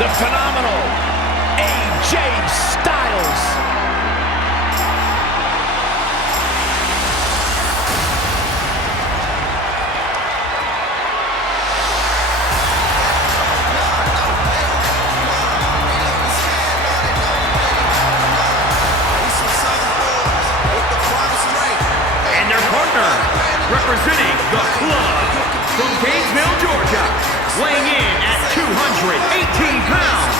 the phenomenal AJ Styles. Representing the club from Gainesville, Georgia, weighing in at 218 pounds,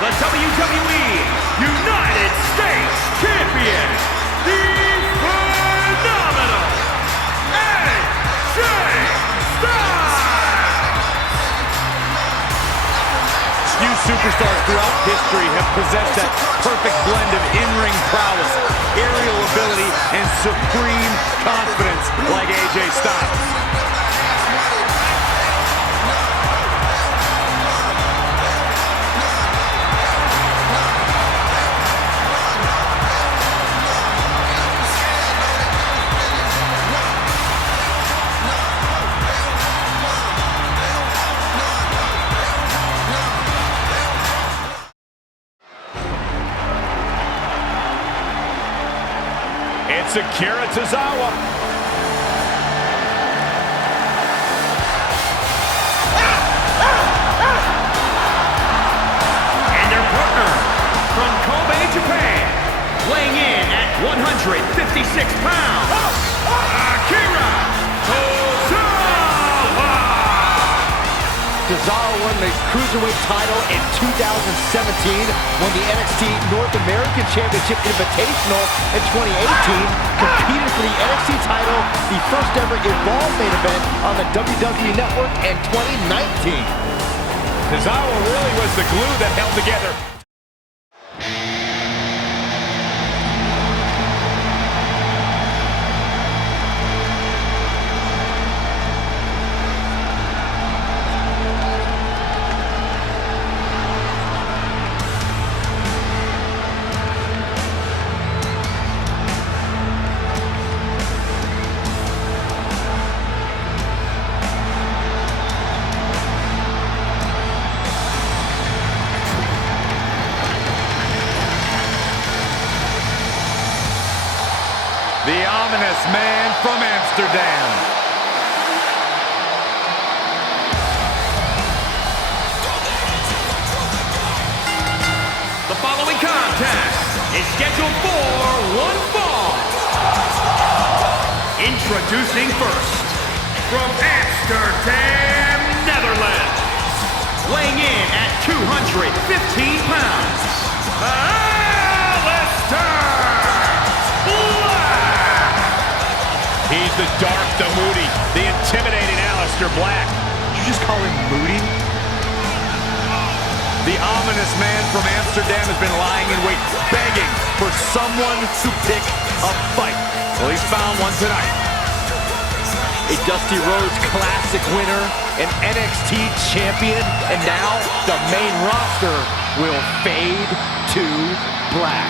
the WWE United States Champion, the phenomenal AJ Styles! Few superstars throughout history have possessed that perfect blend of in-ring prowess, aerial ability, and supreme confidence like AJ Styles. It's Akira Tozawa. And their partner from Kobe, Japan, weighing in at 156 pounds, Akira Tozawa. Tozawa won the Cruiserweight title in 2017, won the NXT North American Championship Invitational in 2018, competed for the NXT title, the first ever Evolve main event on the WWE Network in 2019. Tozawa really was the glue that held together. The ominous man from Amsterdam. The following contest is scheduled for one fall. Introducing first, from Amsterdam, Netherlands, weighing in at 215 pounds, Aleister Black. He's the dark, the moody, the intimidating Aleister Black. Did you just call him moody? The ominous man from Amsterdam has been lying in wait, begging for someone to pick a fight. Well, he's found one tonight. A Dusty Rhodes Classic winner, an NXT champion, and now the main roster will fade to black.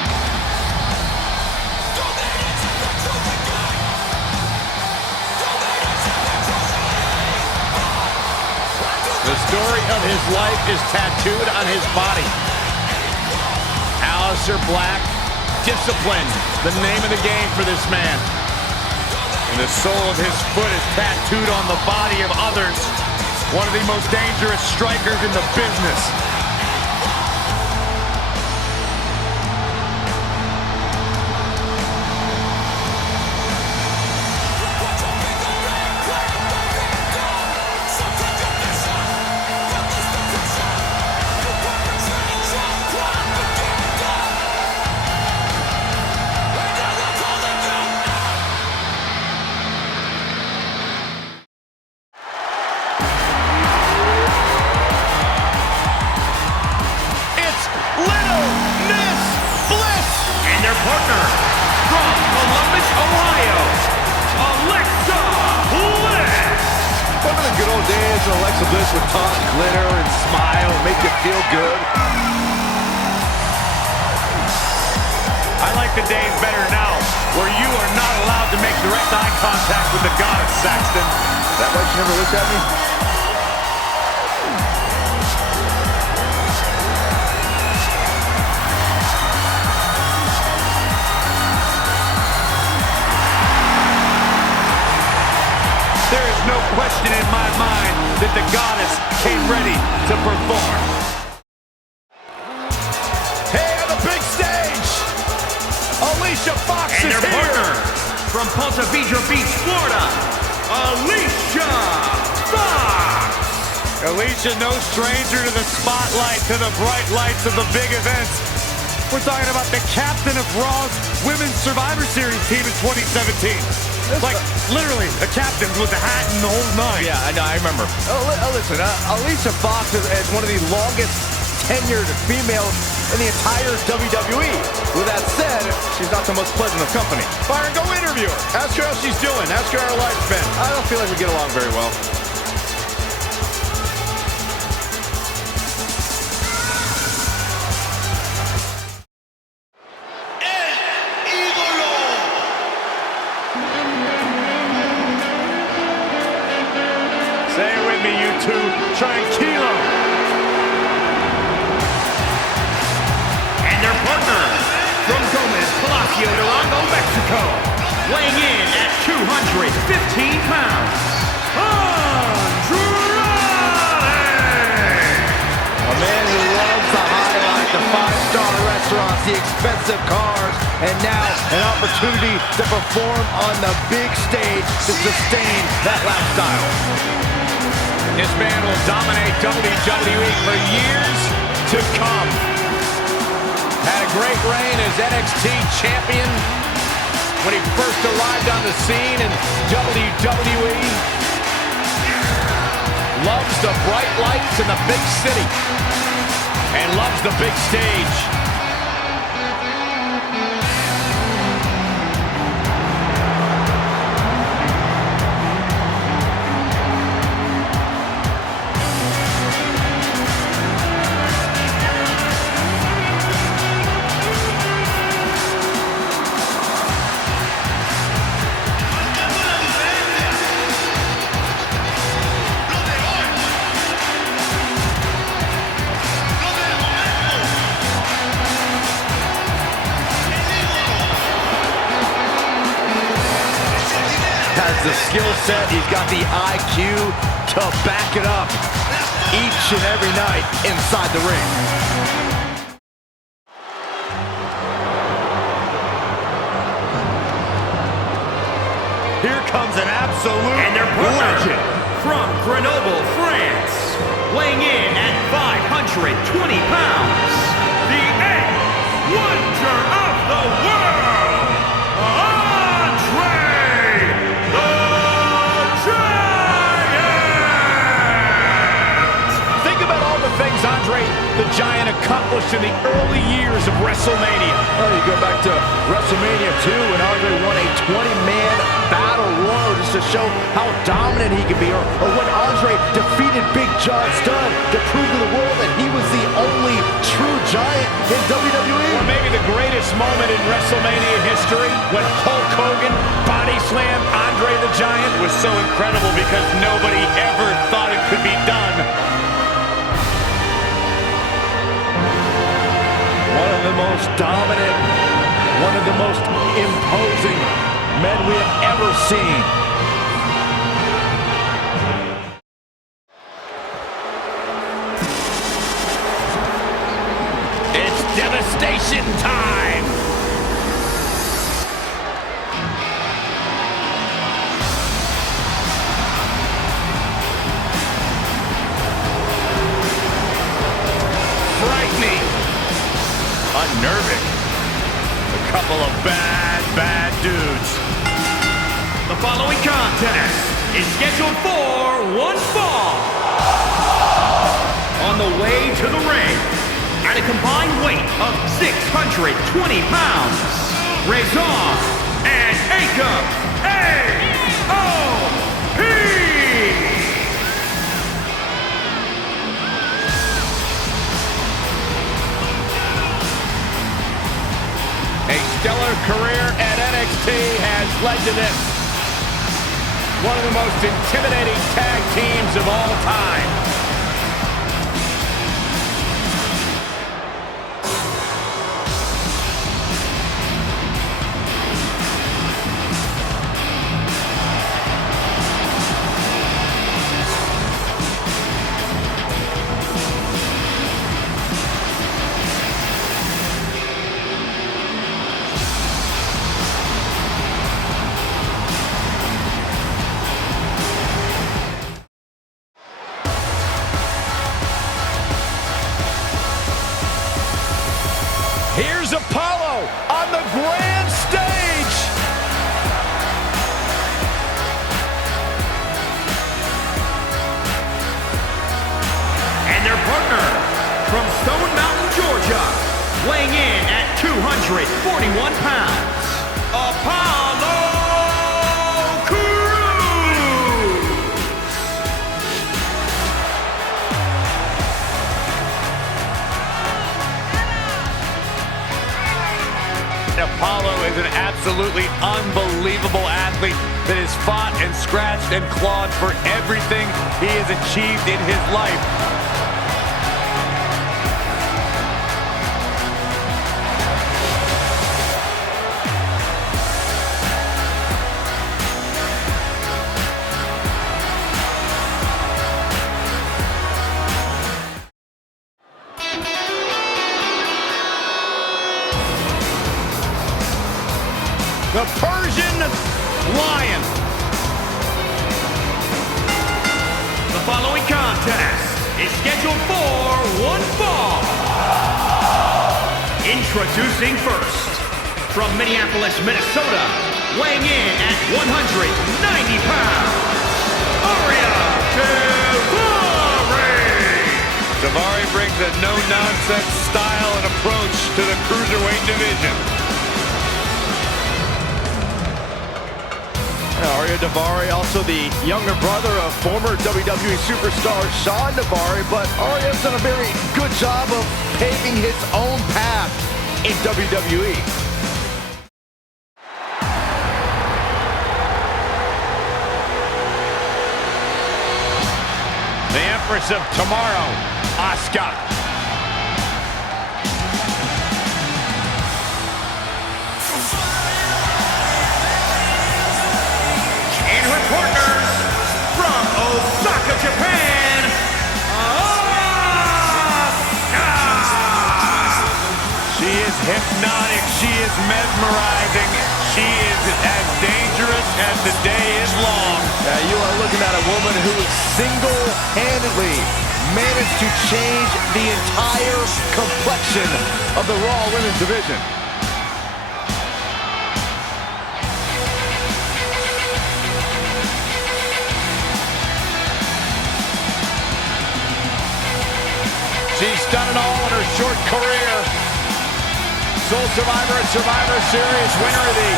The story of his life is tattooed on his body. Aleister Black, discipline, the name of the game for this man. And the sole of his foot is tattooed on the body of others. One of the most dangerous strikers in the business. partner from Columbus, Ohio, Alexa Bliss. Remember the good old days when Alexa Bliss would talk, glitter, and smile, and make you feel good? I like the days better now, where you are not allowed to make direct eye contact with the goddess, Saxton. Is that why she never looked at me? question in my mind that the goddess came ready to perform. Hey, on the big stage, Alicia Fox and is their here. partner from Ponte Vedra Beach, Florida, Alicia Fox. Alicia, no stranger to the spotlight, to the bright lights of the big events. We're talking about the captain of Raw's Women's Survivor Series team in 2017. Like, literally, a captain with the hat and the whole nine. Yeah, I know, I remember. Listen, Alicia Fox is one of the longest tenured females in the entire WWE. With that said, she's not the most pleasant of company. Byron, go interview her. Ask her how she's doing. Ask her how her life's been. I don't feel like we get along very well. Say it with me, you two. Tranquilo. And their partner from Gomez, Palacio, Durango, Mexico, weighing in at 215 pounds, Andrade! A man who loves to highlight the five-star restaurants, the expensive cars, and now an opportunity to perform on the big stage to sustain that lifestyle. This man will dominate WWE for years to come. Had a great reign as NXT champion when he first arrived on the scene in WWE. Loves the bright lights in the big city and loves the big stage. Has the skill set, he's got the IQ to back it up each and every night inside the ring. Here comes an absolute And their partner legend. from Grenoble, France, weighing in at 520 pounds, the eighth wonder of the world, Andre the Giant! Think about all the things Andre the Giant accomplished in the early years of WrestleMania. Oh, you go back to WrestleMania 2 when Andre won a 20-man battle royal just to show how dominant he could be, or when Andre defeated Big John Studd to prove to the world that he was the only true giant in WWE. Or maybe the greatest moment in WrestleMania history when Hulk Hogan body slammed Andre the Giant was so incredible because nobody ever thought it could be done. One of the most dominant, one of the most imposing men we have ever seen. It's devastation time! Frightening! Unnerving. A couple of bad dudes. The following contest is scheduled for one fall. On the way to the ring, at a combined weight of 620 pounds, Razor and Akam AOP! A stellar career at NXT has led to this. One of the most intimidating tag teams of all time. 241 pounds, Apollo Crews. Apollo is an absolutely unbelievable athlete that has fought and scratched and clawed for everything he has achieved in his life. The Persian Lion. The following contest is scheduled for one fall. Introducing first, from Minneapolis, Minnesota, weighing in at 190 pounds, Ariya Daivari. Daivari brings a no-nonsense style and approach to the cruiserweight division. Ariya Daivari, also the younger brother of former WWE superstar Shawn Daivari, but Ariya's done a very good job of paving his own path in WWE. The Empress of Tomorrow, Asuka. Partners from Osaka, Japan, Asuka. She is hypnotic, she is mesmerizing, she is as dangerous as the day is long. You are looking at a woman who single-handedly managed to change the entire complexion of the Raw Women's division. She's done it all in her short career. Sole survivor at Survivor Series, winner of the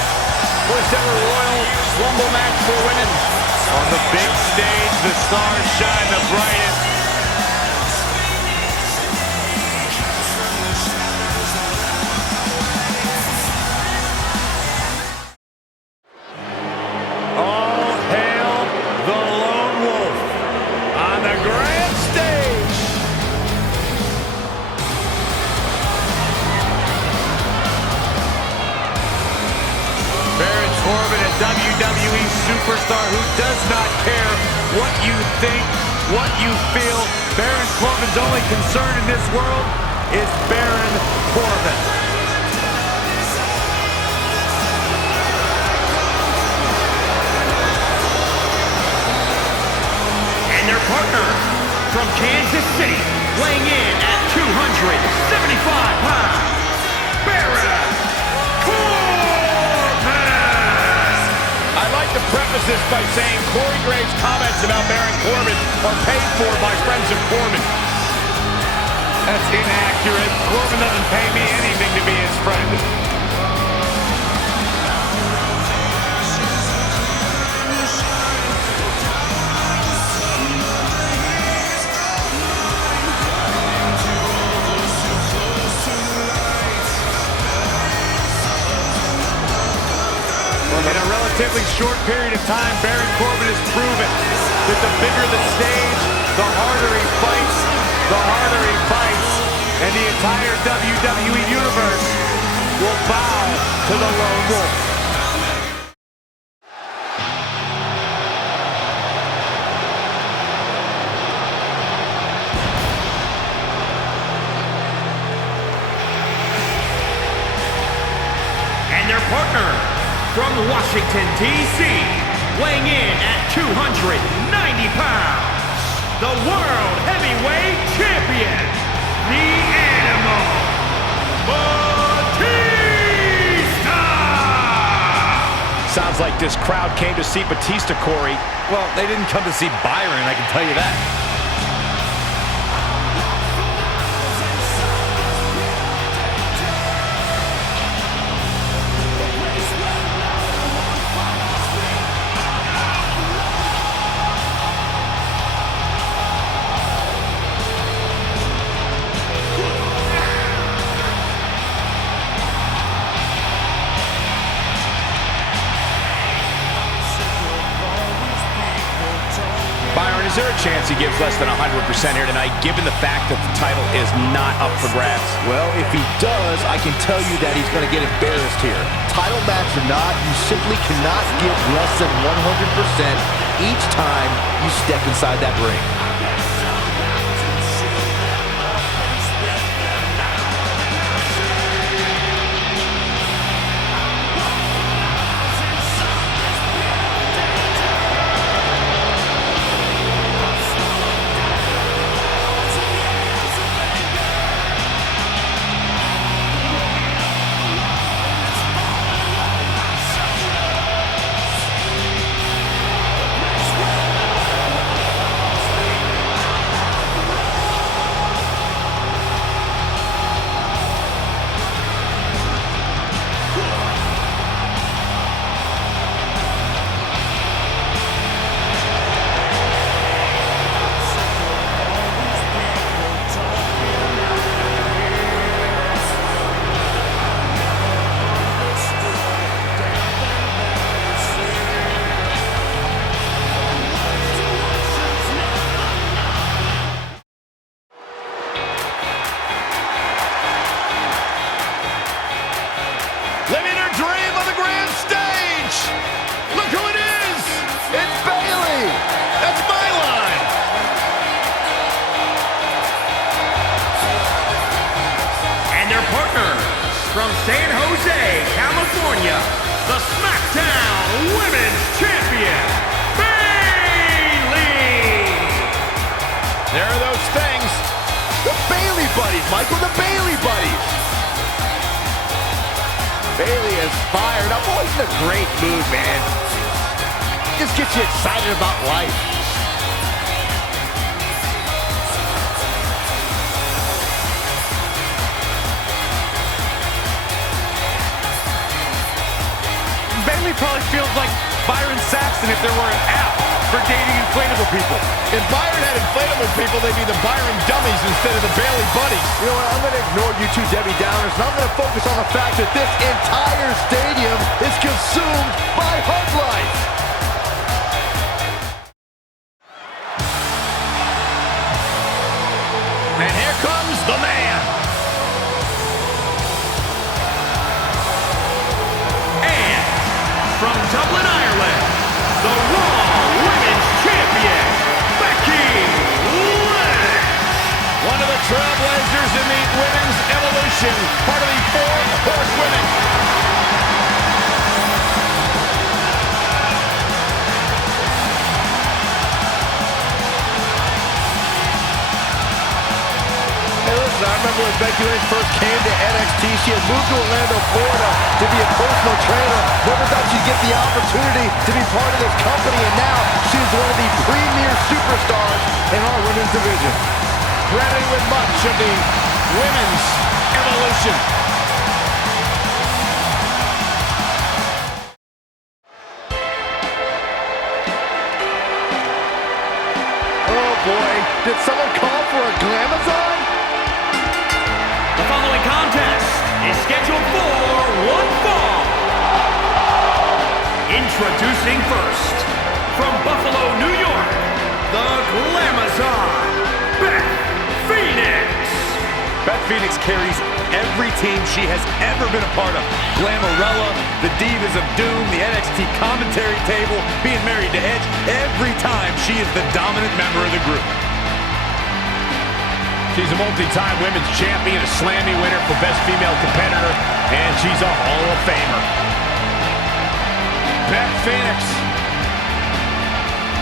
first ever Royal Rumble match for women. On the big stage, the stars shine the brightest. All hail the Lone Wolf on the grand stage. Corbin, a WWE superstar who does not care what you think, what you feel. Baron Corbin's only concern in this world is Baron Corbin. And their partner from Kansas City, weighing in at 275 pounds, Baron To preface this by saying Corey Graves' comments about Baron Corbin are paid for by friends of Corbin. That's inaccurate. Corbin doesn't pay me anything to be his friend. In a relatively short period of time, Baron Corbin has proven that the bigger the stage, the harder he fights, and the entire WWE Universe will bow to the Lone Wolf. And their partner from Washington, D.C., weighing in at 290 pounds, the World Heavyweight Champion, the Animal, Batista! Sounds like this crowd came to see Batista, Corey. Well, they didn't come to see Byron, I can tell you that. Is there a chance he gives less than 100% here tonight, given the fact that the title is not up for grabs? Well, if he does, I can tell you that he's going to get embarrassed here. Title match or not, you simply cannot give less than 100% each time you step inside that ring. Living her dream on the grand stage. Look who it is. It's Bayley. That's my line. And their partner from San Jose, California, the SmackDown Women's Champion, Bayley. There are those things. The Bayley buddies, Michael, the Bayley buddies. Bayley is fired up. Boy, he's in a great mood, man. Just gets you excited about life. Bayley probably feels like Byron Saxton if there were an app for dating inflatable people. If Byron had inflatable people, they'd be the Byron dummies instead of the Bayley buddies. You know what, I'm going to ignore you two Debbie Downers, and I'm going to focus on the fact that this entire stadium is consumed by Hug Life. And here comes the man. And from Dublin, Ireland, the Raw Women's Champion, Becky Lynch. One of the trailblazers in the women's evolution, part of the Four Horsewomen. Hey, listen, I remember when Becky Lynch first came to NXT, she had moved to Orlando, Florida to be a personal trainer. Never thought she'd get the opportunity to be part of this company, and now she's one of the premier superstars in our women's division. Credited with much of the women's evolution. Oh boy, did someone call for a Glamazon? The following contest is scheduled for one fall. Introducing first, from Buffalo, New York, the Glamazon, Beth Phoenix. Beth Phoenix carries every team she has ever been a part of. Glamarella, the Divas of Doom, the NXT commentary table, being married to Edge. Every time she is the dominant member of the group. She's a multi-time women's champion, a Slammy winner for Best Female Competitor, and she's a Hall of Famer. Beth Phoenix,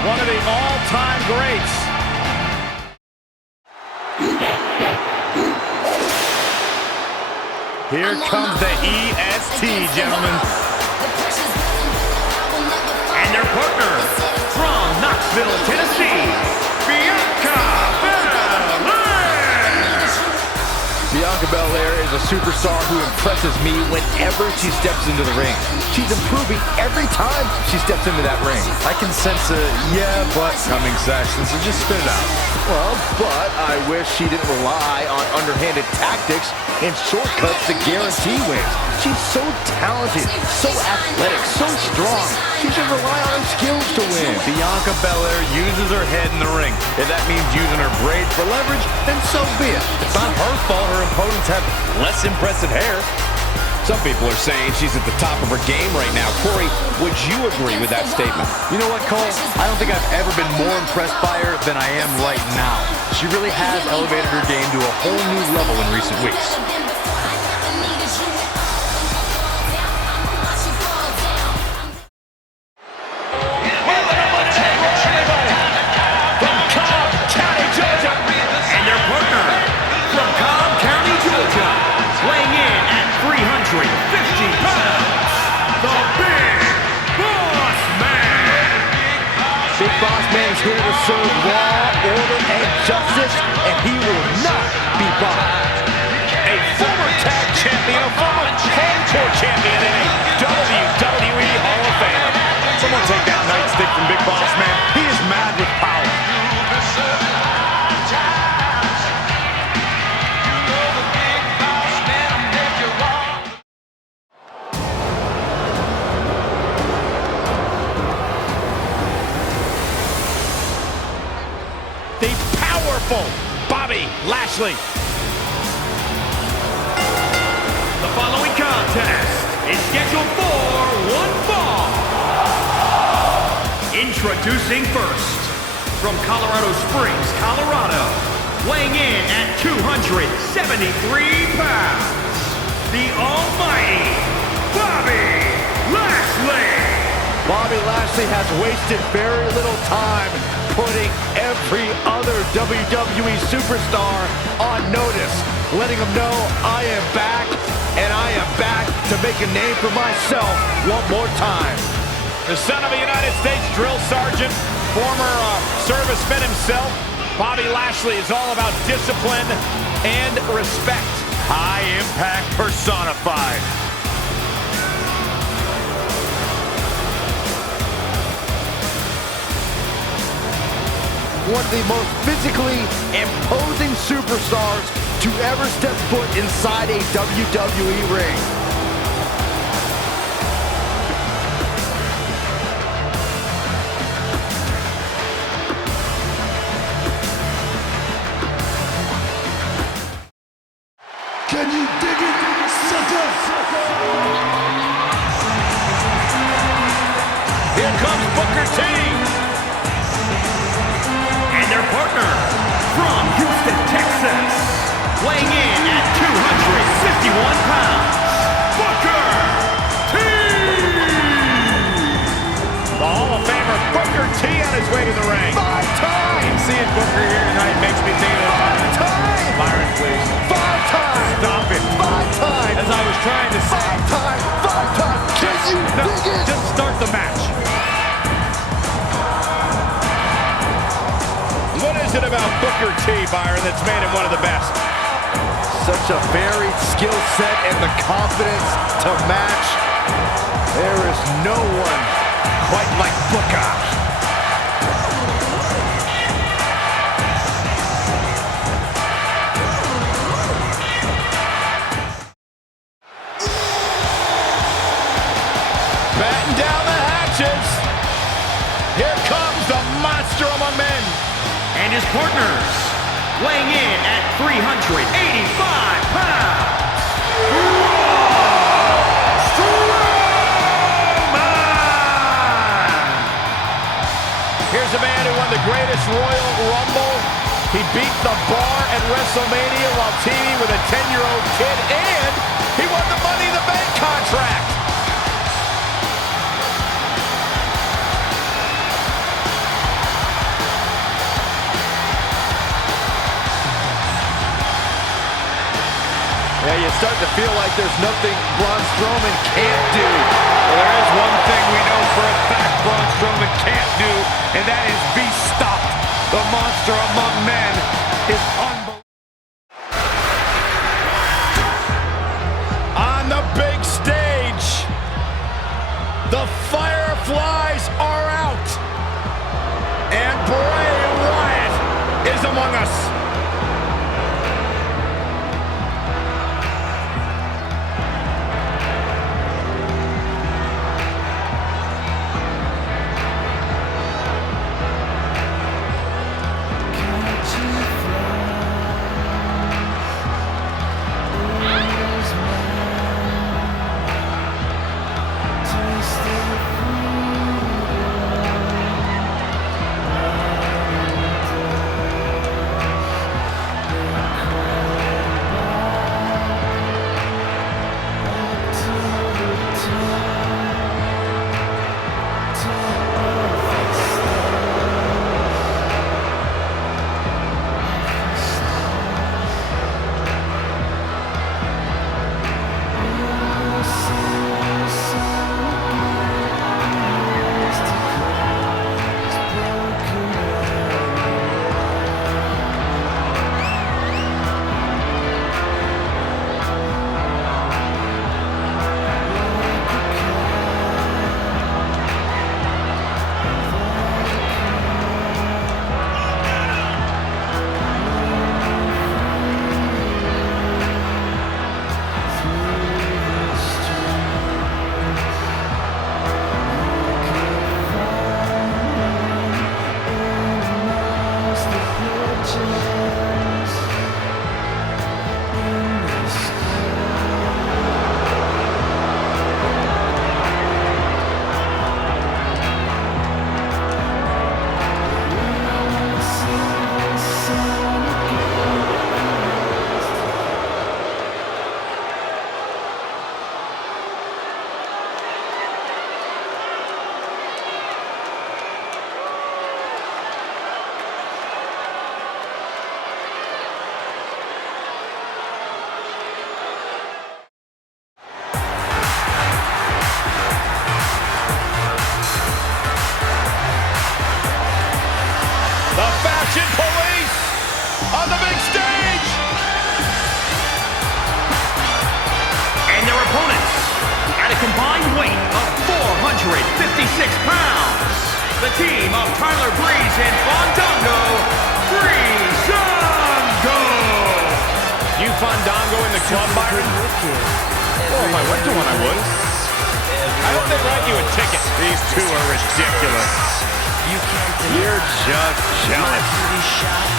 one of the all-time greats. Here comes the EST, gentlemen. And their partner, from Knoxville, Tennessee, Bianca Belair. Bianca Belair is a superstar who impresses me whenever she steps into the ring. She's improving every time she steps into that ring. I can sense a yeah, but coming, Saxton, so just spit it out. Well, but I wish she didn't rely on underhanded tactics and shortcuts to guarantee wins. She's so talented, so athletic, so strong. she should rely on her skills to win. Bianca Belair uses her head in the ring. If that means using her braids for leverage, then so be it. It's not her fault her opponents have less impressive hair. Some people are saying she's at the top of her game right now. Corey, would you agree with that statement? You know what, Cole? I don't think I've ever been more impressed by her than I am right now. She really has elevated her game to a whole new level in recent weeks. Here to serve law, order, and justice, and he will not be bought. A former tag champion, a former hardcore champion, and a WWE Hall of Famer. Someone take that nightstick from Big Boss Man. He is mad with power. Bobby Lashley. The following contest is scheduled for one fall. Introducing first, from Colorado Springs, Colorado, weighing in at 273 pounds, the almighty Bobby Lashley. Bobby Lashley has wasted very little time putting every other WWE superstar on notice, letting them know I am back, and I am back to make a name for myself one more time. The son of a United States drill sergeant, former serviceman himself, Bobby Lashley is all about discipline and respect. High impact personified. One of the most physically imposing superstars to ever step foot inside a WWE ring. Can you dig it, sucker? Here comes Booker T. Their partner, from Houston, Texas, weighing in at 251 pounds, Booker T. The Hall of Famer Booker T on his way to the ring. 5 times! Seeing Booker here tonight makes me think of 5 times! Byron, please. 5 times! Stop it. 5 times! As I was trying to say. 5 times! 5 times! Can you dig it? Just start the match. What is it about Booker T, Byron, that's made him one of the best? Such a varied skill set and the confidence to match. There is no one quite like Booker. Batten down the hatches. Here comes the monster among men. And his partners, weighing in at 385 pounds, Braun Strowman! Here's a man who won the greatest Royal Rumble. He beat the Bar at WrestleMania while teaming with a 10-year-old kid, and he won the Money in the Bank contract. Yeah, you start to feel like there's nothing Braun Strowman can't do. Well, there is one thing we know for a fact Braun Strowman can't do, and that is be stopped. The monster among men is unbelievable. On the big stage, the Fireflies are out, and Bray Wyatt is among us. Tyler Breeze and Fandango, Breezango! You Fandango in the club, Byron? Oh, if I went to one, I would. I hope they write you a ticket. These two are ridiculous. You're just jealous.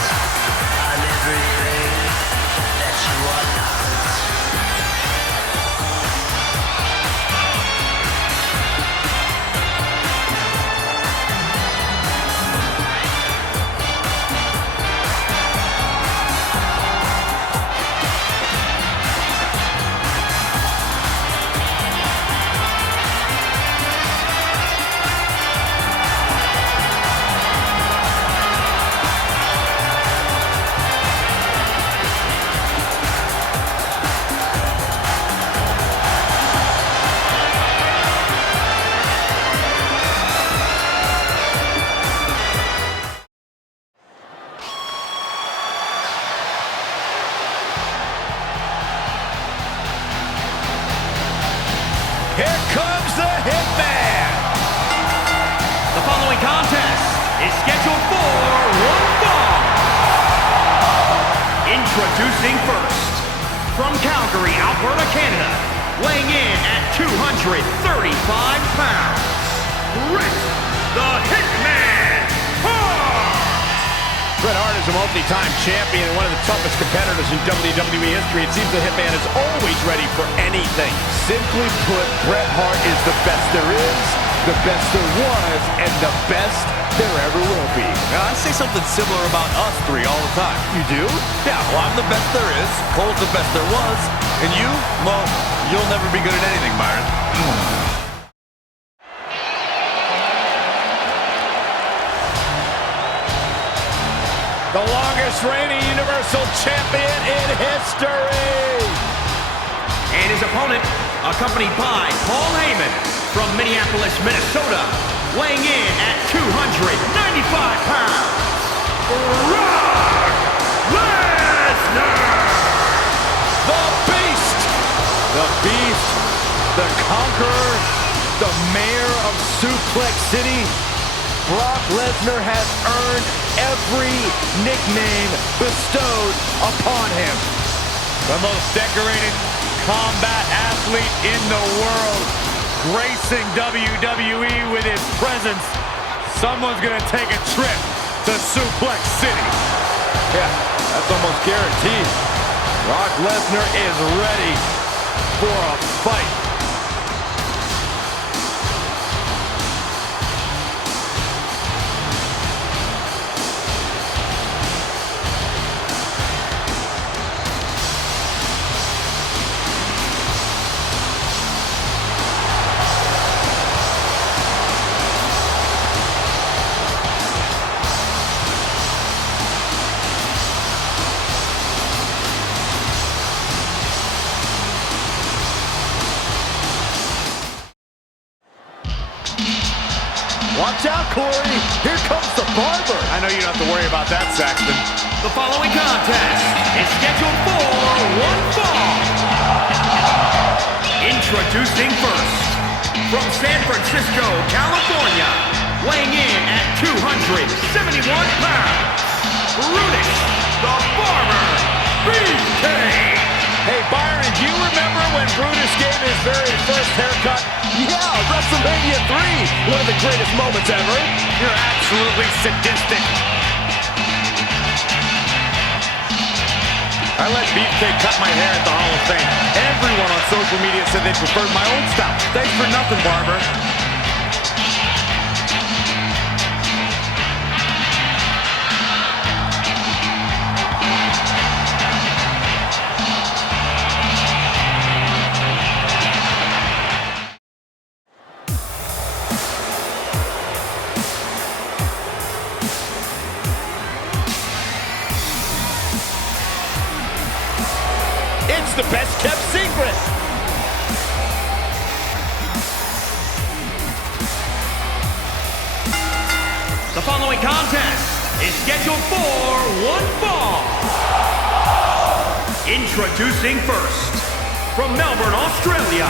Here comes the Hitman! The following contest is scheduled for one fall. Introducing first, from Calgary, Alberta, Canada, weighing in at 235 pounds, Bret the Hitman Hart! Bret Hart is a multi-time champion and one of the toughest competitors in WWE history. It seems the Hitman is always ready for anything. Simply put, Bret Hart is the best there is, the best there was, and the best there ever will be. Now, I say something similar about us three all the time. You do? Yeah, well, I'm the best there is, Cole's the best there was, and you, well, you'll never be good at anything, Byron. The longest reigning Universal Champion in history! And his opponent, accompanied by Paul Heyman from Minneapolis, Minnesota, weighing in at 295 pounds, Brock Lesnar! The Beast! The Beast, the Conqueror, the Mayor of Suplex City. Brock Lesnar has earned every nickname bestowed upon him. The most decorated combat athlete in the world, gracing WWE with his presence. Someone's gonna take a trip to Suplex City. Yeah, that's almost guaranteed. Brock Lesnar is ready for a fight. Watch out, Corey. Here comes the barber. I know you don't have to worry about that, Saxton. The following contest is scheduled for one fall. Introducing first, from San Francisco, California, weighing in at 271 pounds, Brutus the Barber Beefcake! Hey, Byron, do you remember when Brutus gave his very first haircut? Yeah, WrestleMania 3. One of the greatest moments ever. You're absolutely sadistic. I let Beefcake cut my hair at the Hall of Fame. Everyone on social media said they preferred my old style. Thanks for nothing, Barber. It's the best kept secret. The following contest is scheduled for one fall. Introducing first, from Melbourne, Australia,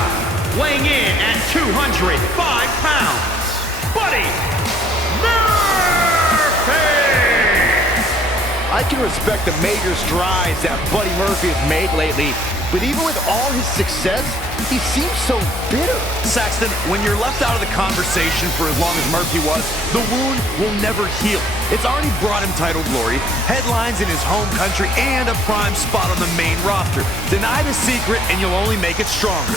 weighing in at 205 pounds, Buddy Murphy! I can respect the major strides that Buddy Murphy has made lately, but even with all his success, he seems so bitter. Saxton, when you're left out of the conversation for as long as Murphy was, the wound will never heal. It's already brought him title glory, headlines in his home country, and a prime spot on the main roster. Deny the secret and you'll only make it stronger.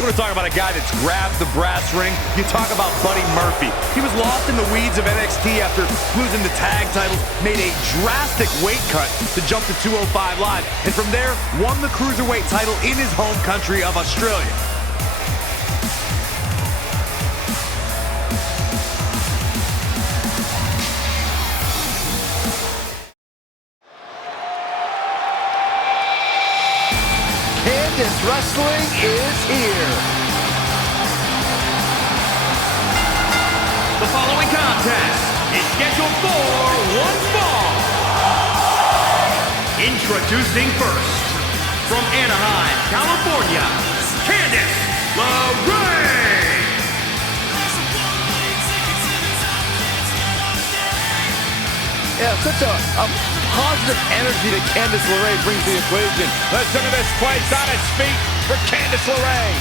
You want to talk about a guy that's grabbed the brass ring? You talk about Buddy Murphy. He was lost in the weeds of NXT after losing the tag titles, made a drastic weight cut to jump to 205 Live, and from there, won the Cruiserweight title in his home country of Australia. Candice Wrestling is here. The following contest is scheduled for one fall. Introducing first, from Anaheim, California, Candice LeRae. Yeah, such a positive energy that Candice LeRae brings to the equation. Let's look at this place on its feet for Candice LeRae.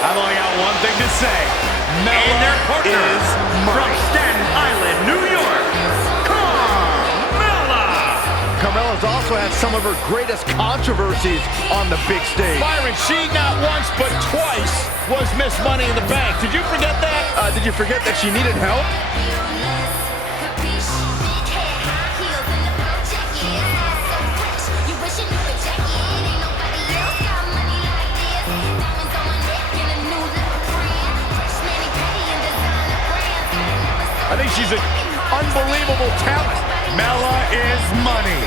I've only got one thing to say. And their partner is from Staten Island, New York, Carmella's also had some of her greatest controversies on the big stage. Byron, she not once but twice was Miss Money in the Bank. Did you forget that? Did you forget that she needed help? I think she's an unbelievable talent. Mella is money.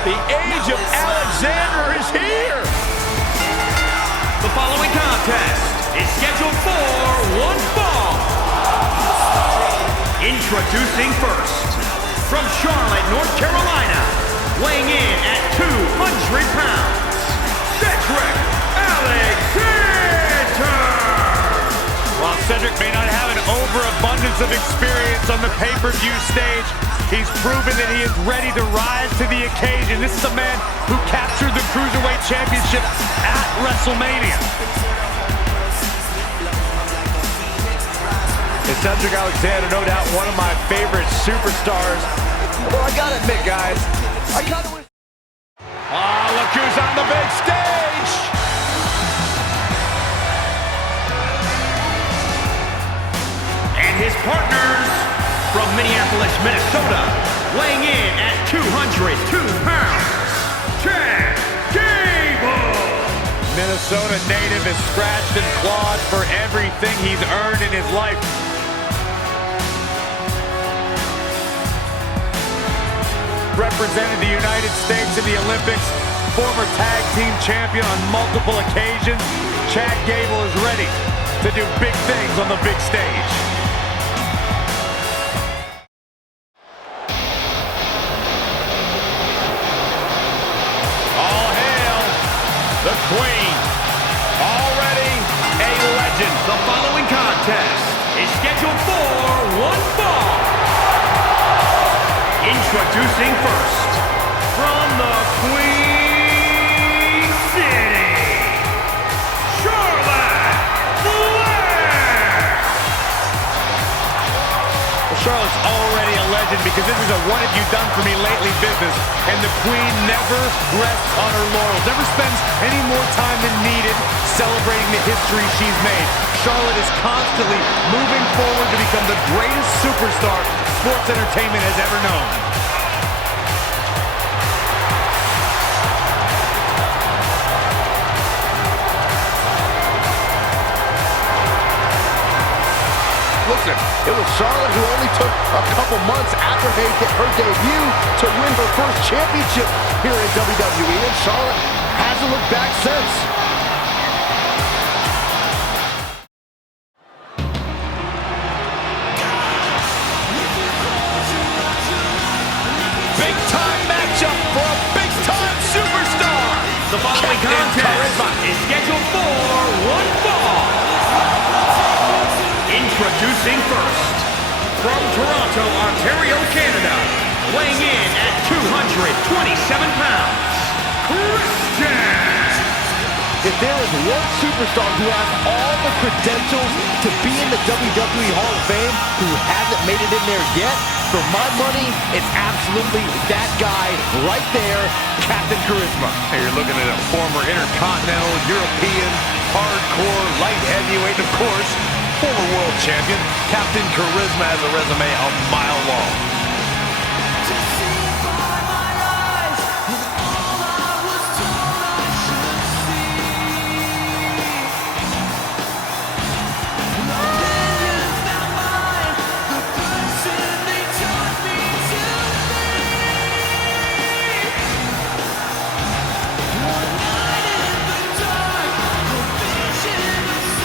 The age of Alexander is here. The following contest is scheduled for one fall. Introducing first, from Charlotte, North Carolina, weighing in at 200 pounds, Cedric Alexander. While Cedric may not have an overabundance of experience on the pay-per-view stage, he's proven that he is ready to rise to the occasion. This is a man who captured the Cruiserweight Championship at WrestleMania. And Cedric Alexander, no doubt one of my favorite superstars. Well, I gotta admit, guys, I kinda wish... Oh, look who's on the big stage. And his partners from Minneapolis, Minnesota, weighing in at 202 pounds, Chad Gable. Minnesota native has scratched and clawed for everything he's earned in his life. Represented the United States in the Olympics, former tag team champion on multiple occasions, Chad Gable is ready to do big things on the big stage. All hail the Queen. Already a legend. The following contest is scheduled for one fall. Introducing first, from the Queen City, Charlotte Flair. Well, Charlotte's already a legend because this is a what have you done for me lately business, and the Queen never rests on her laurels, never spends any more time than needed celebrating the history she's made. Charlotte is constantly moving forward to become the greatest superstar sports entertainment has ever known. Look impressive. It was Charlotte who only took a couple months after her debut to win her first championship here in WWE, and Charlotte hasn't looked back since. Big-time matchup for a big-time superstar. The following contest is scheduled for one fall. Introducing first, from Toronto, Ontario, Canada, weighing in at 227 pounds, Christian. If there is one superstar who has all the credentials to be in the WWE Hall of Fame who hasn't made it in there yet, for my money, it's absolutely that guy right there, Captain Charisma. Hey, you're looking at a former Intercontinental, European, hardcore, light heavyweight, and of course, former world champion. Captain Charisma has a resume a mile long.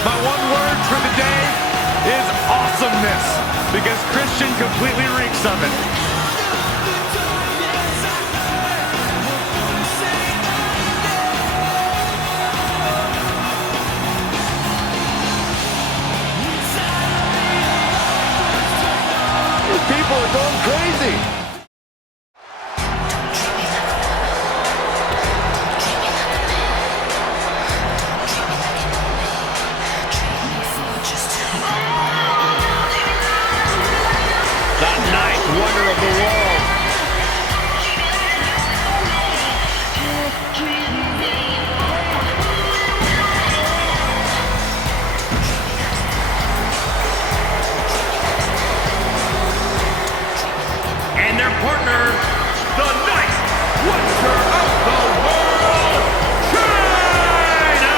My one word for the day is awesomeness, because Christian completely reeks of it. People are going crazy. Wonder of the world. And their partner, the Ninth Wonder of the World, China!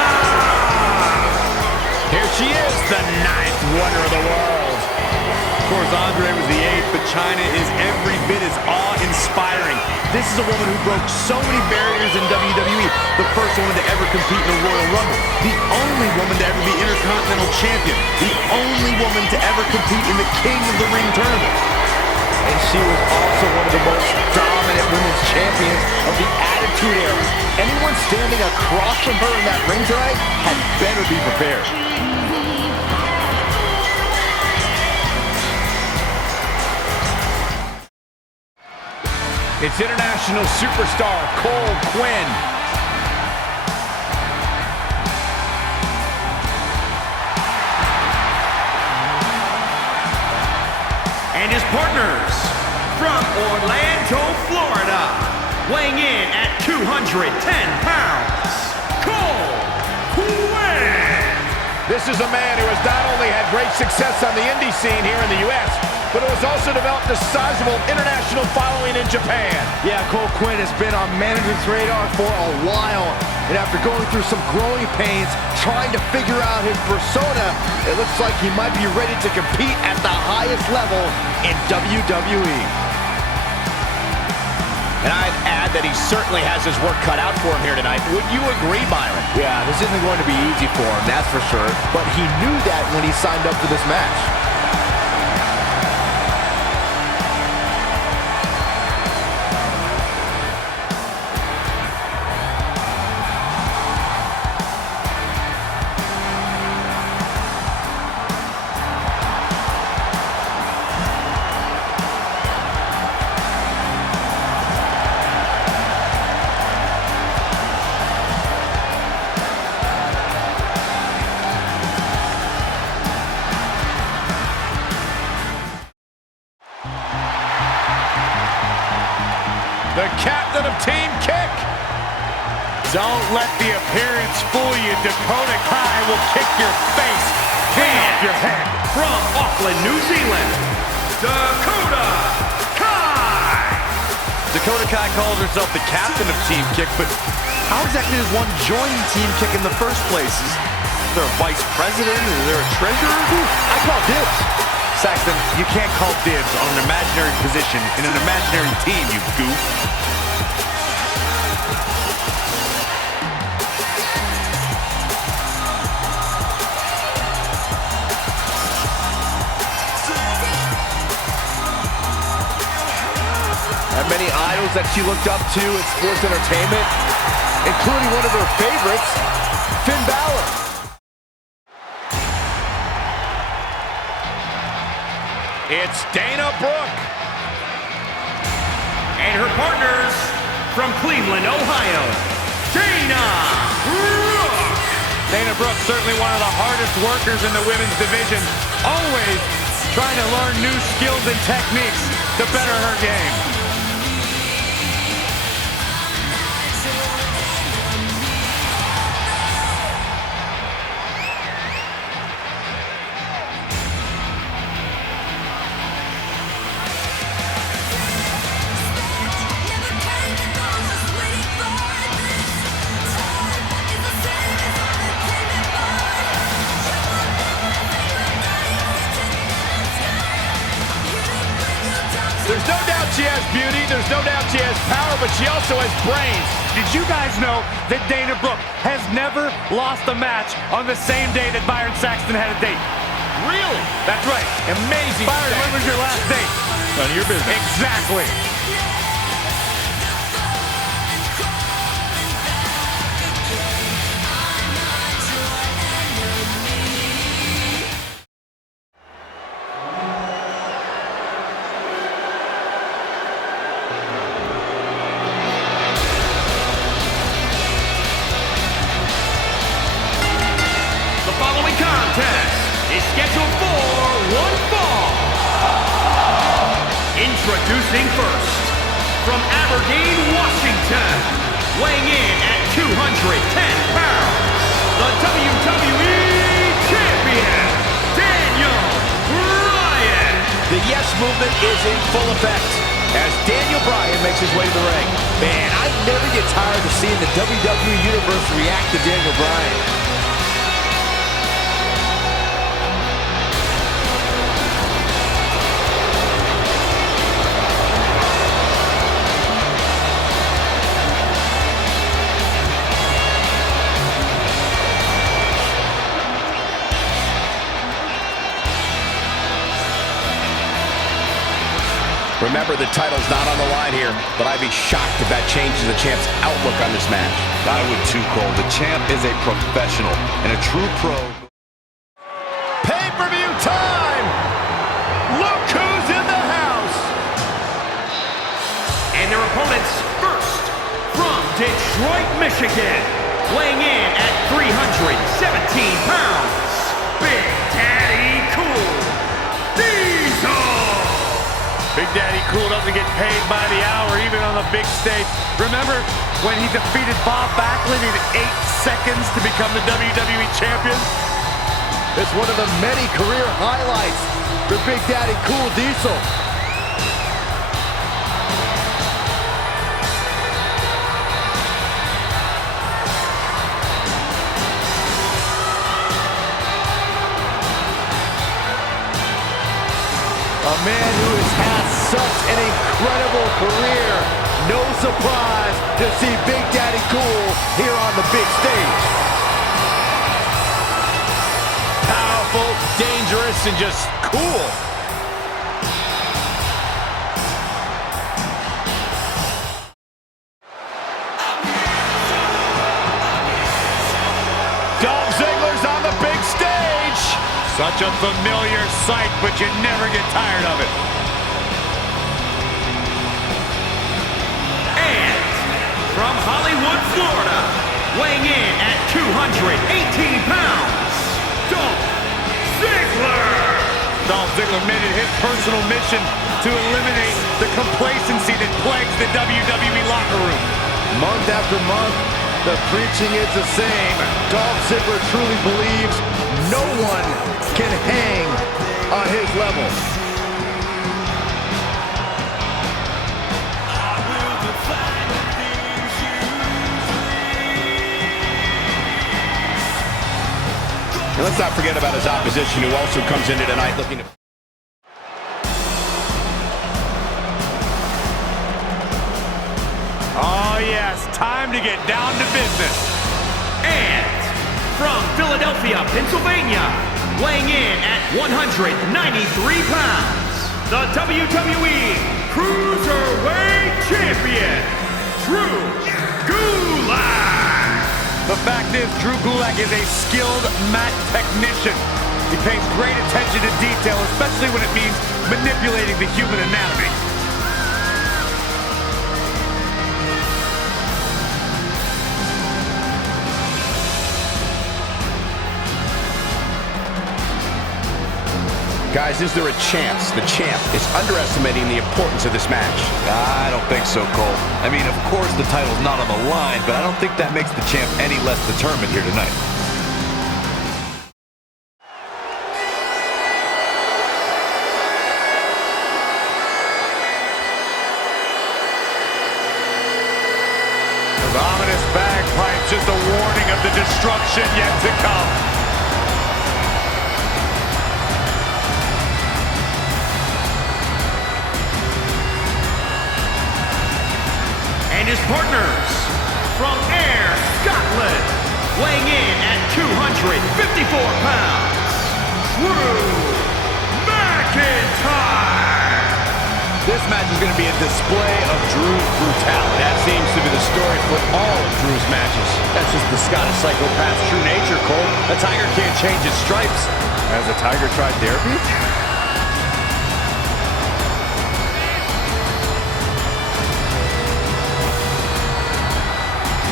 Here she is, the Ninth Wonder of the world. Of course, Andre was the 8th, but China is every bit as awe-inspiring. This is a woman who broke so many barriers in WWE. The first woman to ever compete in a Royal Rumble. The only woman to ever be Intercontinental Champion. The only woman to ever compete in the King of the Ring tournament. And she was also one of the most dominant women's champions of the Attitude Era. Anyone standing across from her in that ring tonight had better be prepared. It's international superstar Cole Quinn. And his partners, from Orlando, Florida, weighing in at 210 pounds, Cole Quinn. This is a man who has not only had great success on the indie scene here in the U.S., but who has also developed a sizable international following in Japan. Yeah, Cole Quinn has been on management's radar for a while. And after going through some growing pains, trying to figure out his persona, it looks like he might be ready to compete at the highest level in WWE. And I'd add that he certainly has his work cut out for him here tonight. Would you agree, Byron? Yeah, this isn't going to be easy for him, that's for sure. But he knew that when he signed up for this match. The captain of Team Kick. Don't let the appearance fool you. Dakota Kai will kick your face clean off your head. From Auckland, New Zealand, Dakota Kai. Dakota Kai calls herself the captain of Team Kick, but how exactly does one join Team Kick in the first place? Is there a vice president? Is there a treasurer? I call dibs. Saxton, you can't call dibs on an imaginary position in an imaginary team, you goof. And many idols that she looked up to in sports entertainment, including one of her favorites, Finn Balor. It's Dana Brooke. And her partners from Cleveland, Ohio, Dana Brooke. Dana Brooke, certainly one of the hardest workers in the women's division, always trying to learn new skills and techniques to better her game. There's no doubt she has beauty, there's no doubt she has power, but she also has brains. Did you guys know that Dana Brooke has never lost a match on the same day that Byron Saxton had a date? Really? That's right. Amazing. Byron, stat. when was your last date? None of your business. Exactly. Is scheduled for one fall. Introducing first, from Aberdeen, Washington, weighing in at 210 pounds, the WWE Champion, Daniel Bryan. The yes movement is in full effect as Daniel Bryan makes his way to the ring. Man, I never get tired of seeing the WWE Universe react to Daniel Bryan. Remember, the title's not on the line here, but I'd be shocked if that changes the champ's outlook on this match. I would too, Cole. The champ is a professional and a true pro. Pay-per-view time! Look who's in the house! And their opponents first, from Detroit, Michigan, weighing in at 317 pounds, Big Daddy Cool Diesel. Big Daddy Cool doesn't get paid by the hour, even on the big stage. Remember when he defeated Bob Backlund in 8 seconds to become the WWE Champion? It's one of the many career highlights for Big Daddy Cool Diesel. A man who has had such an incredible career. No surprise to see Big Daddy Cool here on the big stage. Powerful, dangerous, and just cool. Dolph Ziggler's on the big stage. Such a familiar sight, but you never get tired of it. And from Hollywood, Florida, weighing in at 218 pounds, Dolph Ziggler. Dolph Ziggler made it his personal mission to eliminate the complacency that plagues the WWE locker room. Month after month, the preaching is the same. Dolph Ziggler truly believes no one can hang on his level. And let's not forget about his opposition, who also comes into tonight looking to Oh yes, time to get down to business. And from Philadelphia, Pennsylvania, weighing in at 193 pounds, the WWE Cruiserweight Champion, Drew Gulak. The fact is, Drew Gulak is a skilled mat technician. He pays great attention to detail, especially when it means manipulating the human anatomy. Guys, is there a chance the champ is underestimating the importance of this match? I don't think so, Cole. I mean, of course the title's not on the line, but I don't think that makes the champ any less determined here tonight. Those ominous bagpipes, just a warning of the destruction yet to come. And his partners from Ayr, Scotland, weighing in at 254 pounds, Drew McIntyre. This match is going to be a display of Drew's brutality. That seems to be the story for all of Drew's matches. That's just the Scottish psychopath's true nature, Cole. A tiger can't change his stripes. Has a tiger tried therapy?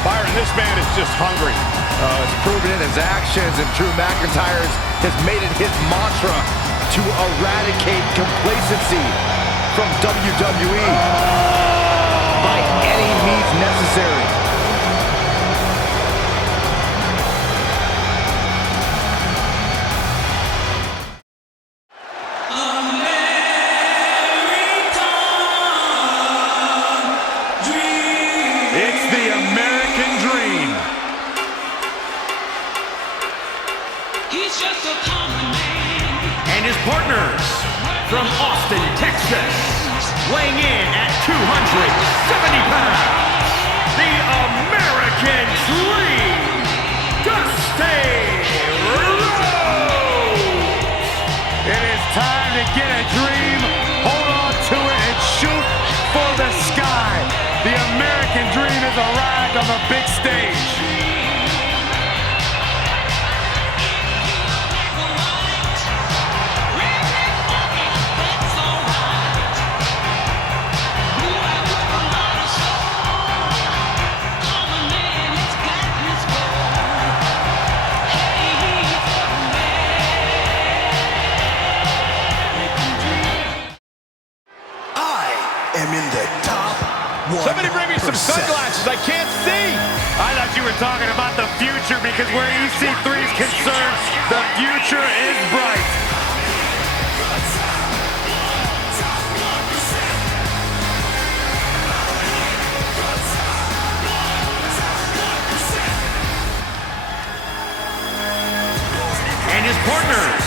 Byron, this man is just hungry. It's proven in his actions, and Drew McIntyre has made it his mantra to eradicate complacency from WWE by any means necessary. It's the American Dream. He's just a common man. And his partners from Austin, Texas, weighing in at 270 pounds, the American Dream, Dusty Rhodes. It is time to get a dream, hold on to it, and shoot for the sky. The American Dream has arrived on the big stage. Somebody bring me some sunglasses. I can't see. I thought you were talking about the future, because where EC3 is concerned, the future is bright. And his partners,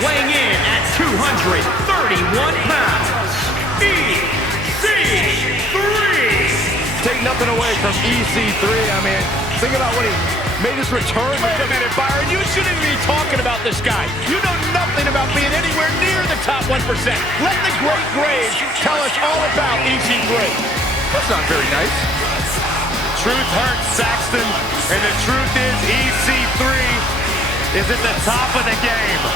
weighing in at 231 pounds, EC3. Take nothing away from EC3. I mean, think about when he made his return. Wait a minute, Byron. You shouldn't be talking about this guy. You know nothing about being anywhere near the top 1%. Let the great Graves tell us all about EC3. That's not very nice. Truth hurts, Saxton, and the truth is EC3 is at the top of the game.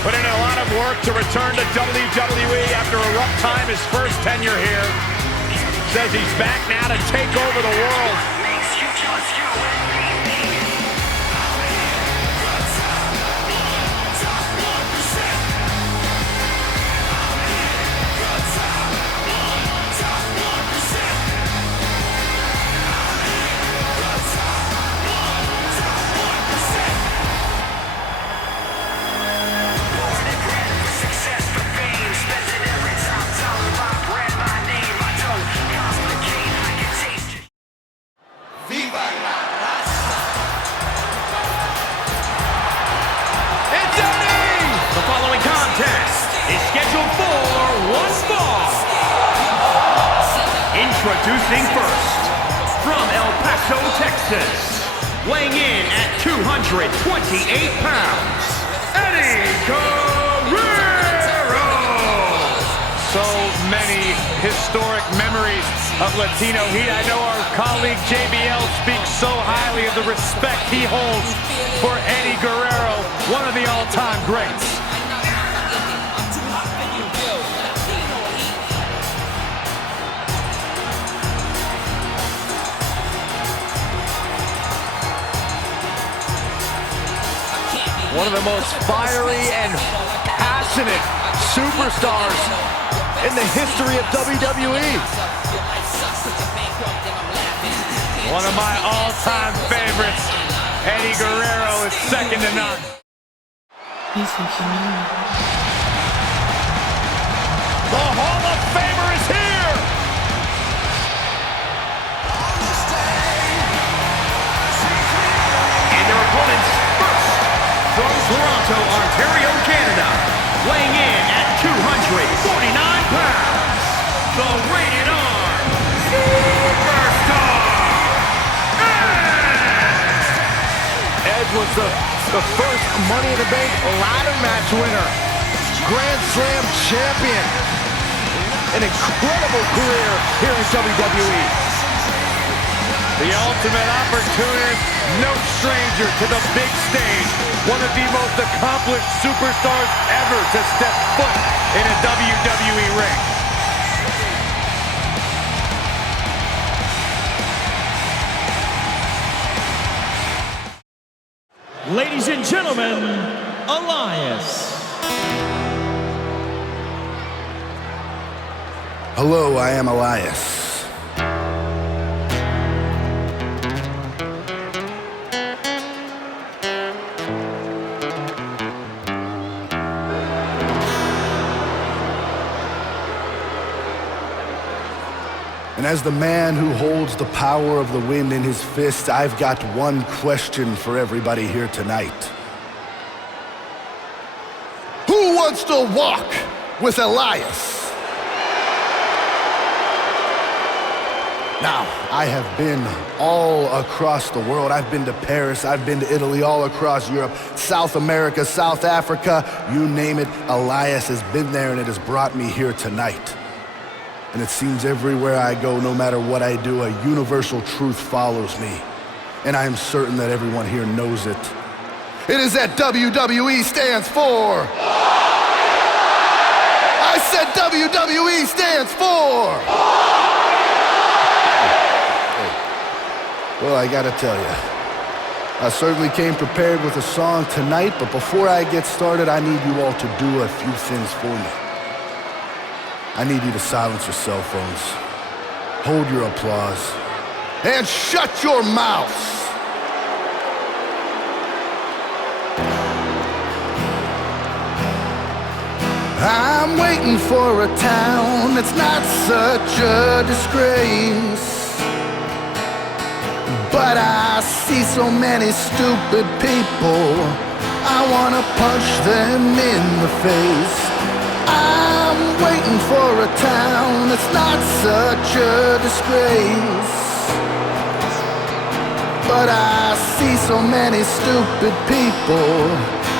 Put in a lot of work to return to WWE after a rough time his first tenure here. Says he's back now to take over the world. Introducing first, from El Paso, Texas, weighing in at 228 pounds, Eddie Guerrero! So many historic memories of Latino Heat. I know our colleague JBL speaks so highly of the respect he holds for Eddie Guerrero, one of the all-time greats. One of the most fiery and passionate superstars in the history of WWE. One of my all-time favorites, Eddie Guerrero, is second to none. The Hall of Famer is here! And their opponents first, from Toronto, Ontario, Canada, weighing in at 249 pounds, the Rated R Superstar, Edge was the first Money in the Bank ladder match winner, Grand Slam champion, an incredible career here in WWE. The ultimate opportunist, no stranger to the big stage. One of the most accomplished superstars ever to step foot in a WWE ring. Ladies and gentlemen, Elias. Hello, I am Elias. And as the man who holds the power of the wind in his fist, I've got one question for everybody here tonight. Who wants to walk with Elias? Now, I have been all across the world. I've been to Paris, I've been to Italy, all across Europe, South America, South Africa, you name it. Elias has been there, and it has brought me here tonight. And it seems everywhere I go, no matter what I do, a universal truth follows me. And I am certain that everyone here knows it. It is that WWE stands for. I said WWE stands for. Well, I gotta tell you, I certainly came prepared with a song tonight, but before I get started, I need you all to do a few things for me. I need you to silence your cell phones, hold your applause, and shut your mouths. I'm waiting for a town that's not such a disgrace, but I see so many stupid people, I wanna punch them in the face. I'm waiting for a town that's not such a disgrace, but I see so many stupid people,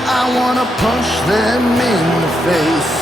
I wanna punch them in the face.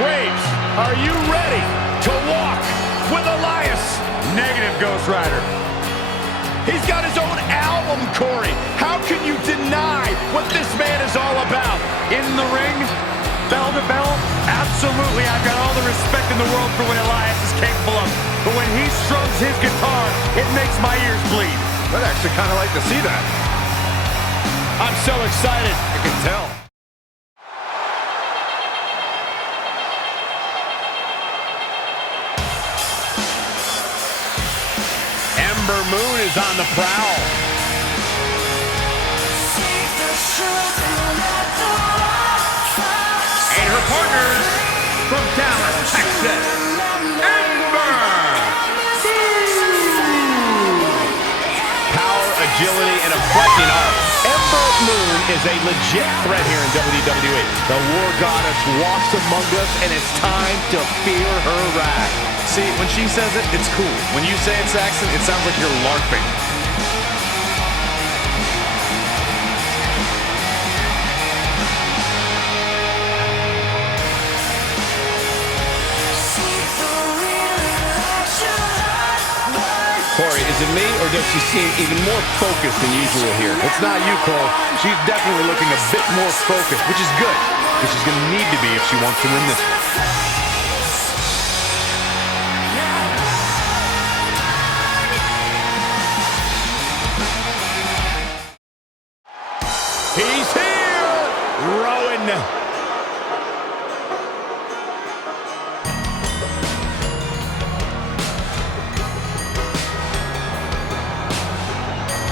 Graves, are you ready to walk with Elias? Negative, Ghost Rider. He's got his own album, Corey. How can you deny what this man is all about? In the ring, bell to bell, absolutely. I've got all the respect in the world for what Elias is capable of. But when he strums his guitar, it makes my ears bleed. I'd actually kind of like to see that. I'm so excited. I can tell. Ember Moon is on the prowl. And her partners from Dallas, Texas, Ember Moon. Power, agility, and a flecking arm. Ember Moon is a legit threat here in WWE. The War Goddess walks among us, and it's time to fear her wrath. See, when she says it, it's cool. When you say it, Saxton, it sounds like you're LARPing. Corey, is it me, or does she seem even more focused than usual here? It's not you, Cole. She's definitely looking a bit more focused, which is good, because she's going to need to be if she wants to win this one. He's here! Rowan.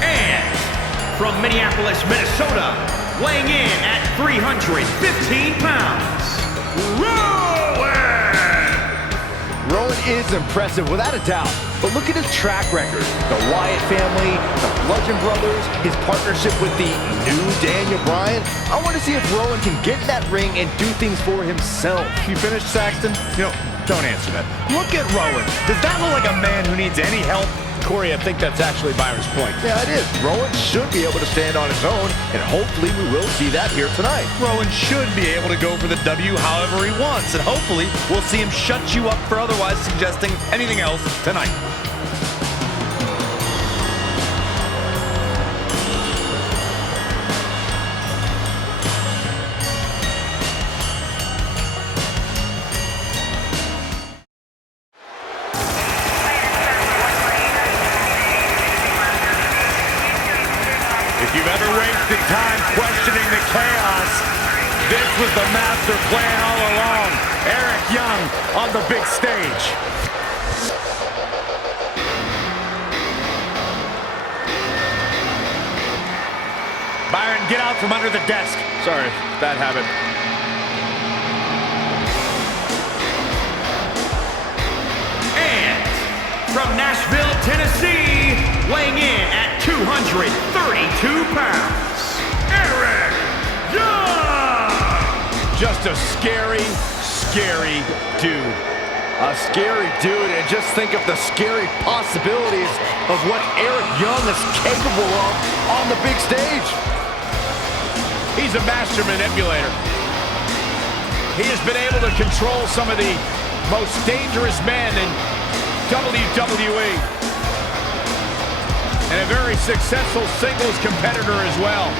And from Minneapolis, Minnesota, weighing in at 315 pounds, Rowan! Rowan is impressive, without a doubt. But look at his track record. The Wyatt family, the Bludgeon Brothers, his partnership with the new Daniel Bryan. I want to see if Rowan can get in that ring and do things for himself. You finished, Saxton? You know, don't answer that. Look at Rowan. Does that look like a man who needs any help? Corey, I think that's actually Byron's point. Yeah, it is. Rowan should be able to stand on his own, and hopefully we will see that here tonight. Rowan should be able to go for the W however he wants, and hopefully we'll see him shut you up for otherwise suggesting anything else tonight. If you've ever wasted time questioning the chaos, this was the master plan all along. Erick Young on the big stage. Byron, get out from under the desk. Sorry, bad habit. And from Nashville, Tennessee, weighing in at 232 pounds, Erick Young! Just a scary, scary dude. A scary dude, and just think of the scary possibilities of what Erick Young is capable of on the big stage. He's a master manipulator. He has been able to control some of the most dangerous men in WWE. And a very successful singles competitor as well.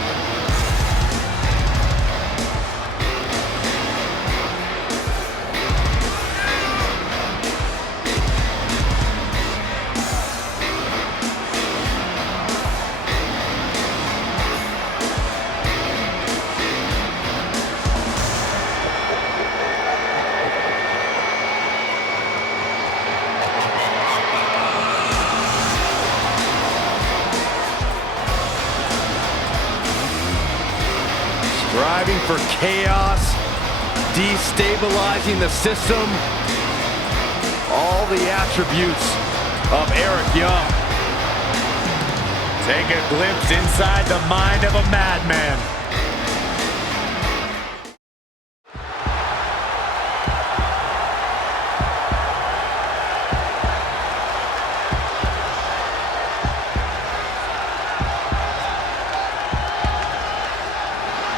Striving for chaos, destabilizing the system, all the attributes of Erick Young. Take a glimpse inside the mind of a madman.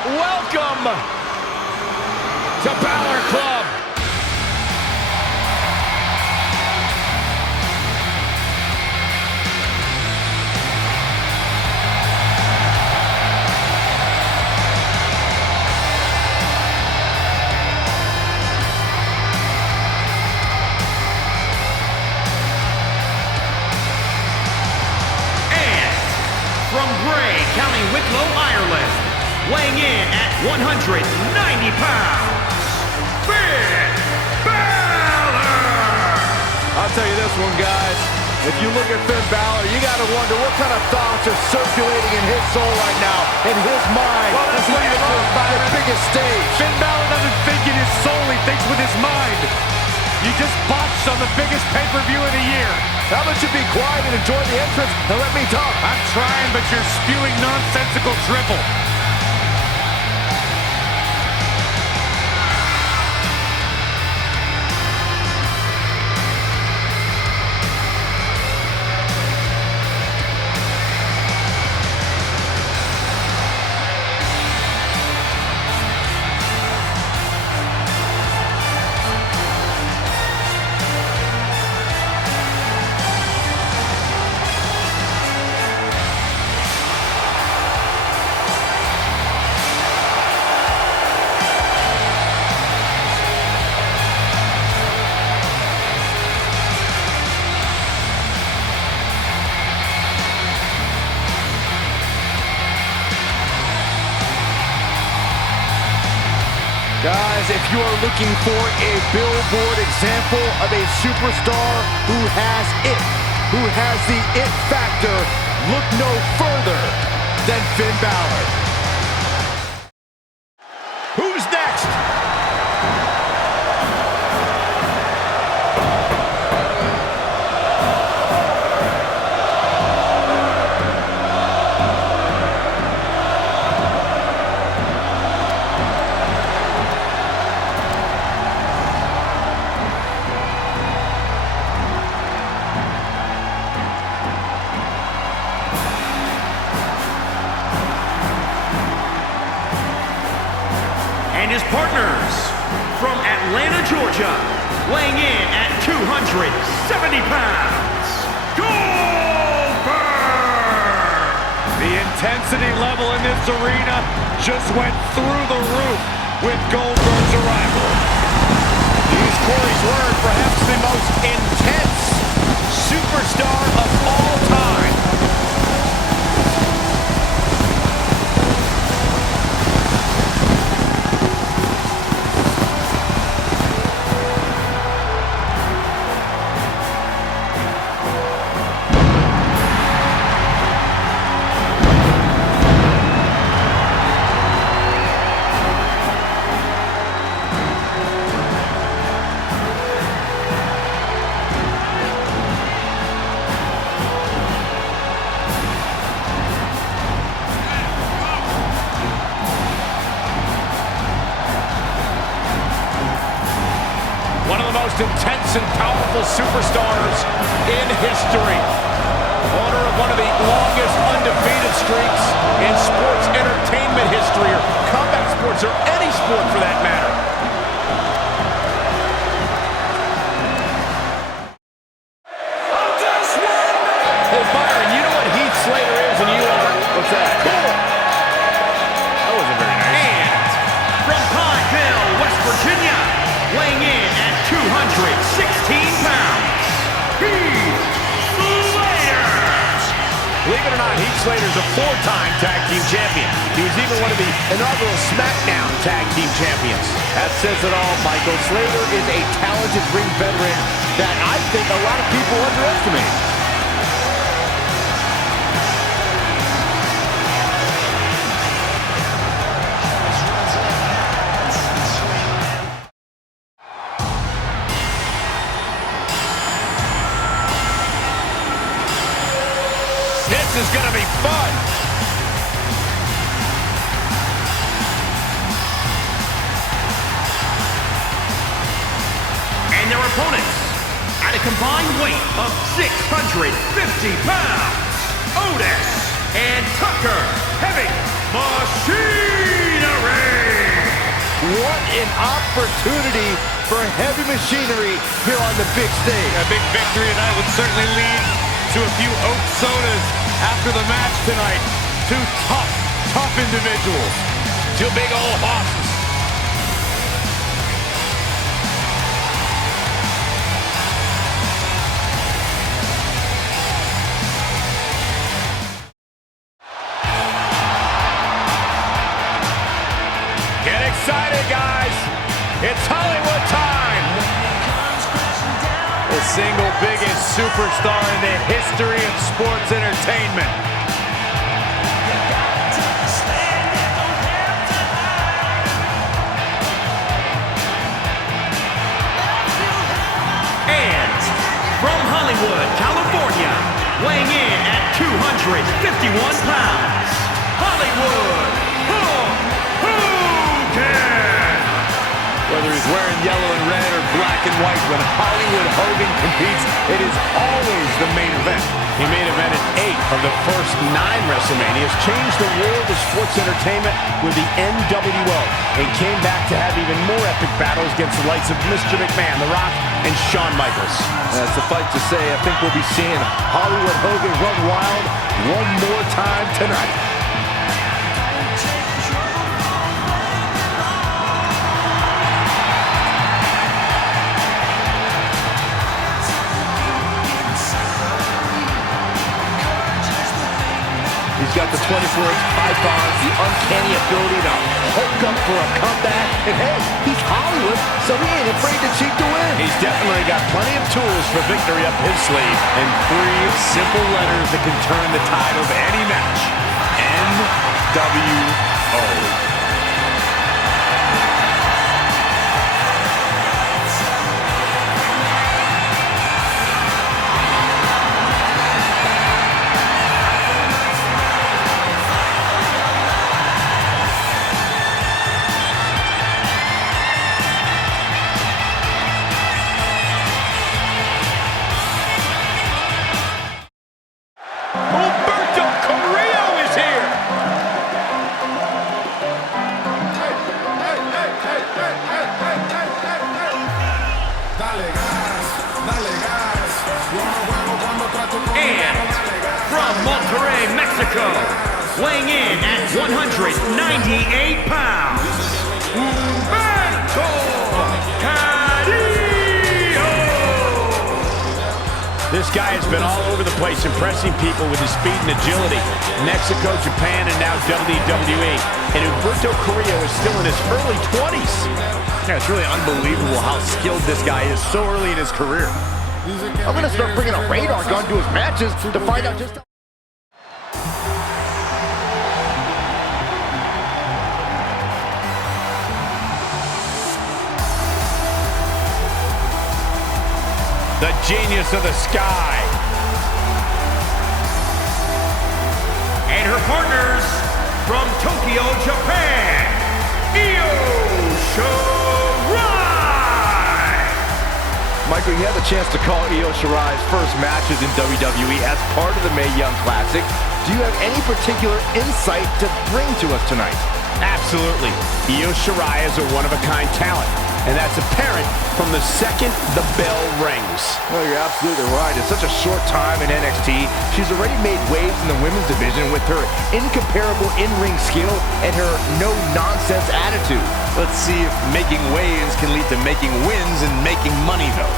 Welcome to Balor Club. And from Bray, County Wicklow, Ireland, weighing in at 190 pounds, Finn Balor! I'll tell you this one, guys. If you look at Finn Balor, you got to wonder what kind of thoughts are circulating in his soul right now, in his mind, as he enters the biggest stage. Finn Balor doesn't think in his soul, he thinks with his mind. You just botched on the biggest pay-per-view of the year. How about you be quiet and enjoy the entrance and let me talk? I'm trying, but you're spewing nonsensical drivel. Guys, if you are looking for a billboard example of a superstar who has the it factor, look no further than Finn Balor. Who's next? His partners from Atlanta, Georgia, weighing in at 270 pounds, Goldberg! The intensity level in this arena just went through the roof with Goldberg's arrival. Use Corey's word, perhaps the most intense superstar of all time. Intense and powerful superstars in history. Owner of one of the longest undefeated streaks in sports entertainment history, or combat sports, or any sport for that matter. Hey Byron, you know what Heath Slater is and you are? What's that? Cool. That wasn't very nice. And from Pineville, West Virginia, weighing in at 216 pounds, Heath Slater! Believe it or not, Heath Slater's a 4-time tag team champion. He was even one of the inaugural Smackdown tag team champions. That says it all, Michael. Slater is a talented ring veteran that I think a lot of people underestimate. This is going to be fun. And their opponents, at a combined weight of 650 pounds, Otis and Tucker Heavy Machinery. What an opportunity for heavy machinery here on the big stage. A big victory tonight would certainly lead to a few oak sodas after the match tonight. Two tough individuals. Two big old hosses. Get excited, guys. It's Hollywood time. Well, The single biggest superstar in the history of sports entertainment. And from Hollywood, California, weighing in at 251 pounds, Hollywood Hogan! Whether he's wearing yellow and red or black and white, when Hollywood Hogan competes, it is always the main event. He main evented 8 of the first 9 WrestleManias, changed the world of sports entertainment with the NWO, and came back to have even more epic battles against the likes of Mr. McMahon, The Rock, and Shawn Michaels. Suffice to say, I think we'll be seeing Hollywood Hogan run wild one more time tonight. He's got the 24-inch pythons, the uncanny ability to hook up for a comeback. And hey, he's Hollywood, so he ain't afraid to cheat to win. He's definitely got plenty of tools for victory up his sleeve. And 3 simple letters that can turn the tide of any match. NWO. Humberto Carillo is here! And from Monterrey, Mexico, weighing in at 198 pounds, Humberto Carillo! This guy has been all over the place, impressing people with his speed and agility. Mexico, Japan, and now WWE. And Humberto Carillo is still in his early 20s. Yeah, it's really unbelievable how skilled this guy is so early in his career. I'm going to start bringing a radar gun to his matches to find out just how... The genius of the sky. And her partners from Tokyo, Japan, Io Shirai! Michael, you had the chance to call Io Shirai's first matches in WWE as part of the Mae Young Classic. Do you have any particular insight to bring to us tonight? Absolutely. Io Shirai is a one-of-a-kind talent, and that's apparent from the second the bell rings. Well, you're absolutely right. In such a short time in NXT, she's already made waves in the women's division with her incomparable in-ring skill and her no-nonsense attitude. Let's see if making waves can lead to making wins and making money, though.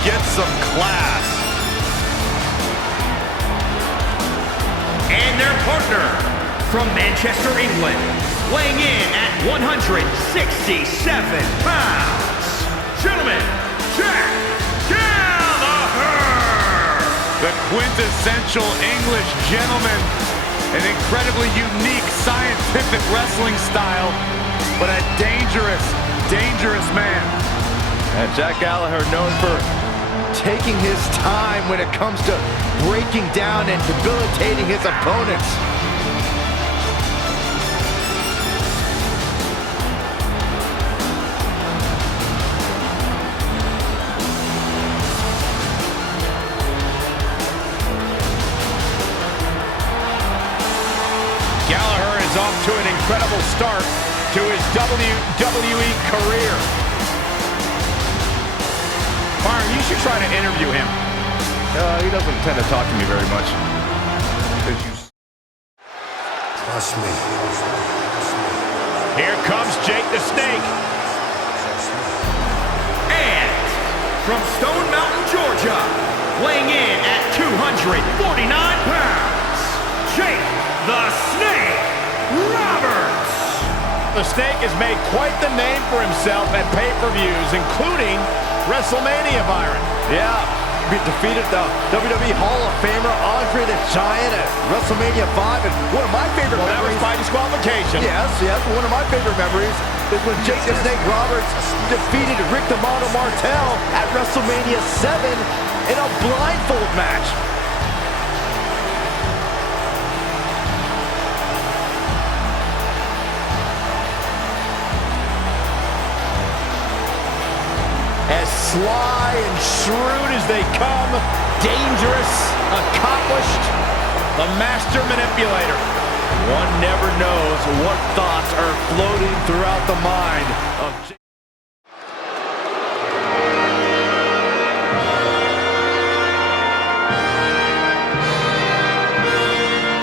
Get some class. And their partner from Manchester, England, weighing in at 167 pounds, gentlemen, Jack Gallagher! The quintessential English gentleman. An incredibly unique scientific wrestling style, but a dangerous, dangerous man. And Jack Gallagher known for taking his time when it comes to breaking down and debilitating his opponents. Gallagher is off to an incredible start to his WWE career. Byron, you should try to interview him. He doesn't tend to talk to me very much. Trust me. Here comes Jake the Snake. And from Stone Mountain, Georgia, weighing in at 249 pounds, Jake the Snake Roberts. The Snake has made quite the name for himself at pay-per-views, including WrestleMania, Byron. Yeah, he defeated the WWE Hall of Famer Andre the Giant at WrestleMania 5, and one of my favorite That was memories... by disqualification. Yes, one of my favorite memories is when Jake the Snake Roberts defeated Rick the Model Martel at WrestleMania 7 in a blindfold match. As sly and shrewd as they come, dangerous, accomplished, the master manipulator. One never knows what thoughts are floating throughout the mind of Jake.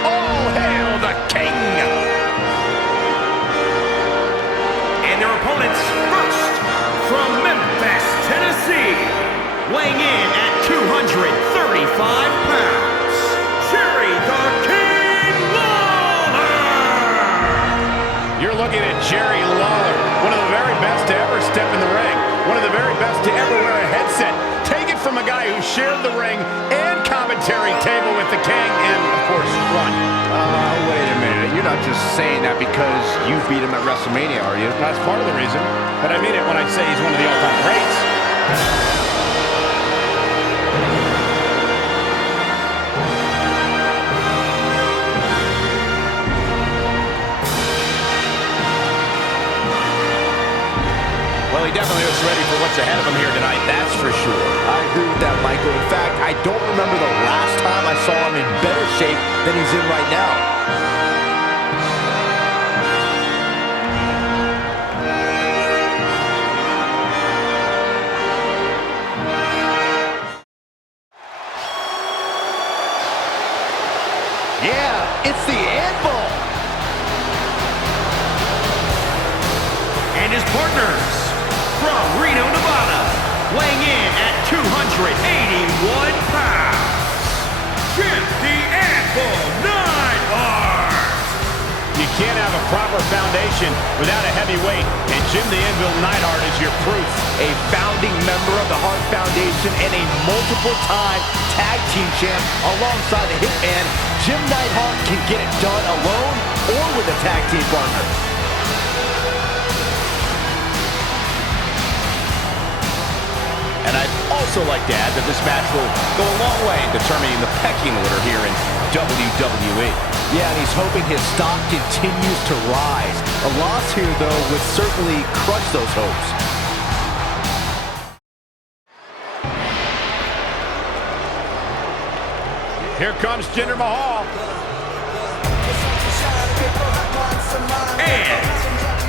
All hail the king! And their opponents first, from Memphis, Tennessee, weighing in at 235 pounds, Jerry the King Lawler! You're looking at Jerry Lawler, one of the very best to ever step in the ring, one of the very best to ever wear a headset. Take it from a guy who shared the ring and commentary table with the King and, of course, won. Wait a minute. You're not just saying that because you beat him at WrestleMania, are you? That's part of the reason, but I mean it when I say he's one of the all-time greats. Well, he definitely looks ready for what's ahead of him here tonight, that's for sure. I agree with that, Michael. In fact, I don't remember the last time I saw him in better shape than he's in right now. Yeah, it's the Anvil. And his partners, from Reno, Nevada, weighing in at 281 pounds, Jim the Anvil Neidhart. You can't have a proper foundation without a heavyweight, and Jim the Anvil Neidhart is your proof. A founding member of the Hart Foundation and a multiple-time tag team champ alongside the Hitman, Jim Neidhart can get it done alone or with a tag team partner. And I'd also like to add that this match will go a long way in determining the pecking order here in WWE. Yeah, and he's hoping his stock continues to rise. A loss here, though, would certainly crush those hopes. Here comes Jinder Mahal. And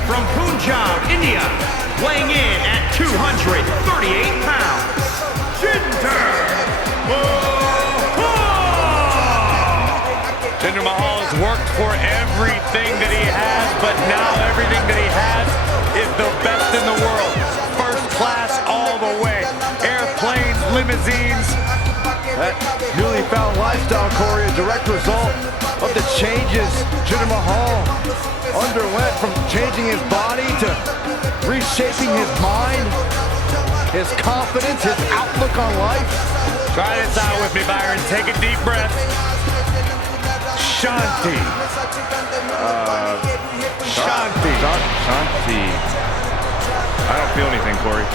from Punjab, India, weighing in at 238 pounds, Jinder Mahal! Jinder Mahal has worked for everything that he has, but now everything that he has is the best in the world. First class all the way. Airplanes, limousines. That newly found lifestyle, Corey, a direct result of the changes Jinder Mahal underwent, from changing his body to reshaping his mind, his confidence, his outlook on life. Try this out with me, Byron. Take a deep breath. Shanti. Shanti. Shanti. I don't feel anything, Corey.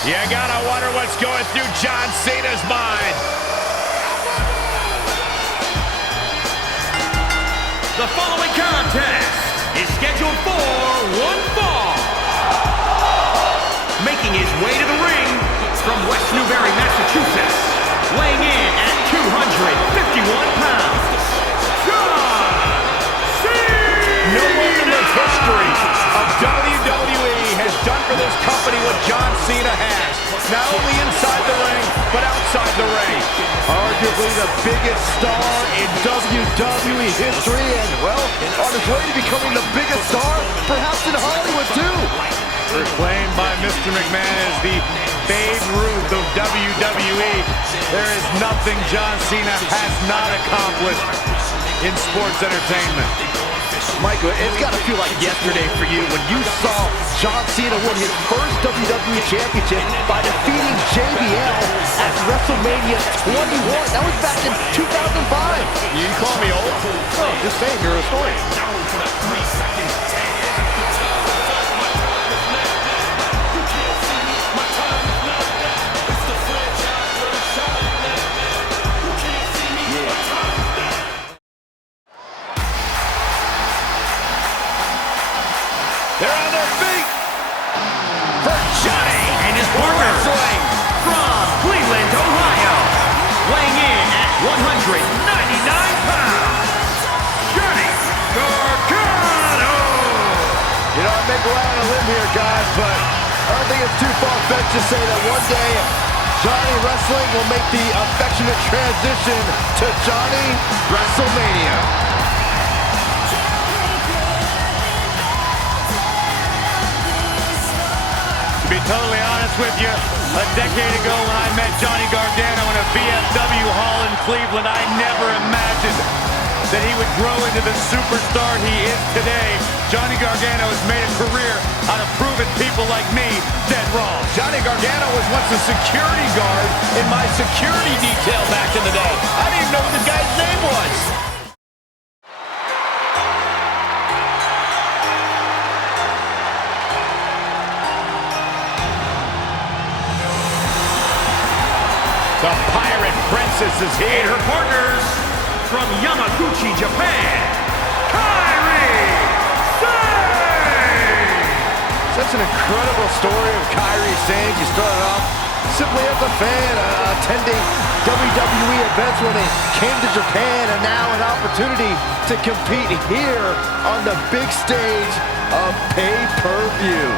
You gotta wonder what's going through John Cena's mind. The following contest is scheduled for one fall. Making his way to the ring from West Newbury, Massachusetts, weighing in at 251 pounds, John Cena! No one in the history of WWE for this company what John Cena has. Not only inside the ring, but outside the ring. Arguably the biggest star in WWE history, and, well, on his way to becoming the biggest star, perhaps in Hollywood, too. Proclaimed by Mr. McMahon as the Babe Ruth of WWE, there is nothing John Cena has not accomplished in sports entertainment. Michael, it's got to feel like yesterday for you when you saw John Cena win his first WWE Championship by defeating JBL at WrestleMania 21. That was back in 2005. You call me old? No, just saying, you're a historian. They're on their feet for Johnny And his partner wrestling from Cleveland, Ohio, weighing in at 199 pounds, Johnny Gargano. You know, I may go out on a limb here, guys, but I don't think it's too far-fetched to say that one day Johnny Wrestling will make the affectionate transition to Johnny WrestleMania. To be totally honest with you, a decade ago when I met Johnny Gargano in a VFW hall in Cleveland, I never imagined that he would grow into the superstar he is today. Johnny Gargano has made a career out of proving people like me dead wrong. Johnny Gargano was once a security guard in my security detail back in the day. I didn't even know what this guy's name was. The Pirate Princess is And here. her partners from Yamaguchi, Japan, Kairi Sane. Such an incredible story of Kairi Sane. She started off simply as a fan, attending WWE events when they came to Japan, and now an opportunity to compete here on the big stage of pay-per-view.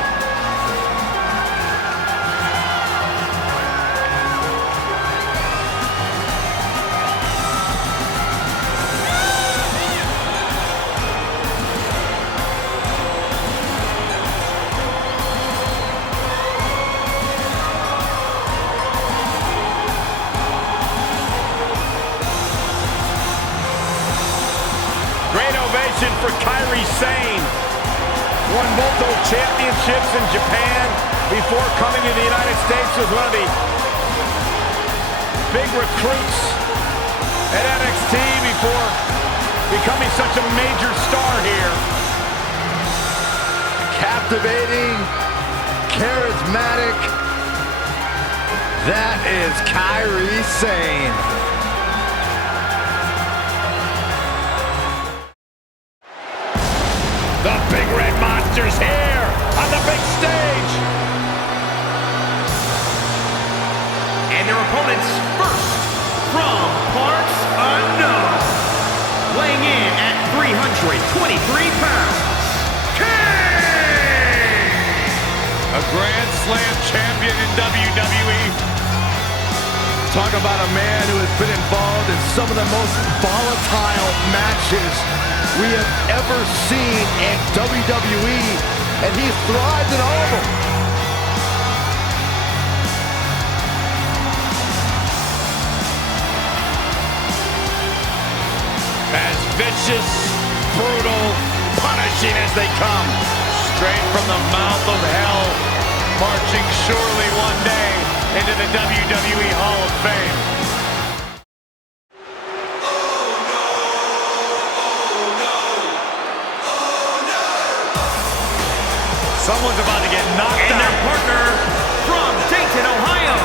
Great ovation for Kairi Sane. Won multiple championships in Japan before coming to the United States. Was one of the big recruits at NXT before becoming such a major star here. Captivating, charismatic. That is Kairi Sane. The Big Red Monster's here on the big stage. And their opponents first from parts unknown, weighing in at 323 pounds, King! A Grand Slam champion in WWE. Talk about a man who has been involved in some of the most volatile matches we have ever seen in WWE, and he's thrived in all of them. As vicious, brutal, punishing as they come. Straight from the mouth of hell, marching surely one day into the WWE Hall of Fame. Someone's about to get knocked And out. their partner from Dayton, Ohio,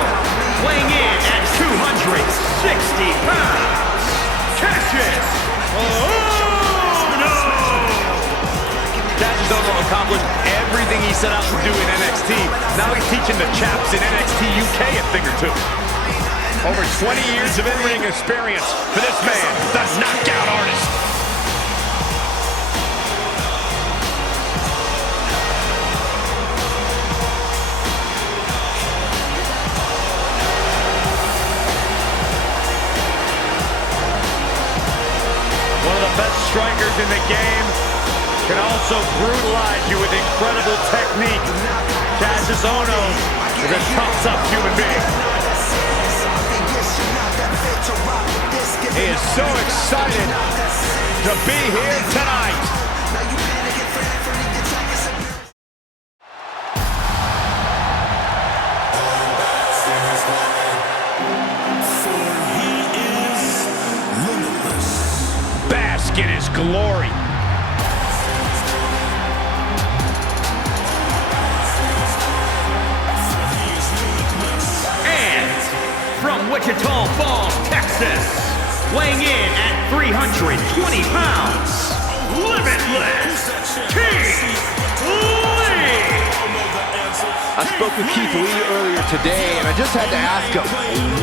weighing in at 260 pounds, Kassius Ohno! Kassius Ohno accomplished everything he set out to do in NXT. Now he's teaching the chaps in NXT UK a thing or two. Over 20 years of in-ring experience for this man, the knockout artist. also brutalize you with incredible technique. Kassius Ohno is a tough human being. He is so excited to be here tonight. Bask in his glory. And from Wichita Falls, Texas, weighing in at 320 pounds, Limitless, Keith Lee! I spoke with Keith Lee earlier today, and I just had to ask him,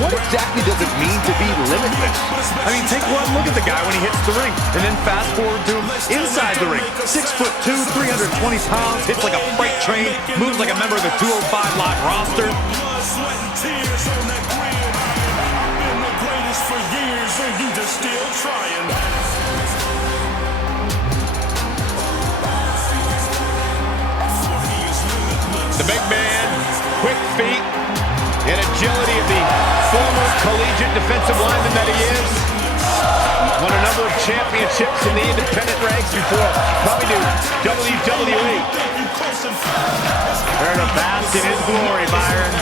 what exactly does it mean to be limitless? I mean, take one look at the guy when he hits the ring, and then fast forward to him inside the ring. 6'2", 320 pounds, hits like a freight train, moves like a member of the 205 Live roster. The big man, quick feet, and agility of the former collegiate defensive lineman that he is. Won a number of championships in the independent ranks before coming to WWE. There to bask in his glory, Byron.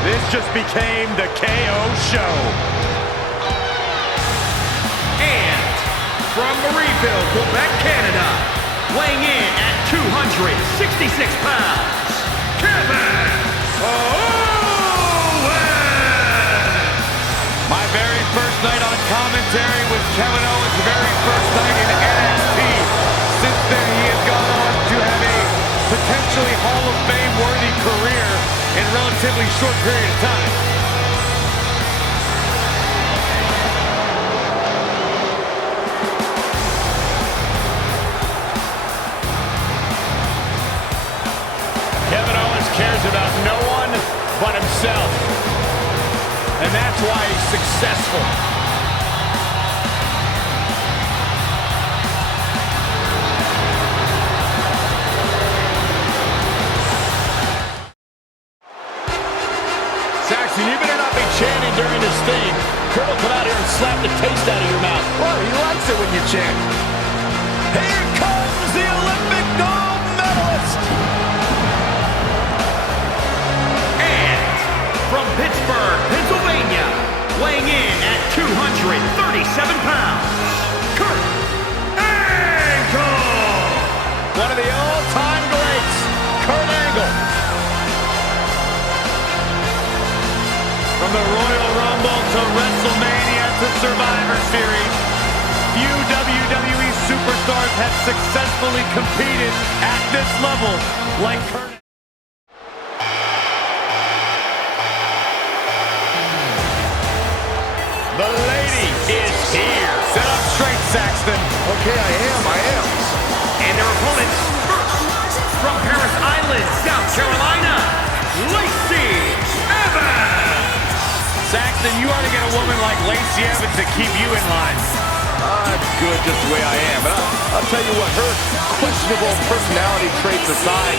This just became the KO show. And from Marieville, Quebec, Canada, weighing in at 266 pounds, Kevin Owens! My very first night on commentary was Kevin Owens' very first night in NXT. Since then, he has gone on to have a potentially Hall of Fame-worthy career in a relatively short period of time. Kevin Owens cares about no one but himself. And that's why he's successful. Saxon, you better not be chanting during this theme. Kurt will come out here and slap the taste out of your mouth. Well, he likes it when you chant. Here comes the Olympic gold medalist! And from Pittsburgh, Pennsylvania, weighing in at 237 pounds, Kurt Angle! One of the all-time greats, Kurt Angle. From the Royal Rumble to WrestleMania to Survivor Series, few WWE superstars have successfully competed at this level like Kurt. The lady is here. Set up straight, Saxton. Okay, I am. And their opponents, first, from Paris Island, South Carolina, Lacey Evans! Saxton, you ought to get a woman like Lacey Evans to keep you in line. I'm good just the way I am. But I'll tell you what, her questionable personality traits aside,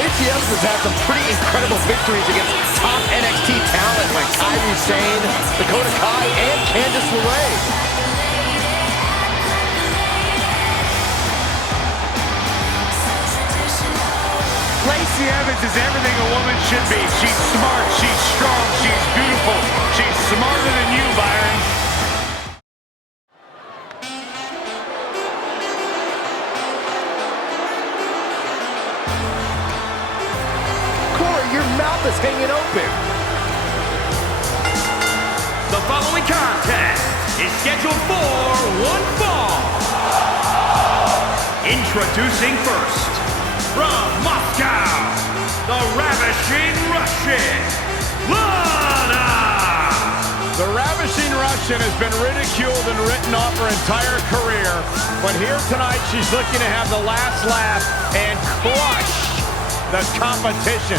Lacey Evans has had some pretty incredible victories against top NXT talent like Kairi Sane, Dakota Kai, and Candice LeRae. Lacey Evans is everything a woman should be. She's smart, she's strong, she's beautiful. She's smarter than you, Byron. Corey, your mouth is hanging open. The following contest is scheduled for one fall. Introducing first, from Moscow, the Ravishing Russian, Lana! The Ravishing Russian has been ridiculed and written off her entire career, but here tonight she's looking to have the last laugh and crush the competition.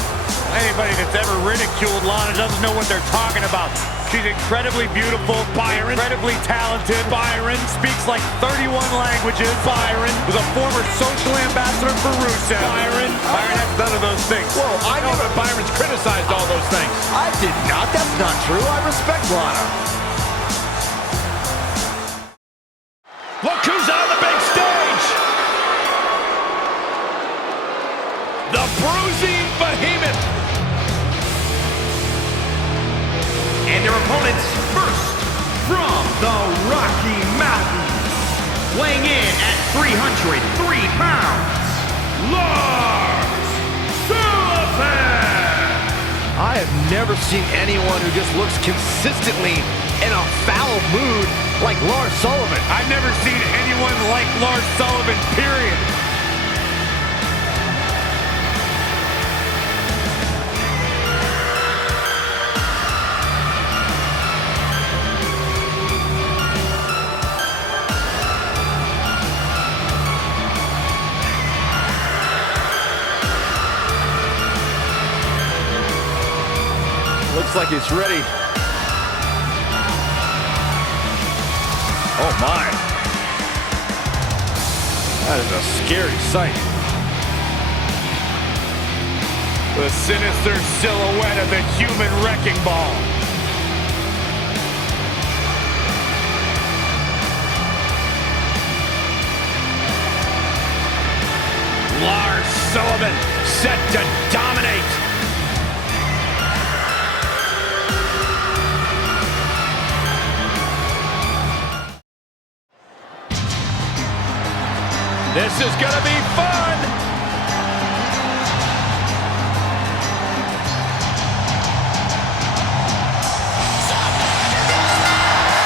Anybody that's ever ridiculed Lana doesn't know what they're talking about. She's incredibly beautiful, Byron, incredibly talented. Byron speaks like 31 languages. Byron was a former social ambassador for Rusev. Byron has none of those things. Whoa, I know never... that Byron's criticized all those things. I did not. That's not true. I respect Lana. Look who's on the big stage! The bruising behemoth! And their opponents first from the Rocky Mountains, weighing in at 303 pounds, Lars Sullivan! I have never seen anyone who just looks consistently in a foul mood like Lars Sullivan. I've never seen anyone like Lars Sullivan, period. Looks like he's ready. Oh my. That is a scary sight. The sinister silhouette of the human wrecking ball. Lars Sullivan set to dominate. This is gonna be fun!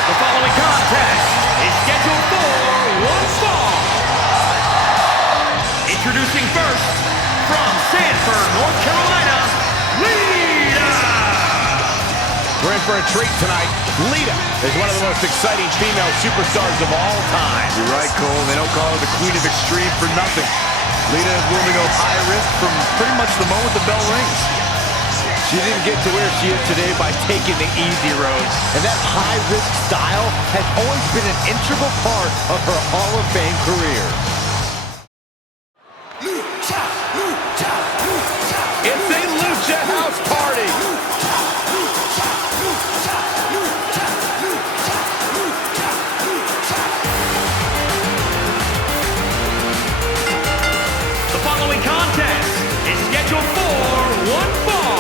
The following contest is scheduled for one fall. Introducing first, from Sanford, North Carolina, Lita! We're in for a treat tonight. Lita is one of the most exciting female superstars of all time. You're right, Cole. They don't call her the Queen of Extreme for nothing. Lita is willing to go high risk from pretty much the moment the bell rings. She didn't get to where she is today by taking the easy road. And that high-risk style has always been an integral part of her Hall of Fame career. It's a Lucha House Party! The following contest is scheduled for one fall.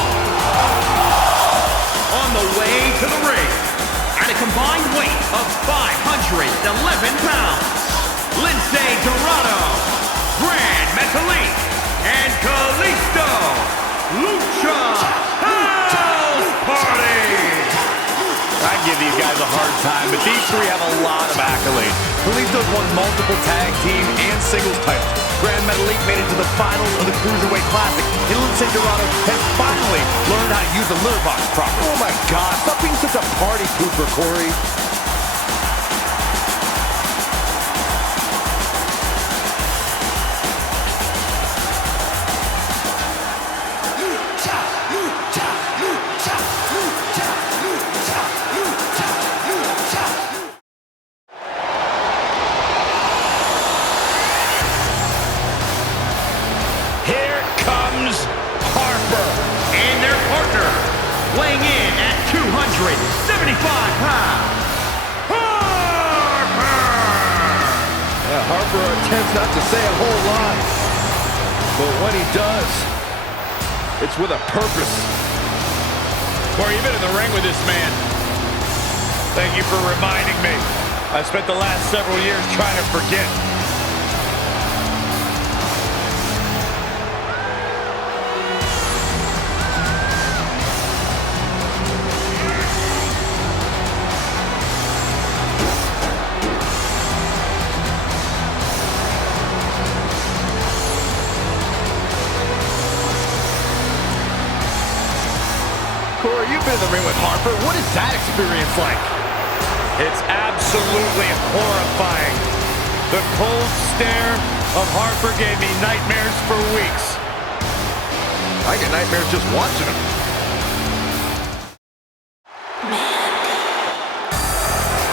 On the way to the ring, at a combined weight of 511 pounds, Lindsay Dorado, Grand Metalik, and Kalisto, Lucha House Party! I give these guys a hard time, but these three have a lot of accolades. Kalisto's won multiple tag team and singles titles. Grand Metalik made it to the finals of the Cruiserweight Classic. And Lindsay Dorado has finally learned how to use the litter box properly. Oh my God, stop being such a party pooper, Corey. Here comes Harper and their partner, weighing in at 275 pounds, Harper! Yeah, Harper attempts not to say a whole lot, but when he does, it's with a purpose. Corey, you've been in the ring with this man. Thank you for reminding me. I spent the last several years trying to forget. Corey, you've been in the ring with Harper. What is that experience like? It's absolutely horrifying. The cold stare of Harper gave me nightmares for weeks. I get nightmares just watching him.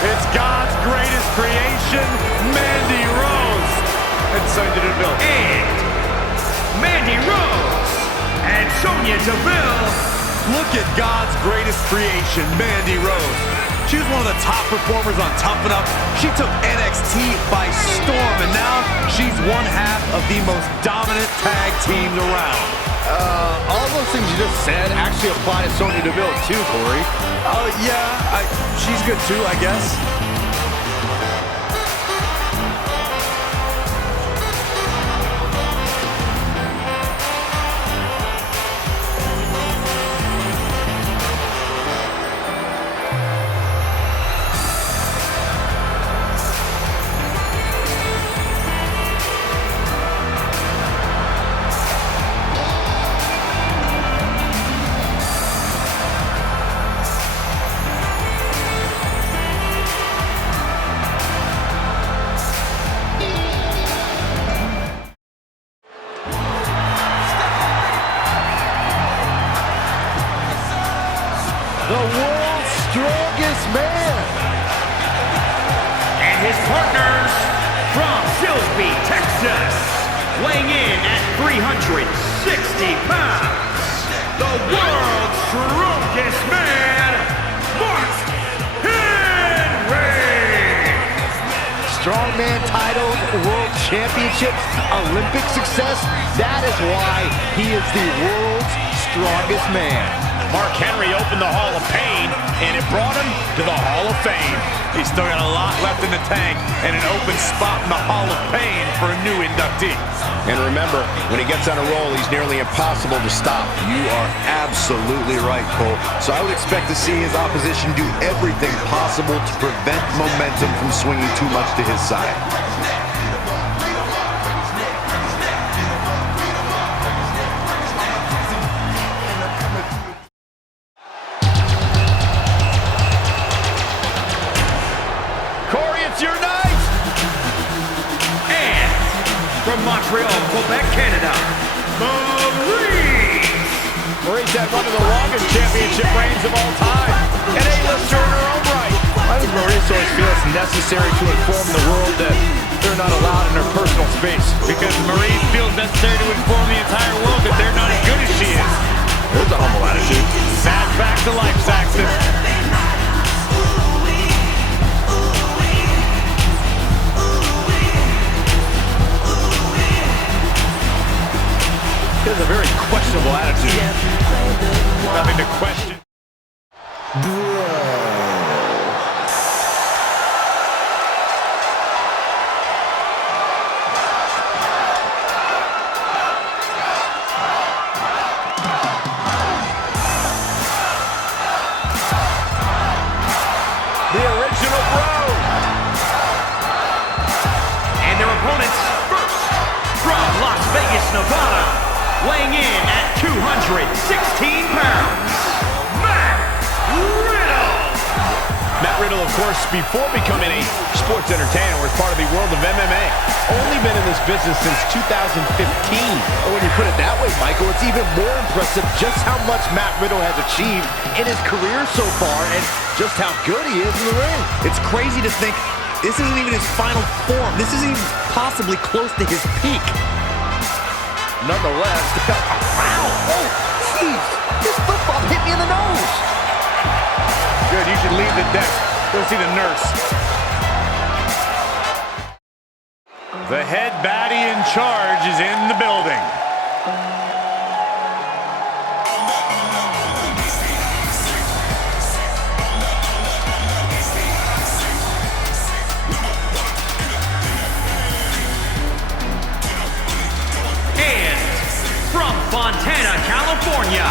It's God's greatest creation, Mandy Rose. And Sonya Deville. And Mandy Rose and Sonya Deville. Look at God's greatest creation, Mandy Rose. She was one of the top performers on Tough Enough. She took NXT by storm, and now she's one half of the most dominant tag teams around. All those things you just said actually apply to Sonya Deville too, Corey. Oh, yeah, she's good too, I guess. The world's strongest man. And his partners from Silsbee, Texas, weighing in at 360 pounds, the world's strongest man, Mark Henry. Strongman titles, world championships, Olympic success. That is why he is the world's strongest man. Mark Henry opened the Hall of Pain, and it brought him to the Hall of Fame. He's still got a lot left in the tank and an open spot in the Hall of Pain for a new inductee. And remember, when he gets on a roll, he's nearly impossible to stop. You are absolutely right, Cole. So I would expect to see his opposition do everything possible to prevent momentum from swinging too much to his side. Montreal, Quebec, Canada, Maurice! Maurice had one of the longest championship reigns of all time. An A-lister in her own right. I think Maurice always feels necessary to inform the world that they're not allowed in her personal space. Because Maurice feels necessary to inform the entire world that they're not as good as she is. There's a humble attitude. Sad fact to life, Saxton. He has a very questionable attitude. Nothing to question. The original Bro. And their opponents first from Las Vegas, Nevada, weighing in at 216 pounds, Matt Riddle. Matt Riddle, of course, before becoming a sports entertainer, was part of the world of MMA. Only been in this business since 2015. When you put it that way, Michael, it's even more impressive just how much Matt Riddle has achieved in his career so far and just how good he is in the ring. It's crazy to think this isn't even his final form. This isn't even possibly close to his peak. Nonetheless, wow, oh, jeez, this football hit me in the nose. Good, you should leave the desk. Go see the nurse. The head baddie in charge is in the building. From Fontana, California,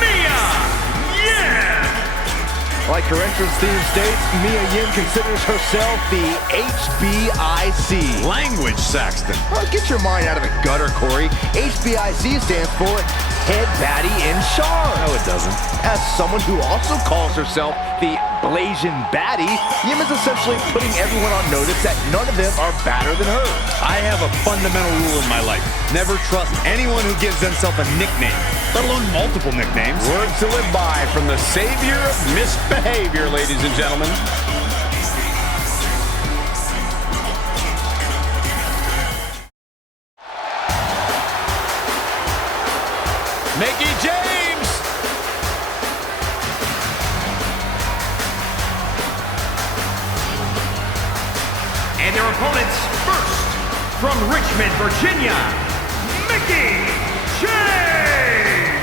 Mia Yim! Like her entrance theme states, Mia Yim considers herself the HBIC. Language, Saxton. Well, get your mind out of the gutter, Corey. HBIC stands for head baddie in charge. No, it doesn't. As someone who also calls herself the Blasian Baddie, Yim is essentially putting everyone on notice that none of them are badder than her. I have a fundamental rule in my life. Never trust anyone who gives themselves a nickname, let alone multiple nicknames. Words to live by from the savior of misbehavior, ladies and gentlemen. Mickie James! And their opponents, first, from Richmond, Virginia, Mickie James!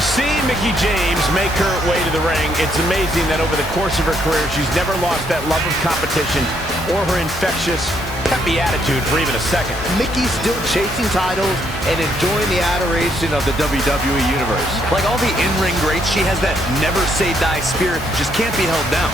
Seeing Mickie James make her way to the ring, it's amazing that over the course of her career, she's never lost that love of competition or her infectious, peppy attitude for even a second. Mickey's still chasing titles and enjoying the adoration of the WWE Universe. Like all the in-ring greats, she has that never-say-die spirit that just can't be held down.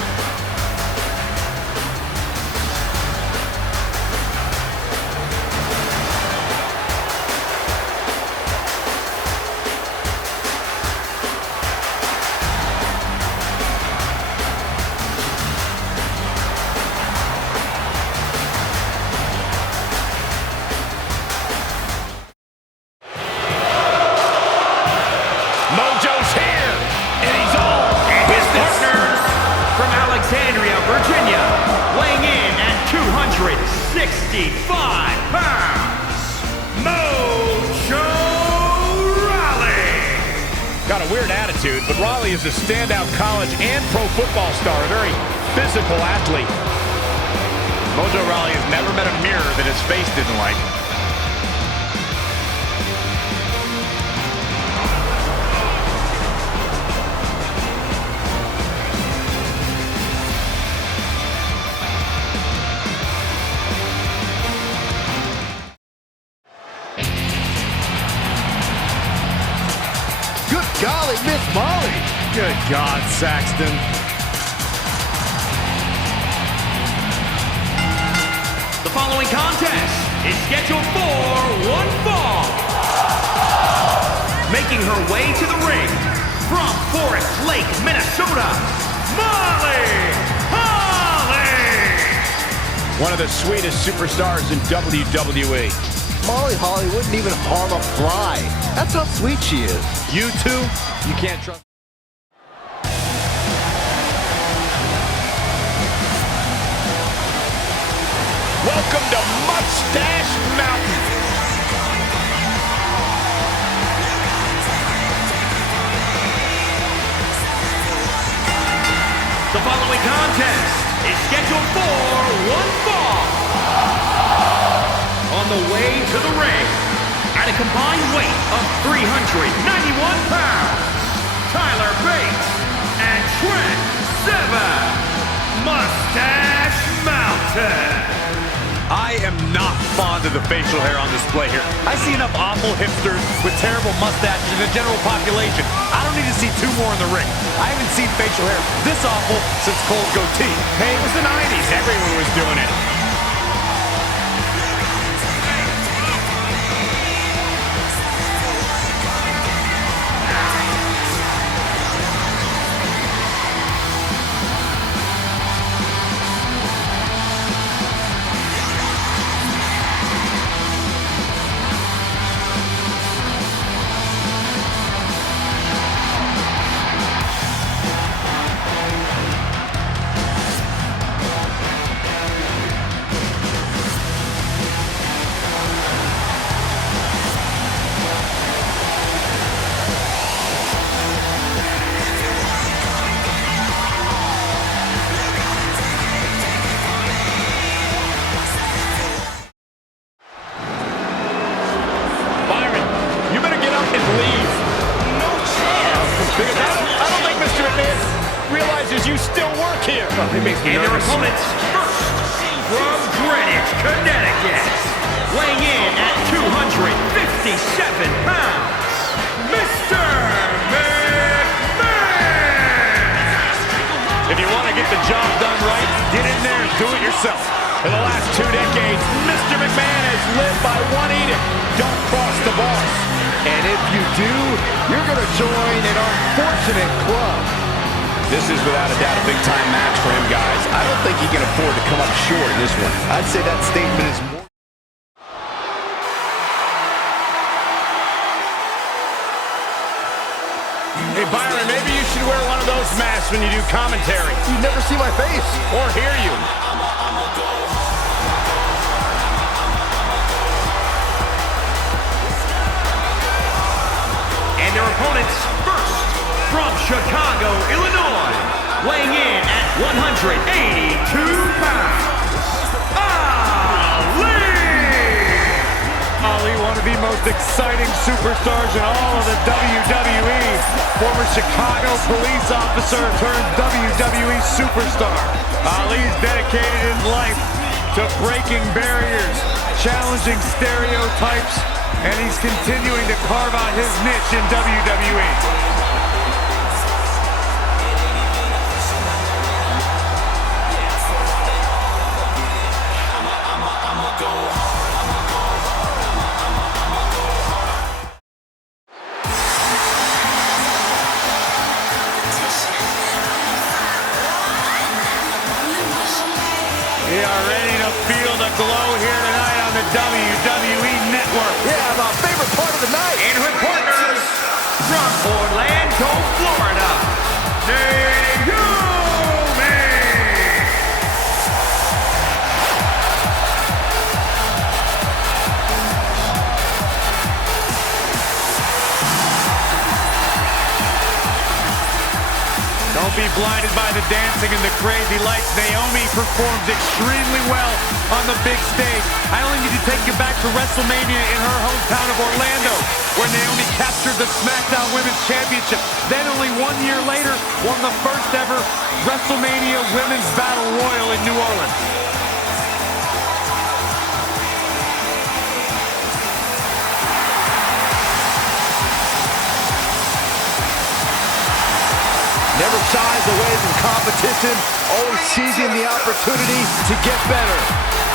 Mojo's here, and he's all And his business. partners from Alexandria, Virginia, weighing in at 265 pounds, Mojo Rawley! Got a weird attitude, but Rawley is a standout college and pro football star, a very physical athlete. Mojo Rawley has never met a mirror that his face didn't like. Good golly, Miss Molly. Good God, Saxton. The following contest is scheduled for one fall. Making her way to the ring from Forest Lake, Minnesota, Molly Holly! One of the sweetest superstars in WWE. Molly Holly wouldn't even harm a fly. That's how sweet she is. You two, you can't trust. Welcome to Mustache Mountain. The following contest is scheduled for one fall. On the way to the ring, at a combined weight of 391 pounds, Tyler Bates and Trent Seven, Mustache Mountain. I am not fond of the facial hair on display here. I see enough awful hipsters with terrible mustaches in the general population. I don't need to see two more in the ring. I haven't seen facial hair this awful since Cole's goatee. Hey, it was the 90s. Everyone was doing it. And their opponents, first, from Greenwich, Connecticut, weighing in at 257 pounds, Mr. McMahon! If you want to get the job done right, get in there and do it yourself. For the last 2 decades, Mr. McMahon has lived by one edict: don't cross the boss. And if you do, you're going to join an unfortunate club. This is without a doubt a big-time match for him, guys. I don't think he can afford to come up short in this one. I'd say that statement is more. Hey, Byron, maybe you should wear one of those masks when you do commentary. You never see my face. Or hear you. And their opponents first, from Chicago, Illinois, weighing in at 182 pounds, Ali, one of the most exciting superstars in all of the WWE. Former Chicago police officer turned WWE superstar. Ali's dedicated his life to breaking barriers, challenging stereotypes, and he's continuing to carve out his niche in WWE. We are ready to feel the glow here tonight on the WWE Network. Yeah, my favorite part of the night. And with partners from Orlando, Florida, Naomi. Don't be blinded by the dancing and the crazy lights. Naomi performs extremely well on the big stage. I only need to take you back to WrestleMania in her hometown of Orlando, where Naomi captured the SmackDown Women's Championship. Then only 1 year later, won the first ever WrestleMania Women's Battle Royal in New Orleans. Never shies away from competition, always seizing the opportunity to get better.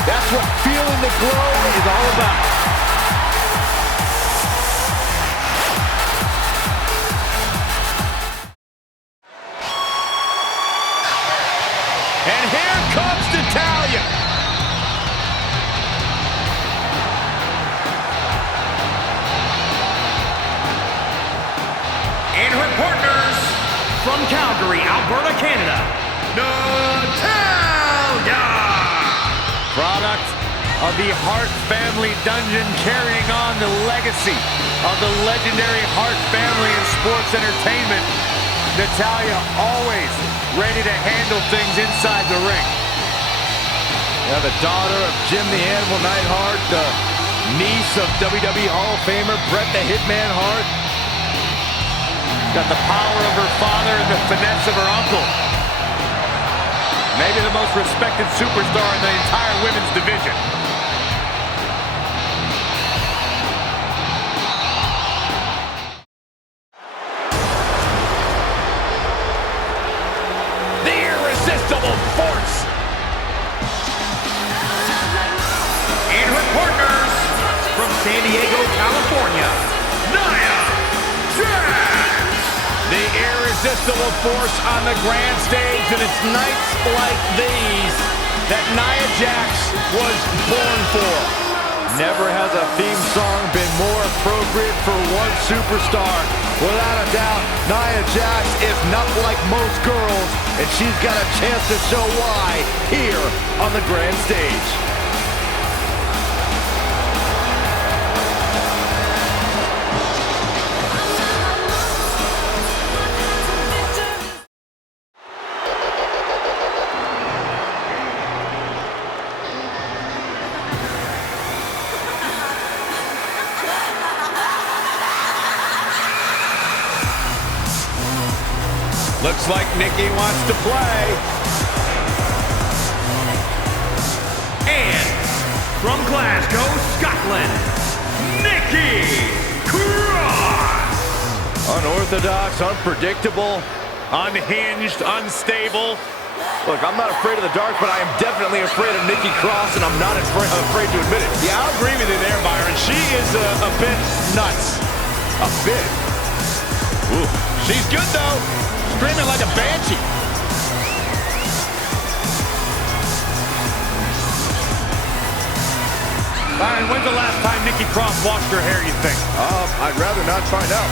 That's what feeling the glow is all about. And here comes Natalya. And her partners from Calgary, Alberta, Canada, Natalya. Product of the Hart family dungeon, carrying on the legacy of the legendary Hart family in sports entertainment. Natalya always ready to handle things inside the ring. Yeah, the daughter of Jim the Animal Neidhart, the niece of WWE Hall of Famer Bret the Hitman Hart. Got the power of her father and the finesse of her uncle. Maybe the most respected superstar in the entire women's division. The irresistible force. And her partners from San Diego, California, Nia Jax. The irresistible force on the grand stage, and it's nights like these that Nia Jax was born for. Never has a theme song been more appropriate for one superstar. Without a doubt, Nia Jax is not like most girls, and she's got a chance to show why here on the grand stage. Looks like Nikki wants to play. And from Glasgow, Scotland, Nikki Cross. Unorthodox, unpredictable, Unhinged, unstable. Look, I'm not afraid of the dark, but I am definitely afraid of Nikki Cross, and I'm not afraid to admit it. Yeah, I'll agree with you there, Byron. She is a bit nuts. A bit. Ooh. She's good, though. Screaming like a banshee. Byron, when's the last time Nikki Cross washed her hair, you think? I'd rather not find out.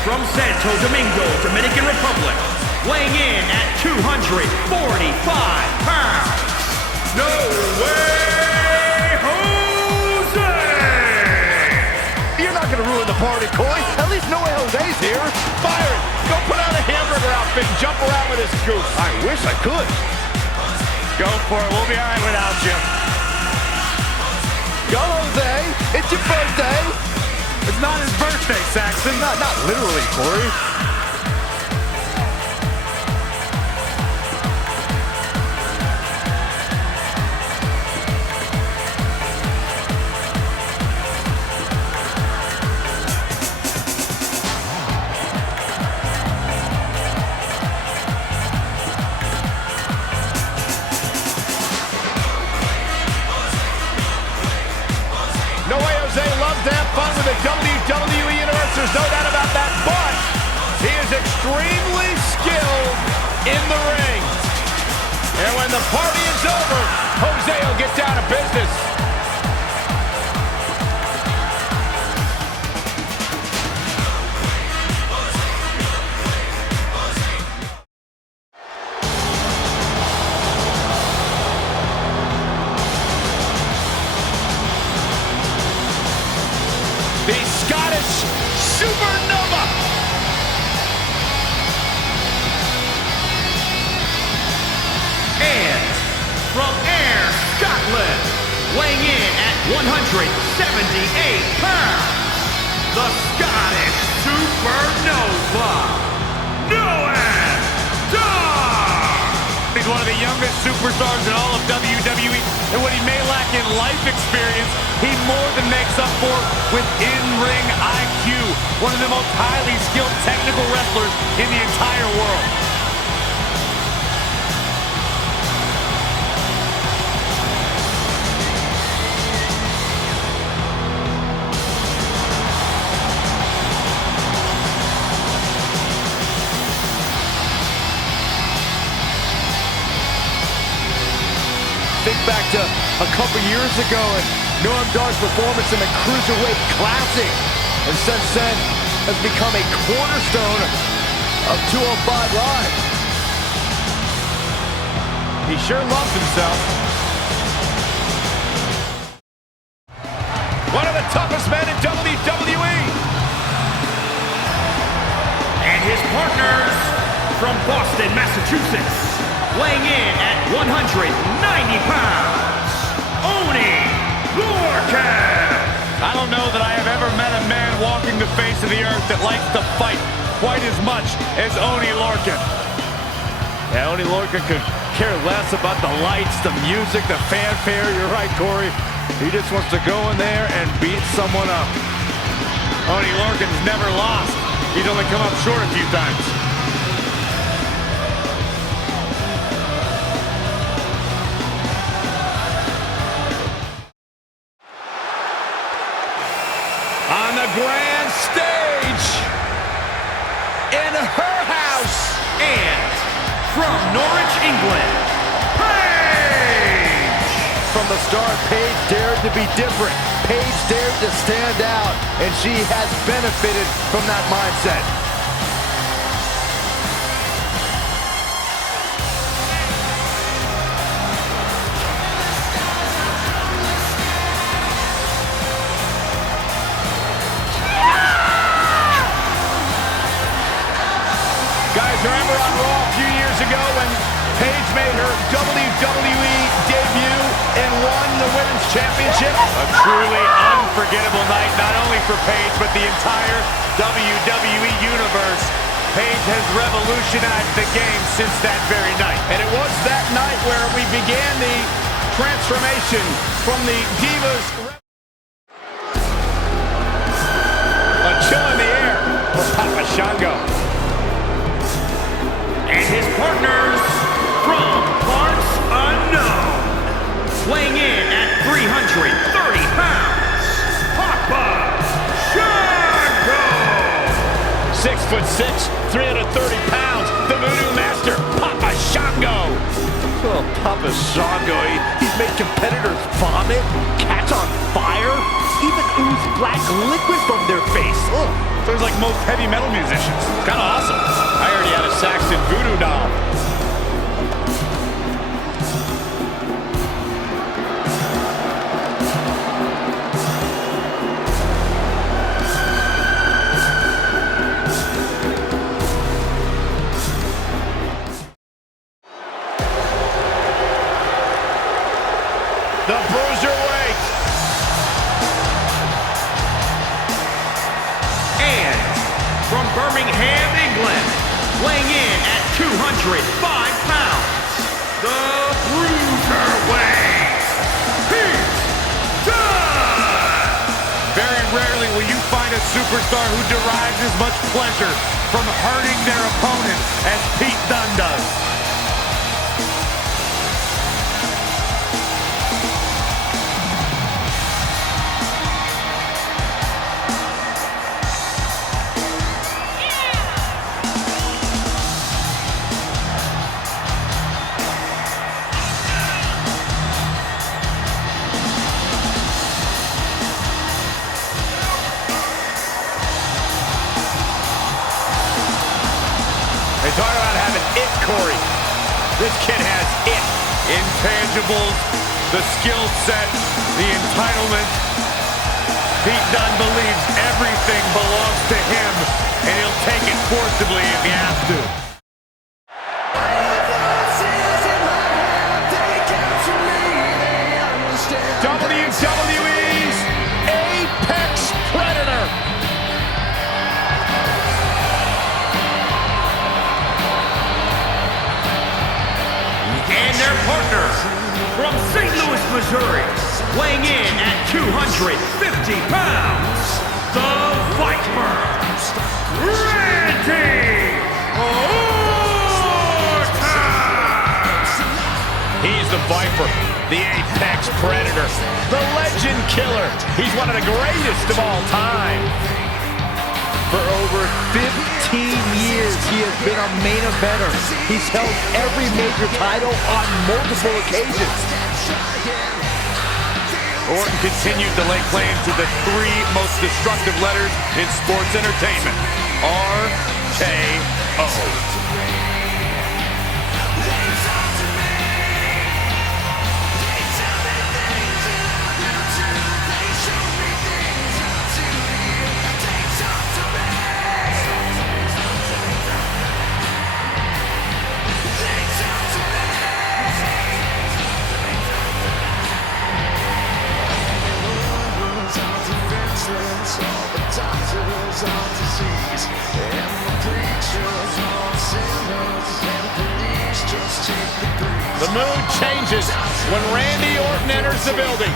From Santo Domingo, Dominican Republic, weighing in at 245 pounds, No Way Jose! You're not going to ruin the party, Coy. At least No Way Jose's here. Byron, go put on a hamburger outfit and jump around with this goof. I wish I could. Go for it. We'll be all right without you. Go, Jose. It's your birthday. It's not his birthday, Saxton. Not literally, Corey. No Way Jose loves to have fun with the WWE Universe, there's no doubt about that, but he is extremely skilled in the ring. And when the party is over, Jose will get down to business. The Scottish Supernova. And from Ayr, Scotland, weighing in at 178 pounds, the Scottish Supernova, Noam Dar! He's one of the youngest superstars in all of WWE, and what he may lack in life experience, he more than makes up for with in-ring IQ. One of the most highly skilled technical wrestlers in the entire world. Think back to a couple years ago and Noam Dar's performance in the Cruiserweight Classic, and since then has become a cornerstone of 205 Live. He sure loves himself. One of the toughest men in WWE. And his partners from Boston, Massachusetts, weighing in at 190 pounds, Oney Lorcan. I don't know that I have ever met a man walking the face of the earth that likes to fight quite as much as Oney Lorcan. Yeah, Oney Lorcan could care less about the lights, the music, the fanfare. You're right, Corey. He just wants to go in there and beat someone up. Oney Lorcan's never lost. He's only come up short a few times. On the grand stage, in her house, And from Norwich, England, Paige! From the start, Paige dared to be different. Paige dared to stand out, and she has benefited from that mindset. ago when Paige made her WWE debut and won the Women's Championship. A truly unforgettable night, not only for Paige, but the entire WWE Universe. Paige has revolutionized the game since that very night. And it was that night where we began the transformation from the Divas. A chill in the air for Papa Shango. And his partners from parts unknown, weighing in at 330 pounds, Papa Shango. 6'6", 330 pounds, the Voodoo Master, Papa Shango. Oh, Papa Shango, he's made competitors vomit, catch on fire, even ooze black liquid from their face. Ugh. Sounds like most heavy metal musicians. It's kind of awesome. I already had a Saxon voodoo doll. The Bruiserweight. And from Birmingham, England, weighing in at 205 pounds, the Bruiserweight, Heath Slater. Very rarely will you find a superstar who derives as much pleasure from hurting their opponent as Pete Dunne does. They talk about having it, Corey. This kid has it. Intangibles, the skill set, the entitlement. Pete Dunne believes everything belongs to him, and he'll take it forcibly if he has to. WWE's Apex Predator. And their partner from St. Louis, Missouri, weighing in at 250 pounds, the Viper, Randy Orton. He's the Viper, the Apex Predator, the Legend Killer. He's one of the greatest of all time. For over 15 years, he has been a main eventer. He's held every major title on multiple occasions. Orton continued to lay claim to the three most destructive letters in sports entertainment. RKO. The mood changes when Randy Orton enters the building.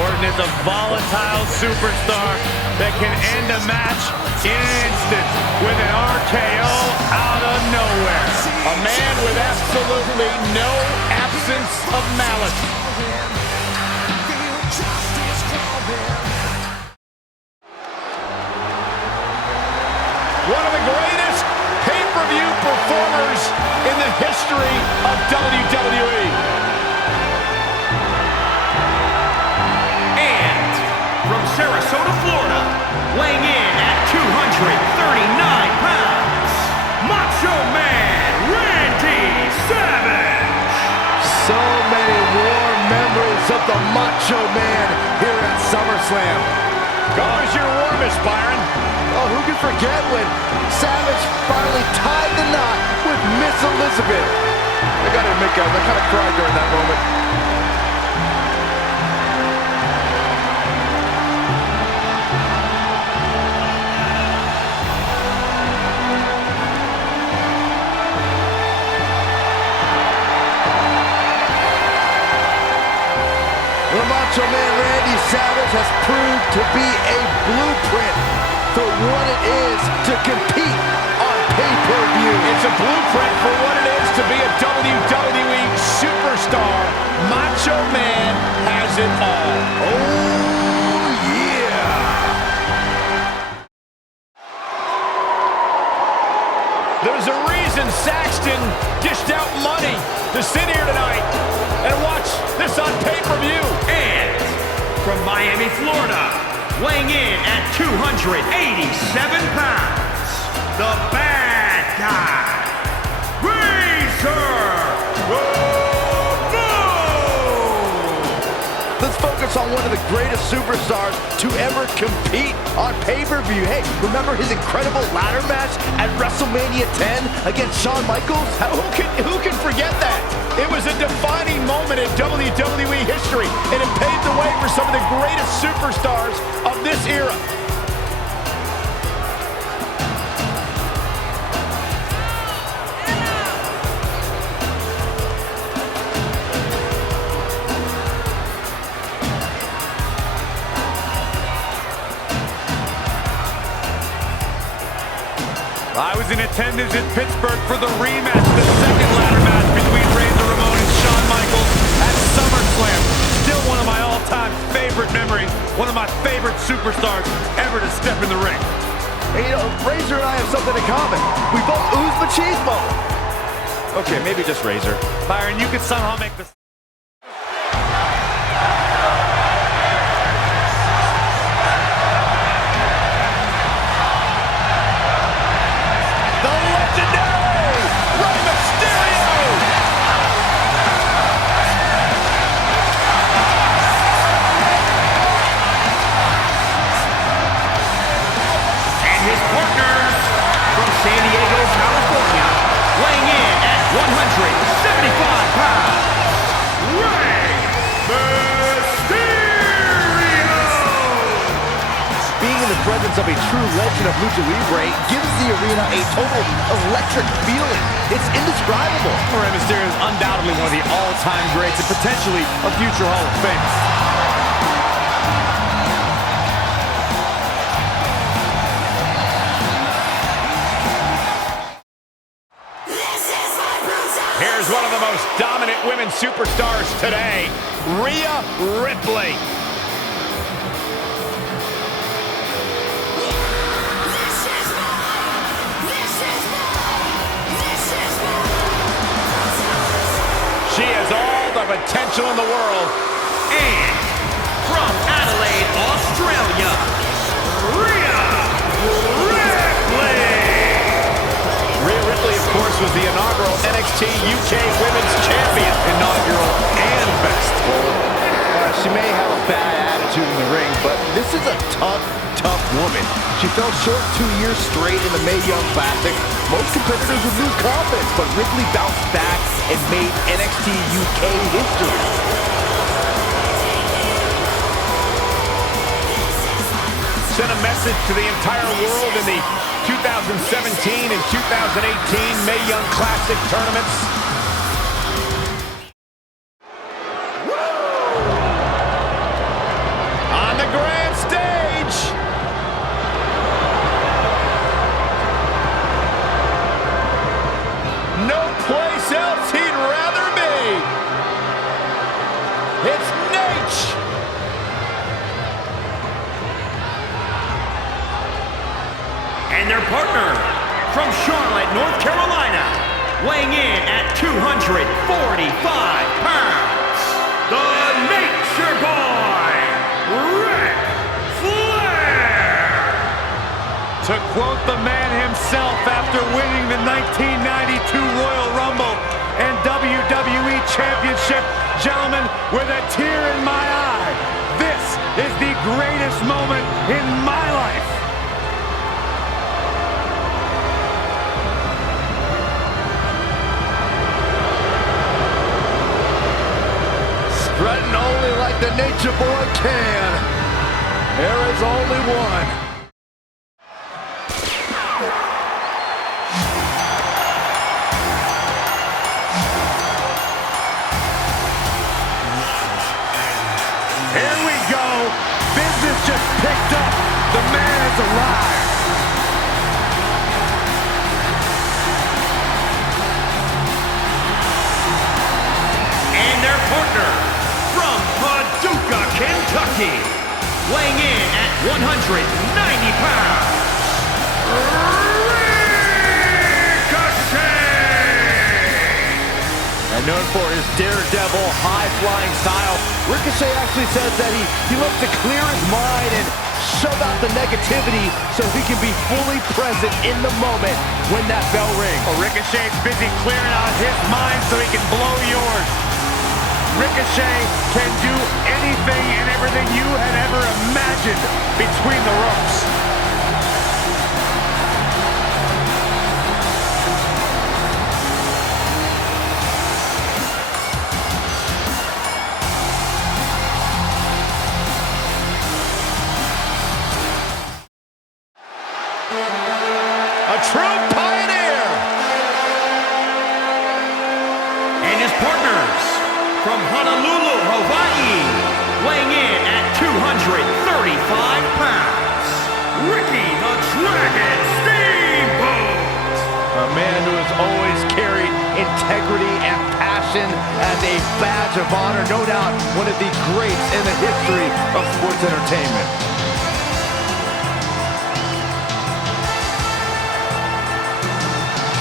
Orton is a volatile superstar that can end a match in an instant with an RKO out of nowhere. A man with absolutely no absence of malice. One of the greatest pay-per-view performers in the history of WWE. And from Sarasota, Florida, weighing in at 239 pounds, Macho Man Randy Savage. So many warm memories of the Macho Man here at SummerSlam. Go as your warmest, Byron. Oh, who can forget when Savage finally tied the knot with Miss Elizabeth? I gotta admit, guys, I kind of cried during that moment. The Macho Man Randy Savage has proved to be a blueprint for what it is to compete on pay-per-view. It's a blueprint for what it is to be a WWE superstar. Macho Man has it all. Oh, yeah! There's a reason Saxton dished out money to sit here tonight and watch this on pay-per-view. And from Miami, Florida, weighing in at 287 pounds, the bad guy, Razor Ramon! Let's focus on one of the greatest superstars to ever compete on pay-per-view. Hey, remember his incredible ladder match at WrestleMania 10 against Shawn Michaels? Who can forget that? It was a defining moment in WWE history, and it paved the way for some of the greatest superstars of this era. I was in attendance in Pittsburgh for the rematch, the second ladder match between Razor Ramon and Shawn Michaels at SummerSlam. Still one of my all-time favorite memories, one of my favorite superstars ever to step in the ring. Hey, you know, Razor and I have something in common. We both ooze machismo. Okay, maybe just Razor. Byron, you could somehow make this. San Diego, California, weighing in at 175 pounds, Rey Mysterio! Being in the presence of a true legend of Lucha Libre gives the arena a total electric feeling. It's indescribable. Rey Mysterio is undoubtedly one of the all-time greats and potentially a future Hall of Famer. Here's one of the most dominant women superstars today, Rhea Ripley. She has all the potential in the world. And from Adelaide, Australia, Rhea Ripley! Rhea Ripley, of course, was the inaugural NXT UK Women's Champion. Inaugural and best. She may have a bad attitude in the ring, but this is a tough woman. She fell short 2 years straight in the Mae Young Classic. Most competitors would lose confidence, but Ripley bounced back and made NXT UK history. Sent a message to the entire world in the 2017 and 2018 Mae Young Classic tournaments. On the grand stage. No place else he'd rather be. It's Nate. And their partner, from Charlotte, North Carolina, weighing in at 245 pounds, the Nature Boy, Ric Flair! To quote the man himself after winning the 1992 Royal Rumble and WWE Championship, gentlemen, with a tear in my eye, this is the greatest moment in my life. Strutting only like the nature boy can. There is only one. Here we go. Business just picked up. The man is alive. And their partner from Paducah, Kentucky, weighing in at 190 pounds, And known for his daredevil, high-flying style, Ricochet actually says that he loves to clear his mind and shove out the negativity so he can be fully present in the moment when that bell rings. Well, Ricochet's busy clearing out his mind so he can blow yours. Ricochet can do anything and everything you had ever imagined between the ropes. A true pioneer! and his partners from Honolulu, Hawaii, weighing in at 235 pounds, Ricky the Dragon Steamboat! A man who has always carried integrity and passion as a badge of honor. No doubt one of the greats in the history of sports entertainment.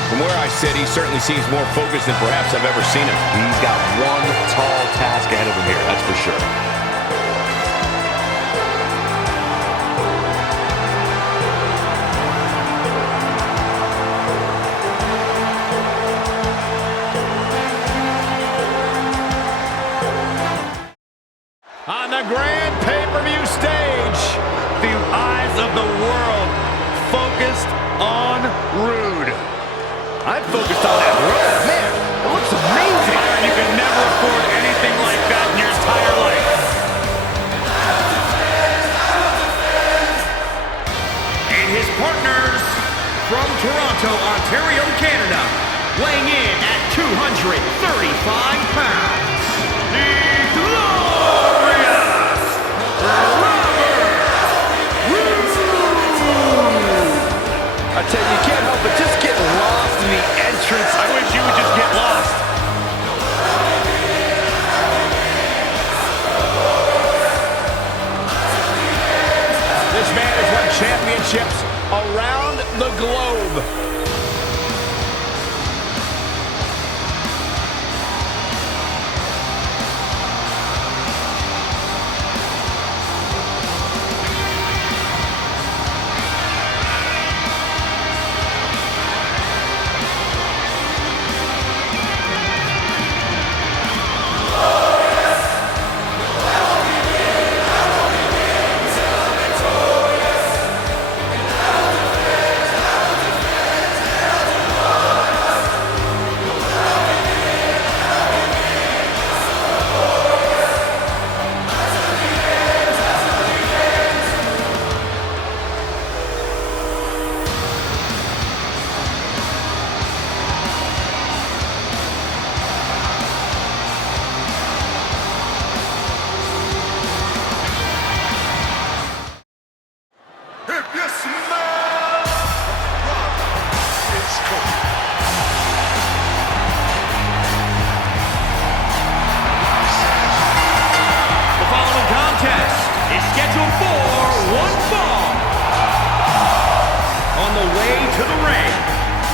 From where I sit, he certainly seems more focused than perhaps I've ever seen him. He's got one tall task ahead of him here, that's for sure. On the grand pay-per-view stage, the eyes of the world focused on Rude. I'm focused on that road. Man, it looks amazing. You can never afford anything like that in your entire life. And his partners from Toronto, Ontario, Canada, weighing in at 235 pounds, the glorious Robert Roode! I tell you, you can't help but just get lost in the entrance. I wish you would just get lost. This man has won championships around the globe. The following contest is scheduled for one fall. On the way to the ring,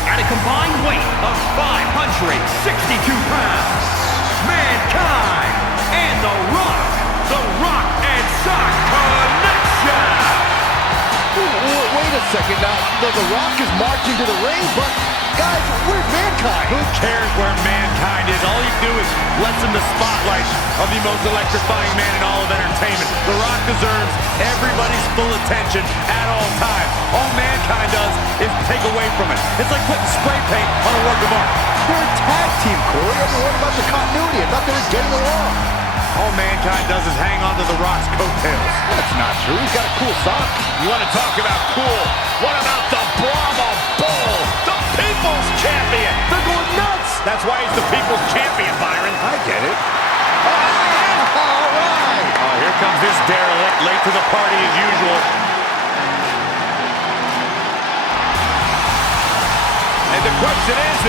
at a combined weight of 562 pounds, Mankind and The Rock and Sock Connection. Wait a second now. The Rock is marching to the ring, but Guys, where's Mankind? Who cares where Mankind is? All you do is lessen the spotlight of the most electrifying man in all of entertainment. The Rock deserves everybody's full attention at all times. All Mankind does is take away from it. It's like putting spray paint on a work of art. They're a tag team, Corey. Everyone about the continuity. I thought they were getting along. All Mankind does is hang on to the Rock's coattails. That's not true. He's got a cool sock. You want to talk about cool? What about the Brahma Bull? The People's Champion! They're going nuts. That's why he's the People's Champion, Byron. I get it. All right. Oh, here comes this derelict, late to the party as usual. And the question is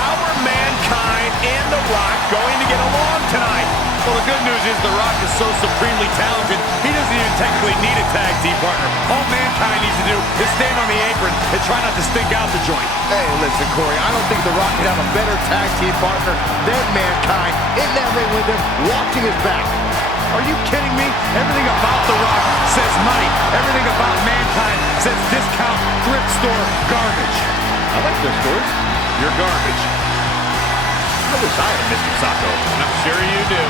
how are Mankind and The Rock going to get along tonight? Well, the good news is The Rock is so supremely talented, he doesn't even technically need a tag team partner. All Mankind needs to do is stand on the apron and try not to stink out the joint. Hey, listen, Corey, I don't think The Rock could have a better tag team partner than Mankind in that ring with him, watching his back. Are you kidding me? Everything about The Rock says money. Everything about Mankind says discount, thrift store, garbage. I like those stores. You're garbage. I wish I had Mr. Sacco. I'm sure you do.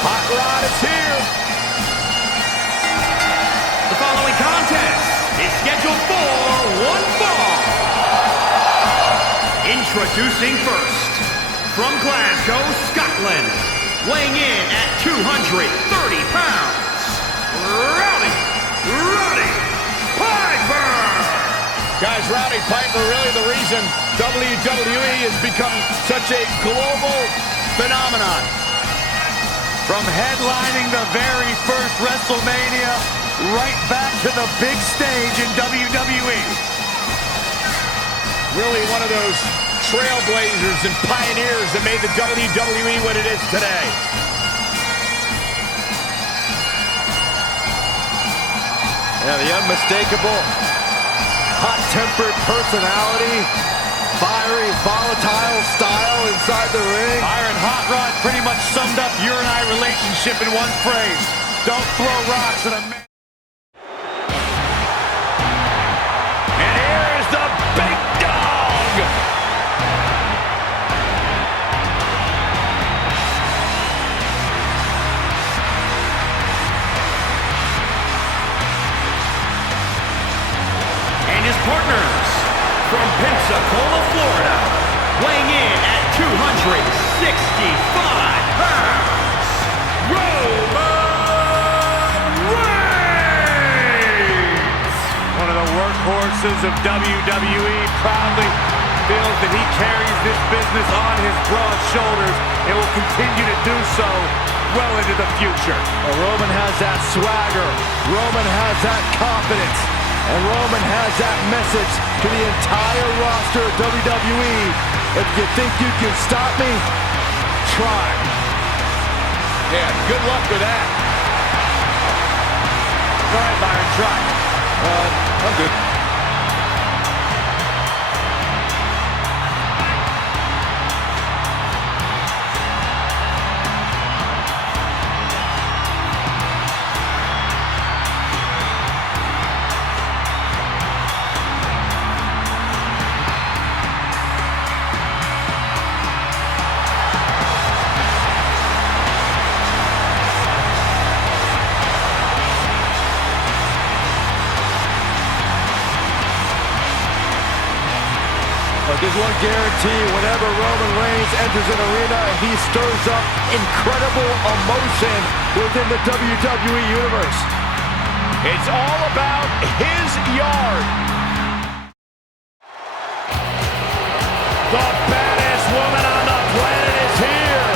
Hot Rod is here. The following contest is scheduled for one fall. Introducing first, from Glasgow, Scotland, weighing in at 230 pounds, Rowdy Piper! Guys, Rowdy Piper really the reason WWE has become such a global phenomenon. From headlining the very first WrestleMania, right back to the big stage in WWE. Really one of those trailblazers and pioneers that made the WWE what it is today. Yeah, the unmistakable, hot-tempered personality, fiery, volatile style inside the ring. Byron, Hot Rod pretty much summed up your and I relationship in one phrase. Don't throw rocks at a man. And here is the big dog. And his partners, from Pensacola, Florida, weighing in at 265 pounds, Roman Reigns! One of the workhorses of WWE proudly feels that he carries this business on his broad shoulders and will continue to do so well into the future. Well, Roman has that swagger. Roman has that confidence. And Roman has that message to the entire roster of WWE. If you think you can stop me, try. Yeah, good luck with that. Go ahead, Byron, try. I'm good. But there's one guarantee, whenever Roman Reigns enters an arena, he stirs up incredible emotion within the WWE Universe. It's all about his yard. The baddest woman on the planet is here.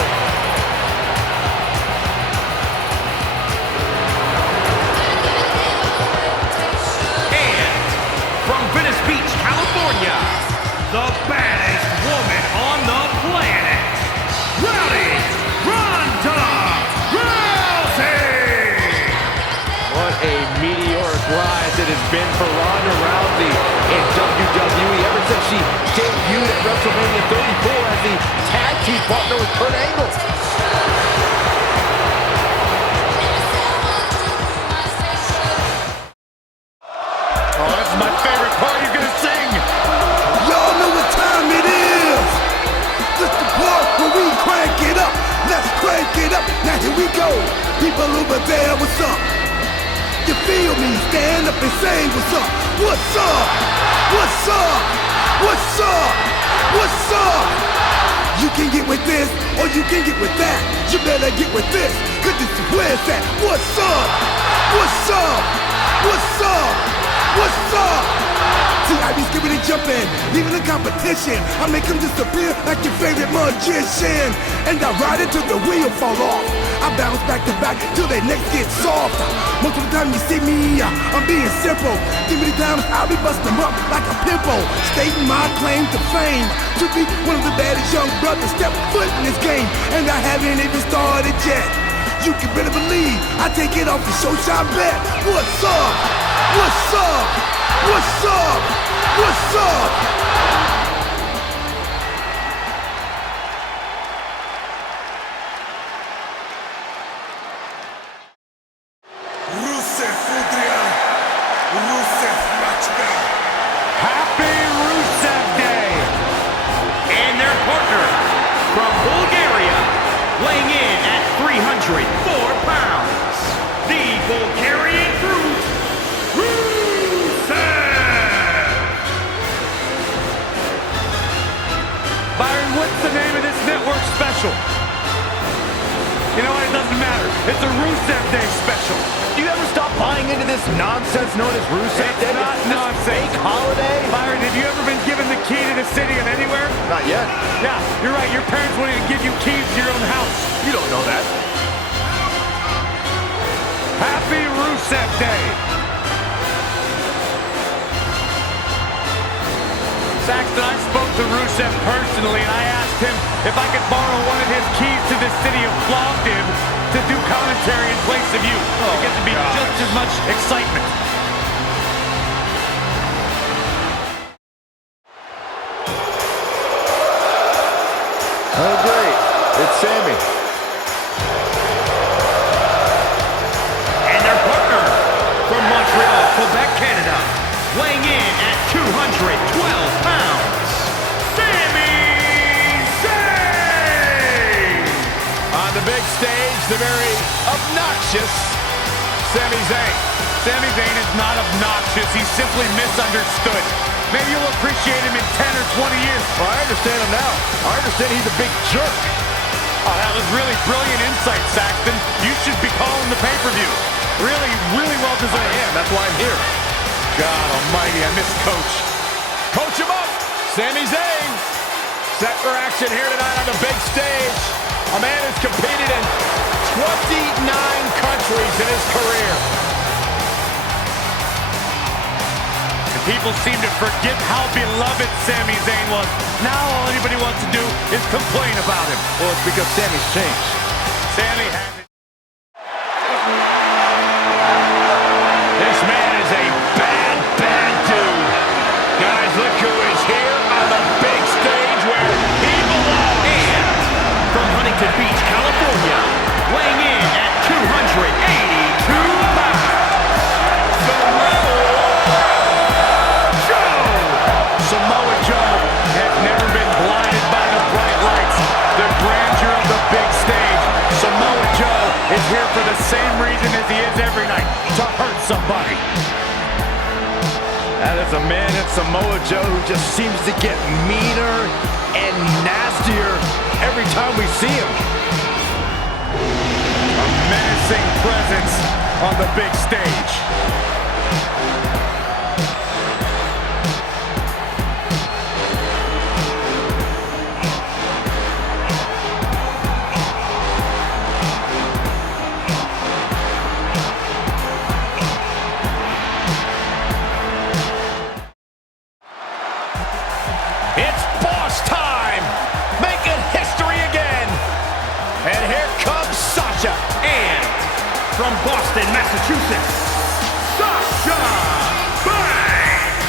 And from Venice Beach, California, the baddest woman on the planet, Rowdy Ronda Rousey! What a meteoric rise it has been for Ronda Rousey in WWE ever since she debuted at WrestleMania 34 as the tag team partner with Kurt Angle. People over there, what's up? You feel me? Stand up and say what's up. What's up? What's up? What's up? What's up? You can get with this, or you can get with that. You better get with this, cause this is where it's at. What's up? What's up? What's up? What's up? See, I be skipping and jumping, leaving the competition. I make them disappear like your favorite magician. And I ride it till the wheel fall off. I bounce back to back till their necks get soft. Most of the time you see me, I'm being simple. Give me the times I'll be busting them up like a pimple. Stating my claim to fame, to be one of the baddest young brothers step foot in this game. And I haven't even started yet. You can better believe I take it off the show shot bet. What's up? What's up? What's up? What's up? Happy Rusev Day! And their partner from Bulgaria, weighing in at 304 pounds, the Bulgarian Brute, Rusev! Byron, what's the name of this network special? You know what? It doesn't matter. It's a Rusev Day special. Do you ever stop buying into this nonsense known as Rusev Day? It's not nonsense. Fake holiday? Byron, have you ever been given the key to the city of anywhere? Not yet. Yeah, you're right. Your parents wouldn't even give you keys to your own house. You don't know that. Happy Rusev Day. Saxton, I spoke to Rusev personally, and I asked him if I could borrow one of his keys to the city of Plovdiv to do commentary in place of you. To get to be just as much excitement. Oh, great. It's Sammy. And their partner from Montreal, Quebec, Canada, weighing in at 212 pounds, Sami Zayn! On the big stage, the very obnoxious Sami Zayn. Sami Zayn is not obnoxious. He's simply misunderstood. Maybe you'll appreciate him in 10 or 20 years. Well, I understand him now. I understand he's a big jerk. Oh, that was really brilliant insight, Saxton. You should be calling the pay-per-view. Really, really well deserved. I am. That's why I'm here. God almighty, I miss Coach. Coach him up, Sami Zayn. Set for action here tonight on the big stage. A man who's competed in 29 countries in his career. And people seem to forget how beloved Sami Zayn was. Now all anybody wants to do is complain about him. Well, it's because Sammy's changed. Sami has it. This man is a bad, bad dude. Guys, look who is here on the big stage where he belongs. And from Huntington Beach, California, weighing in at 282 pounds, Samoa Joe has never been blinded by the bright lights, the grandeur of the big stage. Samoa Joe is here for the same reason as he is every night, to hurt somebody. That is a man in Samoa Joe who just seems to get meaner and nastier every time we see him. A menacing presence on the big stage. It's boss time, making history again. And here comes Sasha. and from Boston, Massachusetts, Sasha Banks!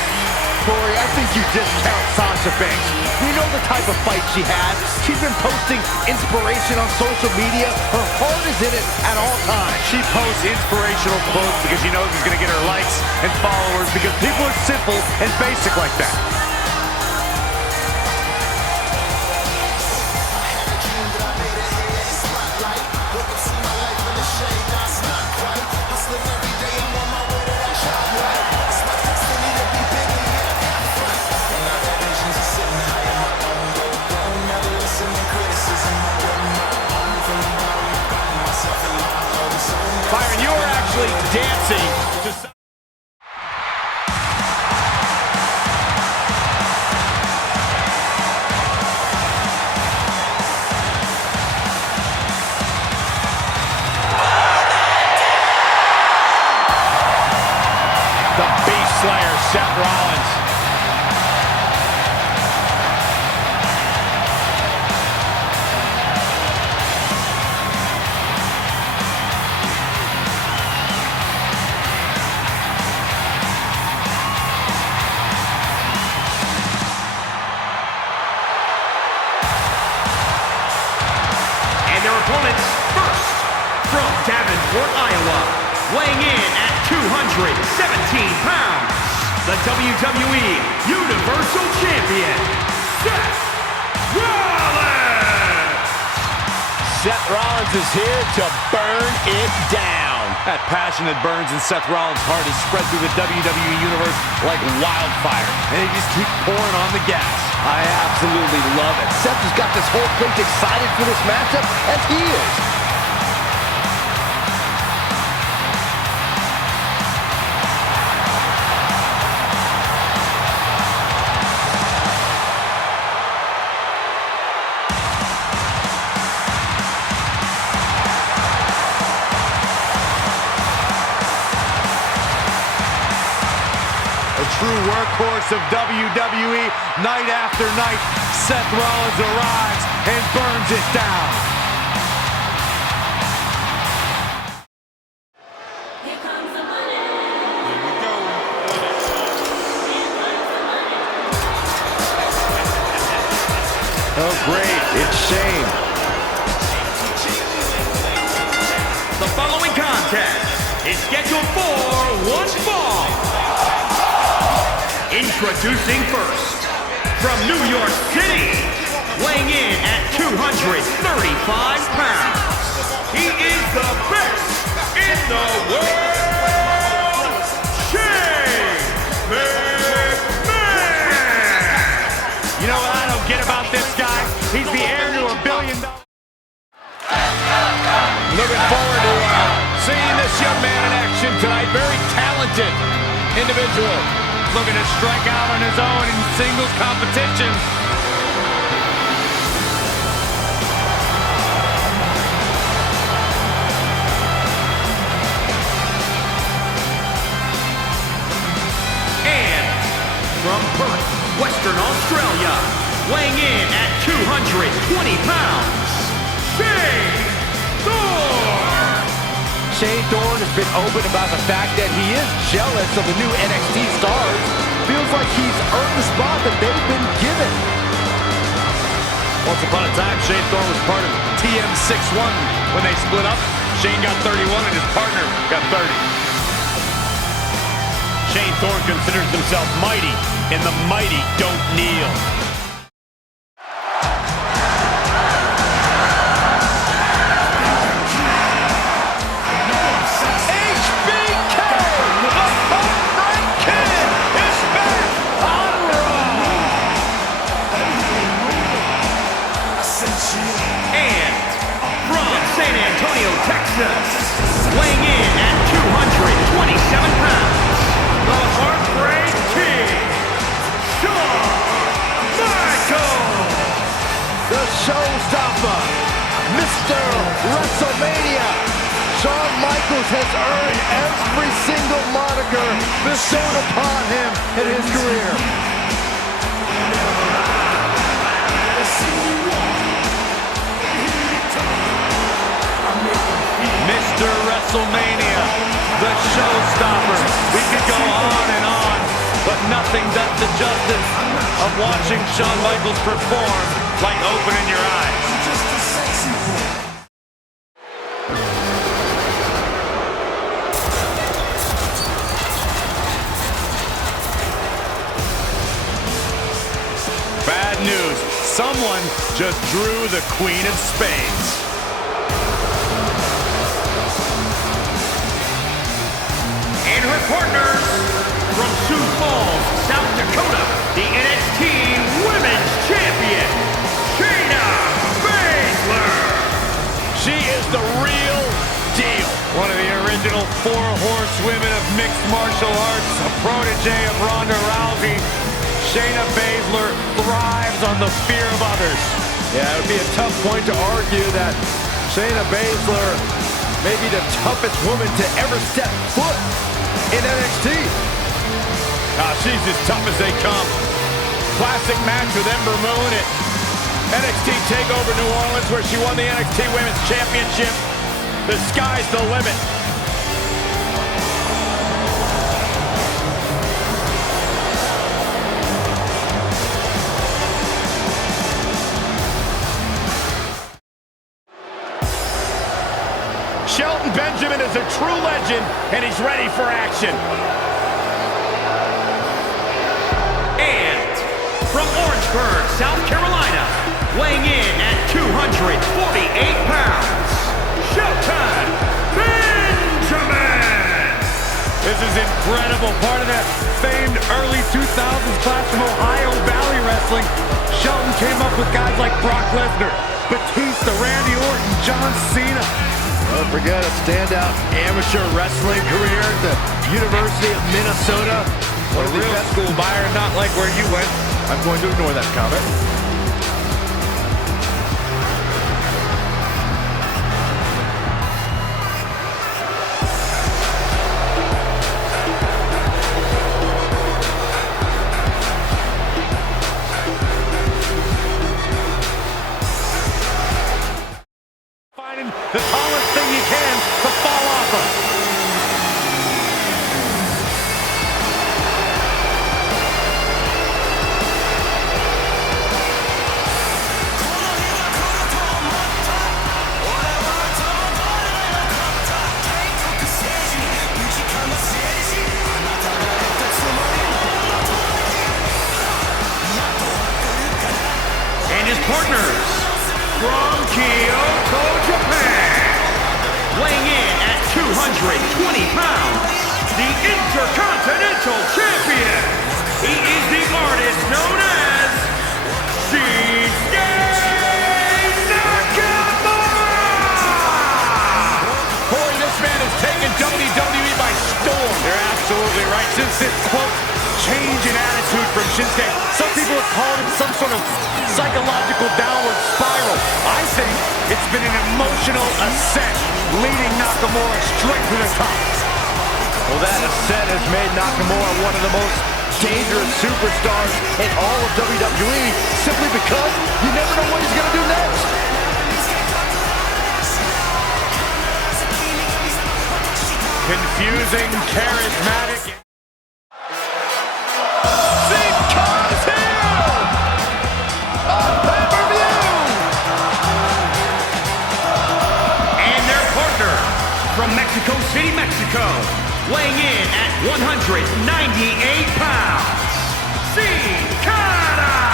Corey, I think you discount Sasha Banks. We know the type of fight she has. She's been posting inspiration on social media. Her heart is in it at all times. She posts inspirational quotes because she knows it's going to get her likes and followers because people are simple and basic like that. Shade. Slayer, Seth Rollins. Opponents, first, from Davenport, Iowa, weighing in at 217 pounds, the WWE Universal Champion, Seth Rollins! Seth Rollins is here to burn it down. That passion that burns in Seth Rollins' heart is spread through the WWE Universe like wildfire, and they just keep pouring on the gas. I absolutely love it. Seth has got this whole place excited for this matchup, as he is. True workhorse of WWE, night after night, Seth Rollins arrives and burns it down. Here comes the money. Here we go. Oh, great. It's Shane. The following contest is scheduled for one fall. Introducing first, from New York City, weighing in at 235 pounds, he is the best in the world, Shane McMahon! You know what I don't get about this guy? He's the heir to $1 billion. Looking forward to seeing this young man in action tonight. Very talented individual. Looking to strike out on his own in singles competition. And from Perth, Western Australia, weighing in at 220 pounds, Shane Thorne! Shane Thorne has been open about the fact that he is jealous of the new NXT stars. Feels like he's earned the spot that they've been given. Once upon a time, Shane Thorne was part of TM61. When they split up, Shane got 31 and his partner got 30. Shane Thorne considers himself mighty, and the mighty don't kneel. Weighing in at 227 pounds, the Heartbreak King, Shawn Michaels! The showstopper, Mr. WrestleMania. Shawn Michaels has earned every single moniker bestowed upon him in his career. Mr. WrestleMania, the showstopper. We could go on and on, but nothing does the justice of watching Shawn Michaels perform like opening your eyes. Bad news. Someone just drew the Queen of Spades. And her partners, from Sioux Falls, South Dakota, the NXT Women's Champion, Shayna Baszler. She is the real deal. One of the original 4 horsewomen of mixed martial arts, a protege of Ronda Rousey. Shayna Baszler thrives on the fear of others. Yeah, it would be a tough point to argue that Shayna Baszler may be the toughest woman to ever step foot in NXT. She's as tough as they come. Classic match with Ember Moon at NXT TakeOver New Orleans, where she won the NXT Women's Championship. The sky's the limit. Shelton Benjamin is a true legend, and he's ready for action. And from Orangeburg, South Carolina, weighing in at 248 pounds, Shelton Benjamin! This is incredible. Part of that famed early 2000s class from Ohio Valley Wrestling. Shelton came up with guys like Brock Lesnar, Batista, Randy Orton, John Cena. Don't forget a standout amateur wrestling career at the University of Minnesota. What a real school buyer, not like where you went. I'm going to ignore that comment. The tallest thing you can to fall off of. And his partners from Kyoto, Japan, weighing in at 220 pounds, the Intercontinental Champion. He is the artist known as Shinsuke Nakamura! Boy, this man has taken WWE by storm. You're absolutely right. Since this quote, change in attitude from Shinsuke, some people have called it some sort of psychological downward spiral. I think it's been an emotional ascent, leading Nakamura straight to the top. Well, that ascent has made Nakamura one of the most dangerous superstars in all of WWE, simply because you never know what he's going to do next. Confusing, charismatic. From Mexico City, Mexico, weighing in at 198 pounds, Sin Cara!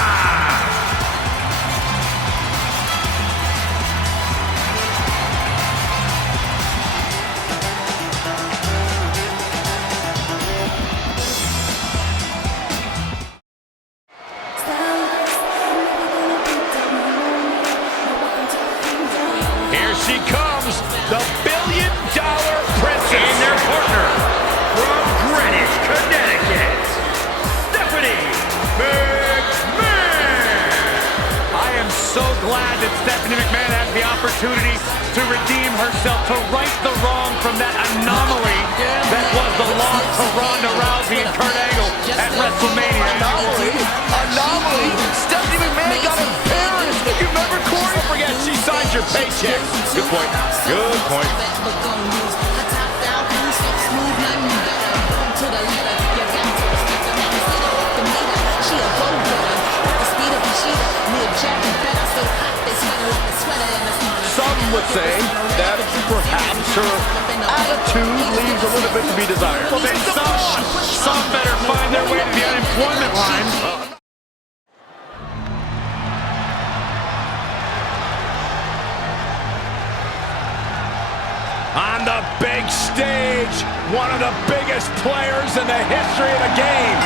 Here she comes, the billion-dollar princess. And their partner, from Greenwich, Connecticut, Stephanie McMahon. I am so glad that Stephanie McMahon has the opportunity to redeem herself, to right the wrong from that anomaly that was the loss to Ronda Rousey and Kurt Angle at WrestleMania. Anomaly? Stephanie McMahon got embarrassed. You remember, Corey? Don't forget, she signs your paycheck. Good point. Good point. Some would say that perhaps her attitude leaves a little bit to be desired. Well, then some better find their way to the unemployment line. On the big stage, one of the biggest players in the history of the game.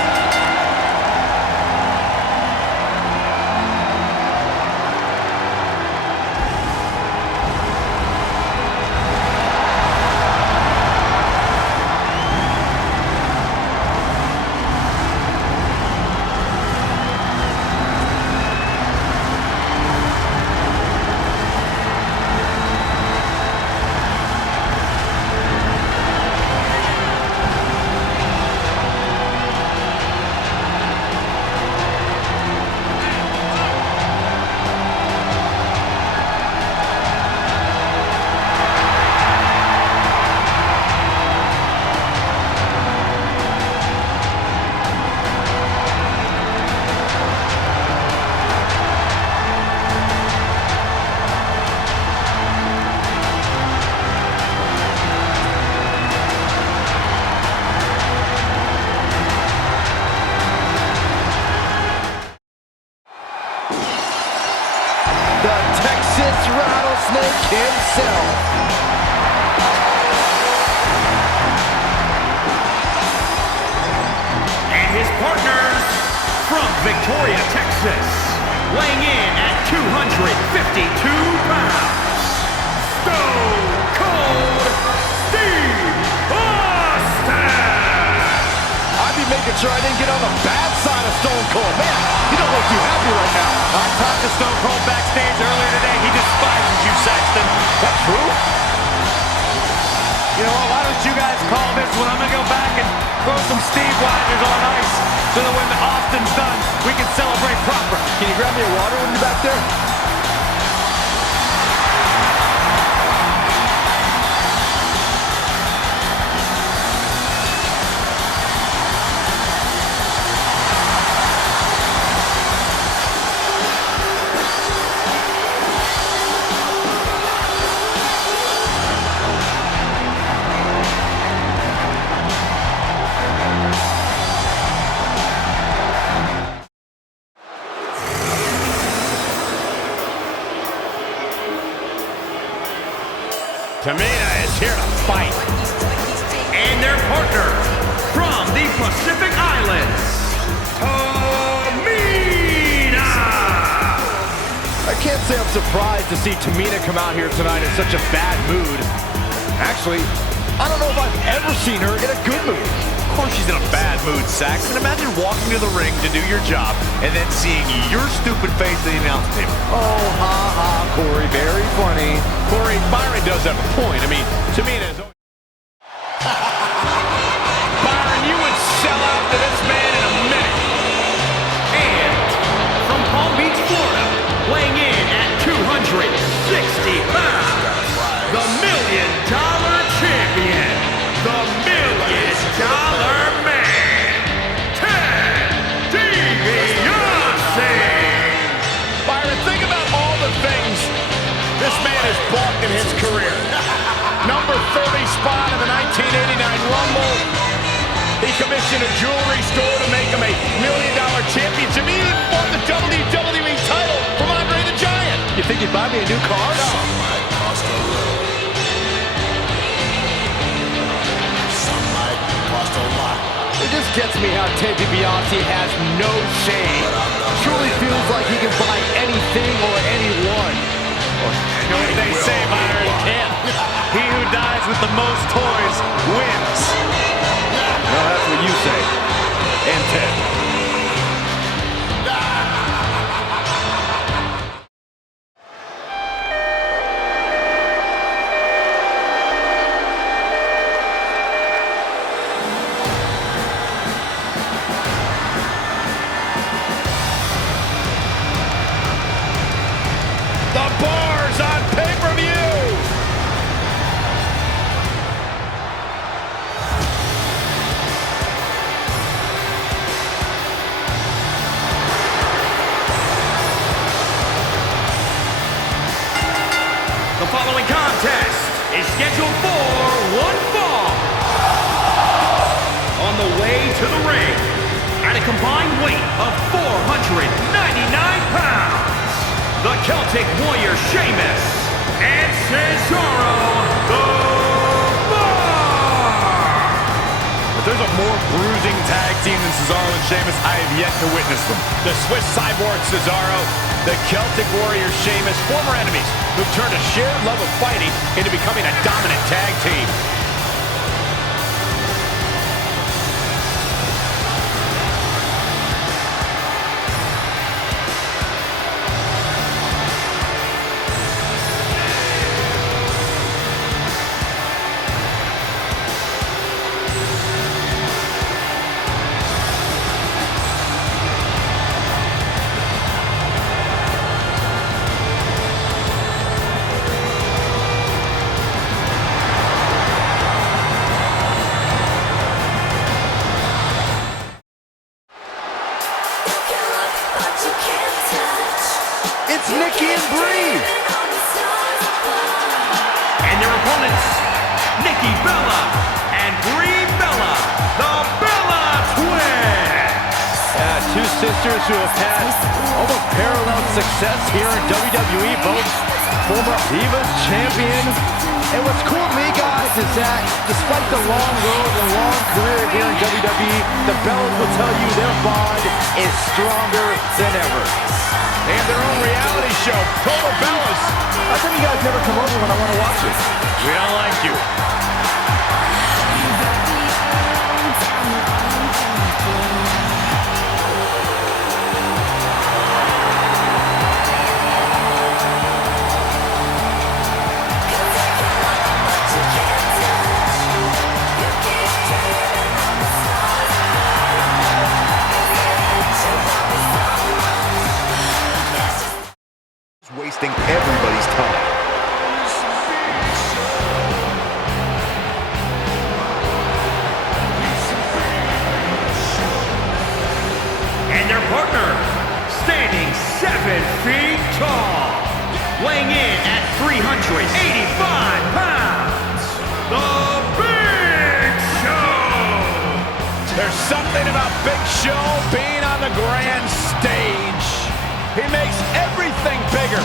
Snake himself. And his partners from Victoria, Texas, weighing in at 252 pounds, Stone Cold Steve Austin! I'd be making sure I didn't get on the bad side of Stone Cold. Man, you don't look too happy right now. I talked to Stone Cold backstage earlier today. He despises you, Saxton. That's true. You know what? Why don't you guys call this one? I'm going to go back and throw some Steve Weisers on ice so that when Austin's done, we can celebrate proper. Can you grab me a water when you're back there? Tamina is here to fight. And their partner from the Pacific Islands, Tamina! I can't say I'm surprised to see Tamina come out here tonight in such a bad mood. Actually, I don't know if I've ever seen her in a good mood. Of course she's in a bad mood, Saxton. Imagine walking to the ring to do your job and then seeing your stupid face at the announce table. Oh, ha, ha, Corey, very funny. Corey, Byron does have a point. I mean, Tamina is... Byron, you would sell out to this man in a minute. And from Palm Beach, Florida, weighing in at 260 pounds, the $1 Million Champion, the $1 Million Man, Ted DiBiase. Byron, think about all the things this man has bought in his career. Number 30 spot in the 1989 Rumble. He commissioned a jewelry store to make him a $1 Million championship. He even bought the WWE title from Andre the Giant. You think he'd buy me a new car? It just gets me how Ted DiBiase has no shame. Truly feels like he can buy anything or anyone. You know what they say, Byron? He who dies with the most toys wins. Well, that's what you say. And Ted. The Bars on pay-per-view. The following contest is scheduled for one fall. On the way to the ring, at a combined weight of 499 pounds, the Celtic Warrior Sheamus and Cesaro the Bar. If there's a more bruising tag team than Cesaro and Sheamus, I have yet to witness them. The Swiss Cyborg Cesaro, the Celtic Warrior Sheamus, former enemies who've turned a shared love of fighting into becoming a dominant tag team. It's Nikki and Brie. And their opponents, Nikki Bella and Brie Bella, the Bella Twins. Two sisters who have had almost parallel success here in WWE, both former Divas champion. And what's cool to me, guys, is that despite the long road and long career here in WWE, the Bellas will tell you their bond is stronger than ever. They have their own reality show, Total Bellas. How come you guys never come over when I want to watch it? We don't like you. Wasting everybody's time. And their partner, standing 7 feet tall, weighing in at 385 pounds, the Big Show! There's something about Big Show being on the grand stage. He makes everything bigger.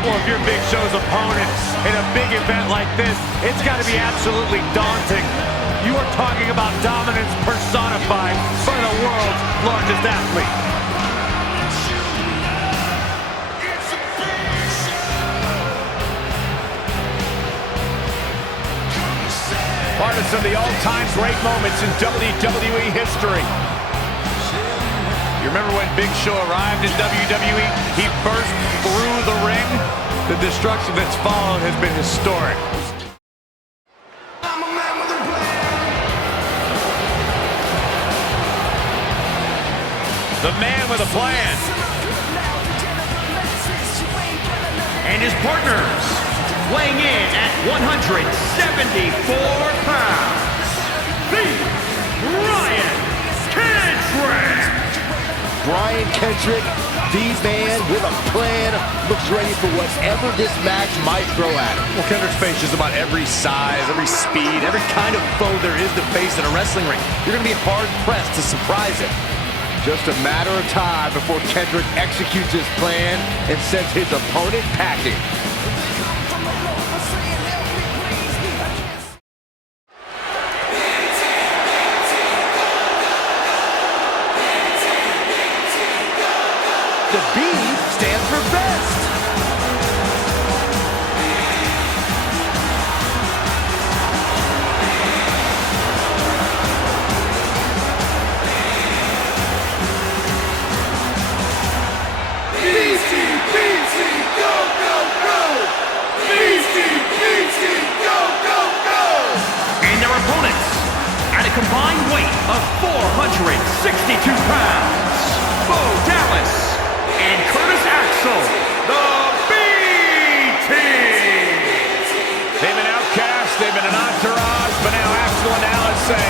Well, if you're Big Show's opponent in a big event like this, it's got to be absolutely daunting. You are talking about dominance personified by the world's largest athlete. Part of some of the all-time great moments in WWE history. You remember when Big Show arrived in WWE? He burst through the ring. The destruction that's followed has been historic. I'm a man with a plan. The man with a plan. And his partners, weighing in at 174 pounds, the Brian Kendrick. Brian Kendrick, the man with a plan, looks ready for whatever this match might throw at him. Well, Kendrick's faced just about every size, every speed, every kind of foe there is to face in a wrestling ring. You're going to be hard-pressed to surprise him. Just a matter of time before Kendrick executes his plan and sends his opponent packing. The B stands for best. BC, go, go, go! BC, go, go, go! And their opponents, at a combined weight of 462 pounds, Bo Dallas and Curtis Axel, the B-Team! They've been outcast, they've been an entourage, but now Axel and Alice say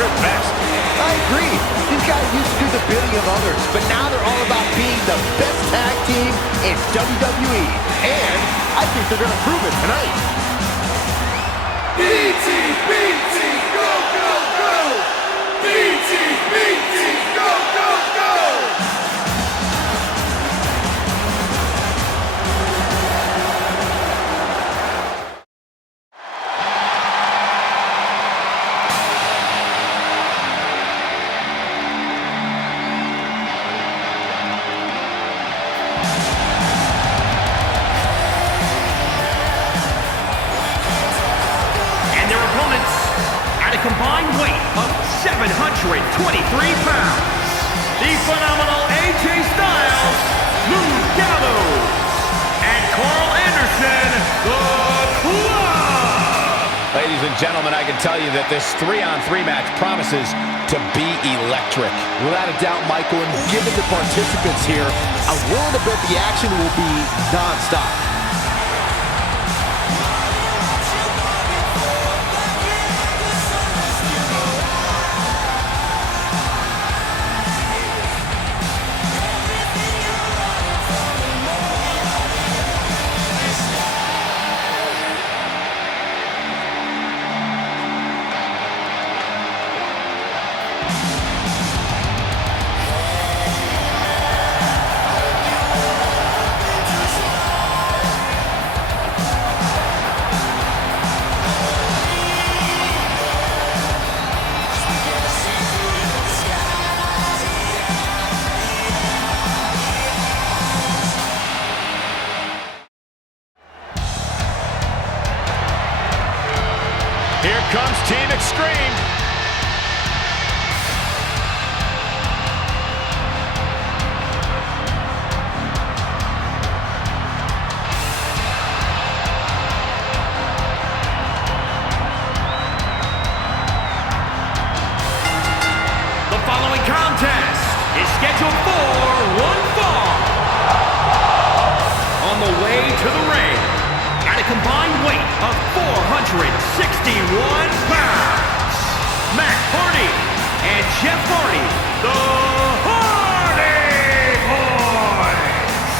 they're best. I agree. These guys used to do the bidding of others, but now they're all about being the best tag team in WWE. And I think they're going to prove it tonight. B-Team, go, go, go! B-Team, go, go, go! Combined weight of 723 pounds, the phenomenal AJ Styles, Luke Gallows, and Carl Anderson, the Club. Ladies and gentlemen, I can tell you that this 3-on-3 match promises to be electric. Without a doubt, Michael, and given the participants here, I'm willing to bet the action will be non-stop. Extreme. The following contest is scheduled for one fall. On the way to the ring, at a combined weight of 461 pounds, Matt Hardy and Jeff Hardy, the Hardy Boys.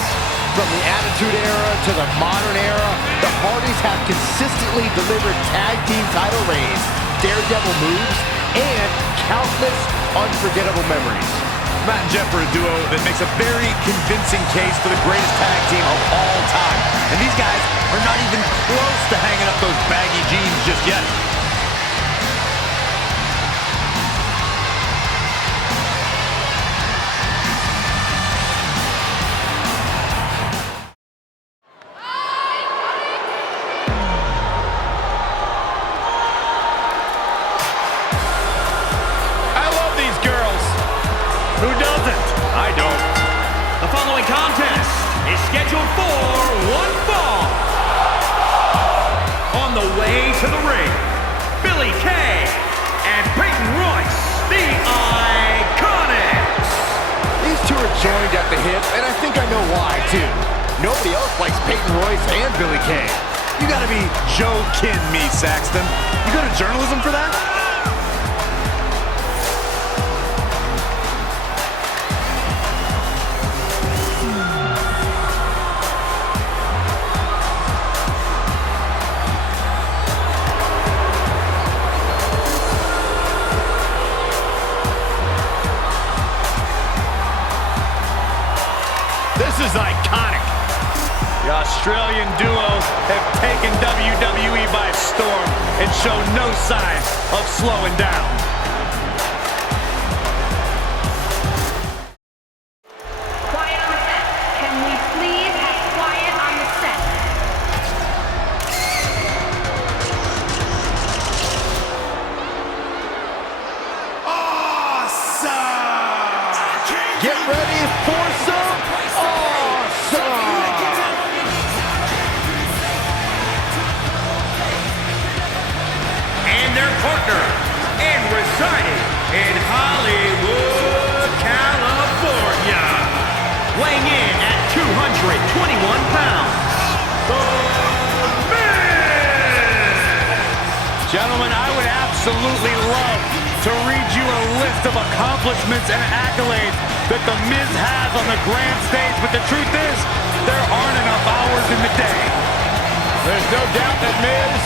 From the Attitude Era to the modern era, the Hardys have consistently delivered tag team title reigns, daredevil moves, and countless unforgettable memories. Matt and Jeff are a duo that makes a very convincing case for the greatest tag team of all time. And these guys are not even close to hanging up those baggy jeans just yet. I love these girls. Who doesn't? I don't. The following contest is scheduled for one fall. On the way to the ring, Billie Kay and Peyton Royce, the Iconics. These two are joined at the hip, and I think I know why, too. Nobody else likes Peyton Royce and Billie Kay. You gotta be joking me, Saxton. You go to journalism for that? This is iconic. The Australian duo have taken WWE by storm and show no signs of slowing down. Quiet on the set. Can we please have quiet on the set? Get ready for some awesome! And their partner, and residing in Hollywood, California, weighing in at 221 pounds, The Miz! Gentlemen, I would absolutely love to read you a list of accomplishments and accolades that The Miz has on the grand stage, but the truth is, there aren't enough hours in the day. There's no doubt that Miz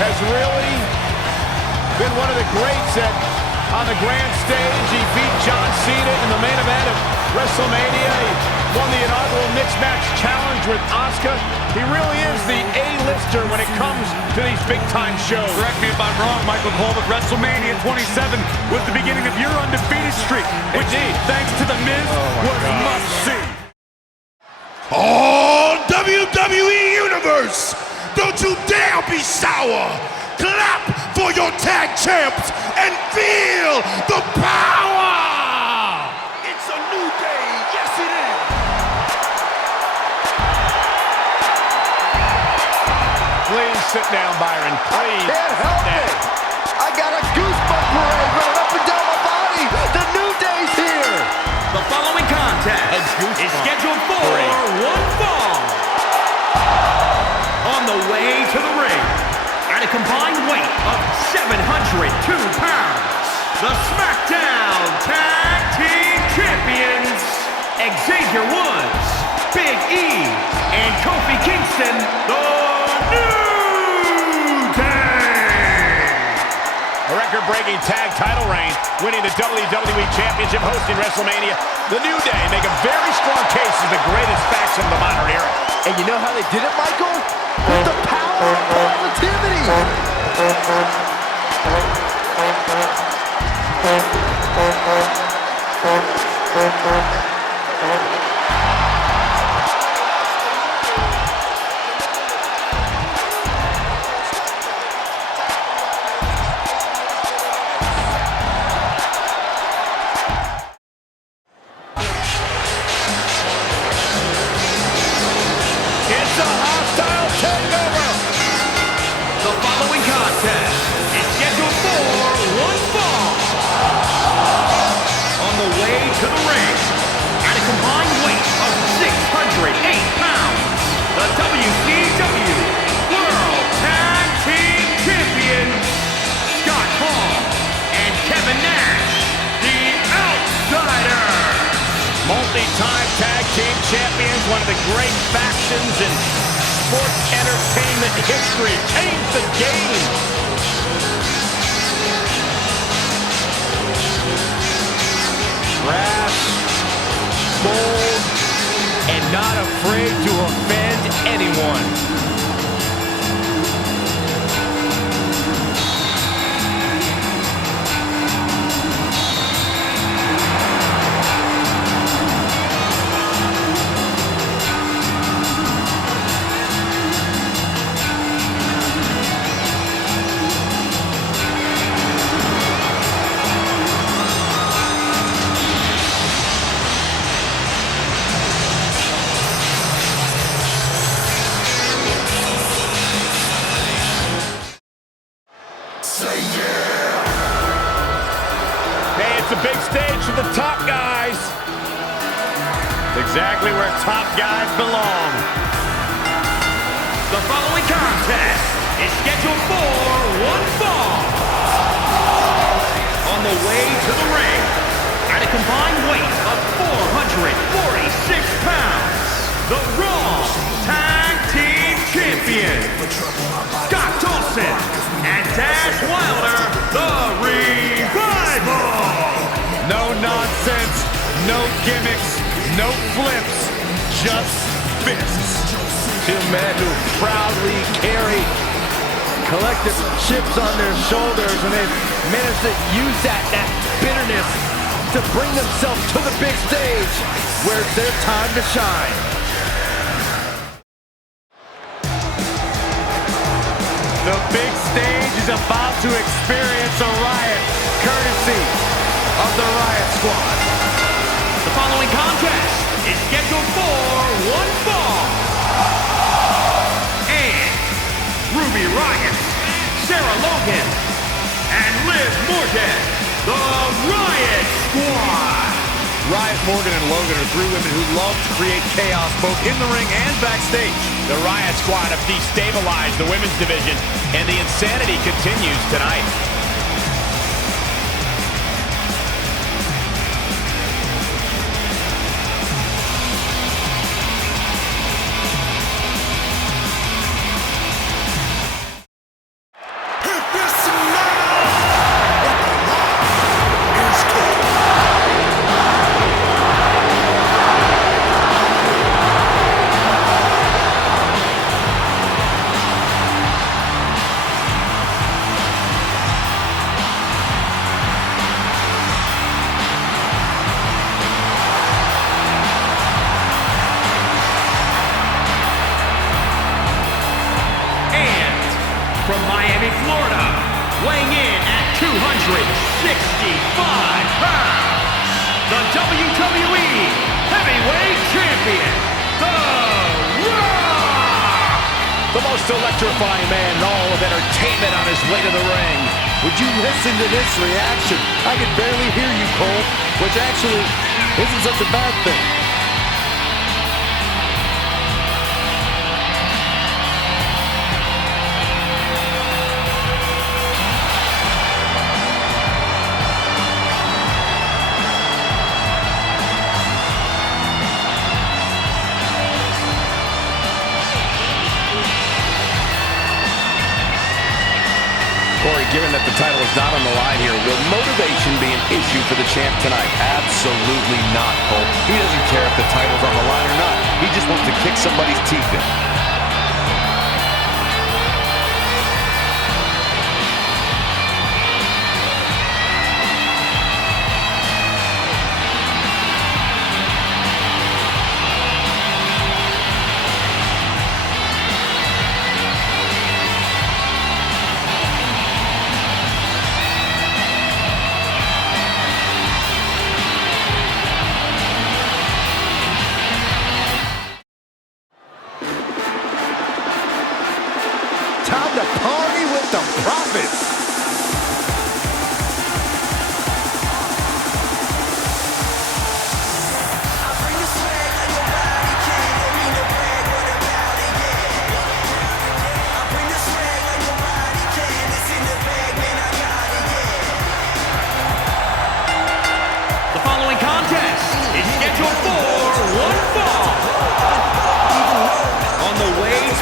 has really been one of the greats on the grand stage. He beat John Cena in the main event of WrestleMania. He won the inaugural Mixed Match Challenge with Asuka. He really is the A-lister when it comes to these big-time shows. Correct me if I'm wrong, Michael Cole, but WrestleMania 27 was the beginning of your undefeated streak, which, thanks to The Miz, was must-see. Oh, WWE Universe, don't you dare be sour. Clap for your tag champs and feel the power. It's a new day. Yes, it is. Please sit down, Byron. Please. Can't help it! I got a goosebump parade running up and down my body! The New Day's here! The following contest is scheduled for one fall. On the way to the ring, at a combined weight of 702 pounds, the Smackdown Tag Team Champions, Xavier Woods, Big E, and Kofi Kingston, the New Day. A record-breaking tag title reign, winning the WWE Championship, hosting WrestleMania. The New Day make a very strong case as the greatest faction of the modern era. And you know how they did it, Michael? With the power of positivity! way to the ring, at a combined weight of 608 pounds, the WCW World Tag Team Champions, Scott Hall and Kevin Nash, the Outsiders. Multi-time tag team champions, one of the great factions in sports entertainment history. Changed the game. Brash, bold, and not afraid to offend anyone. Big stage for the top guys. Exactly where top guys belong. The following contest is scheduled for one fall. On the way to the ring, at a combined weight of 446 pounds, the Raw Tag Team Champions, Scott Dawson and Dash Wilder, the Revival. No nonsense, no gimmicks, no flips, just fists. Two men who proudly carry collective chips on their shoulders, and they've managed to use that bitterness to bring themselves to the big stage where it's their time to shine. The big stage is about to experience a riot, courtesy of the Riot Squad. The following contest is scheduled for one fall. And Ruby Riott, Sarah Logan, and Liv Morgan, the Riot Squad. Riott, Morgan, and Logan are three women who love to create chaos both in the ring and backstage. The Riot Squad have destabilized the women's division, and the insanity continues tonight. From Miami, Florida, weighing in at 265 pounds, the WWE Heavyweight Champion, The Rock! The most electrifying man in all of entertainment on his way to the ring. Would you listen to this reaction? I can barely hear you, Cole, which actually isn't such a bad thing. Corey, given that the title is not on the line here, will motivation be an issue for the champ tonight? Absolutely not, Cole. He doesn't care if the title's on the line or not. He just wants to kick somebody's teeth in.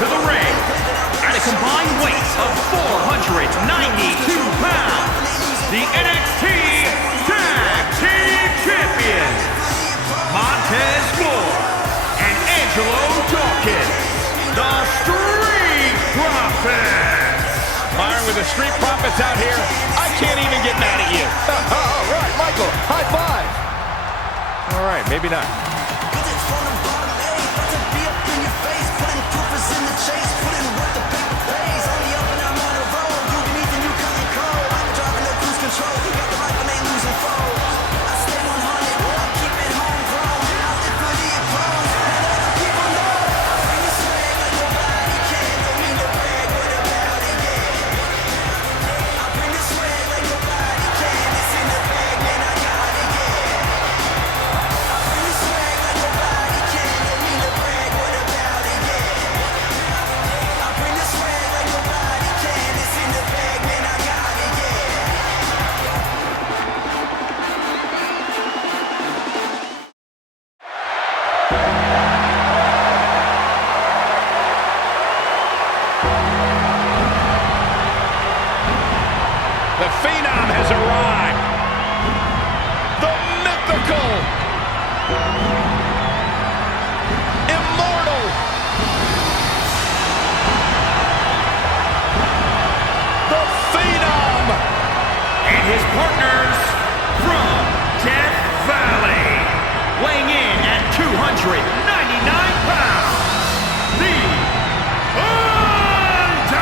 to the ring, at a combined weight of 492 pounds, the NXT Tag Team Champions, Montez Ford and Angelo Dawkins, the Street Profits. Byron, with the Street Profits out here, I can't even get mad at you. All right, Michael, high five. All right, maybe not. The Phenom has arrived. The mythical, immortal, the Phenom, And his partners from Death Valley, weighing in at 299 pounds, the Undertaker!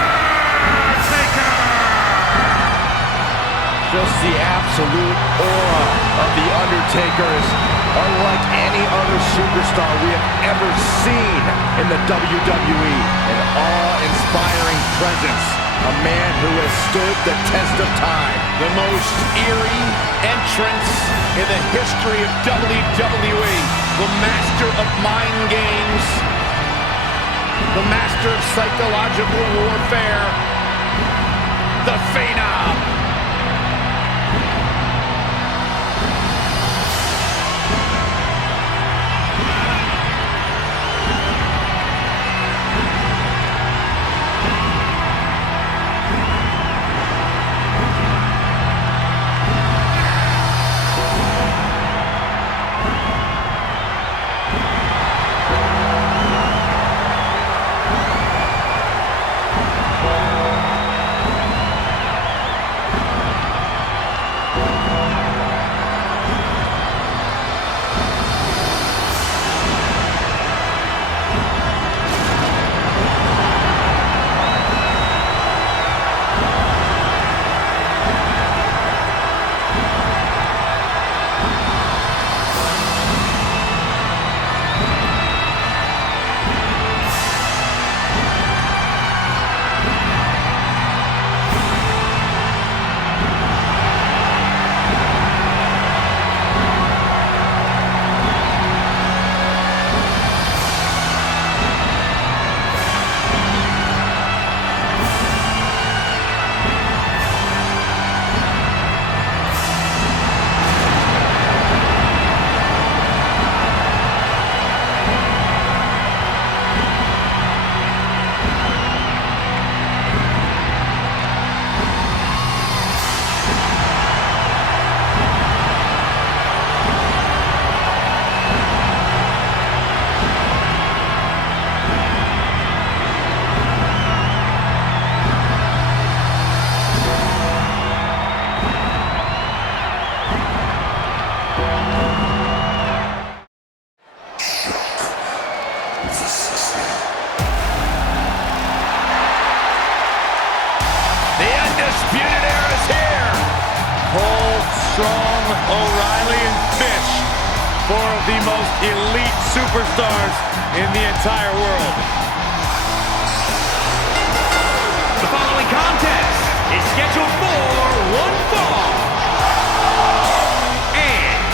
Just the absolute aura of The Undertaker is unlike any other superstar we have ever seen in the WWE. An awe-inspiring presence. A man who has stood the test of time. the most eerie entrance in the history of WWE. The master of mind games. The master of psychological warfare. The Phenom. Strong, O'Reilly, and Fish, four of the most elite superstars in the entire world. The following contest is scheduled for one fall. And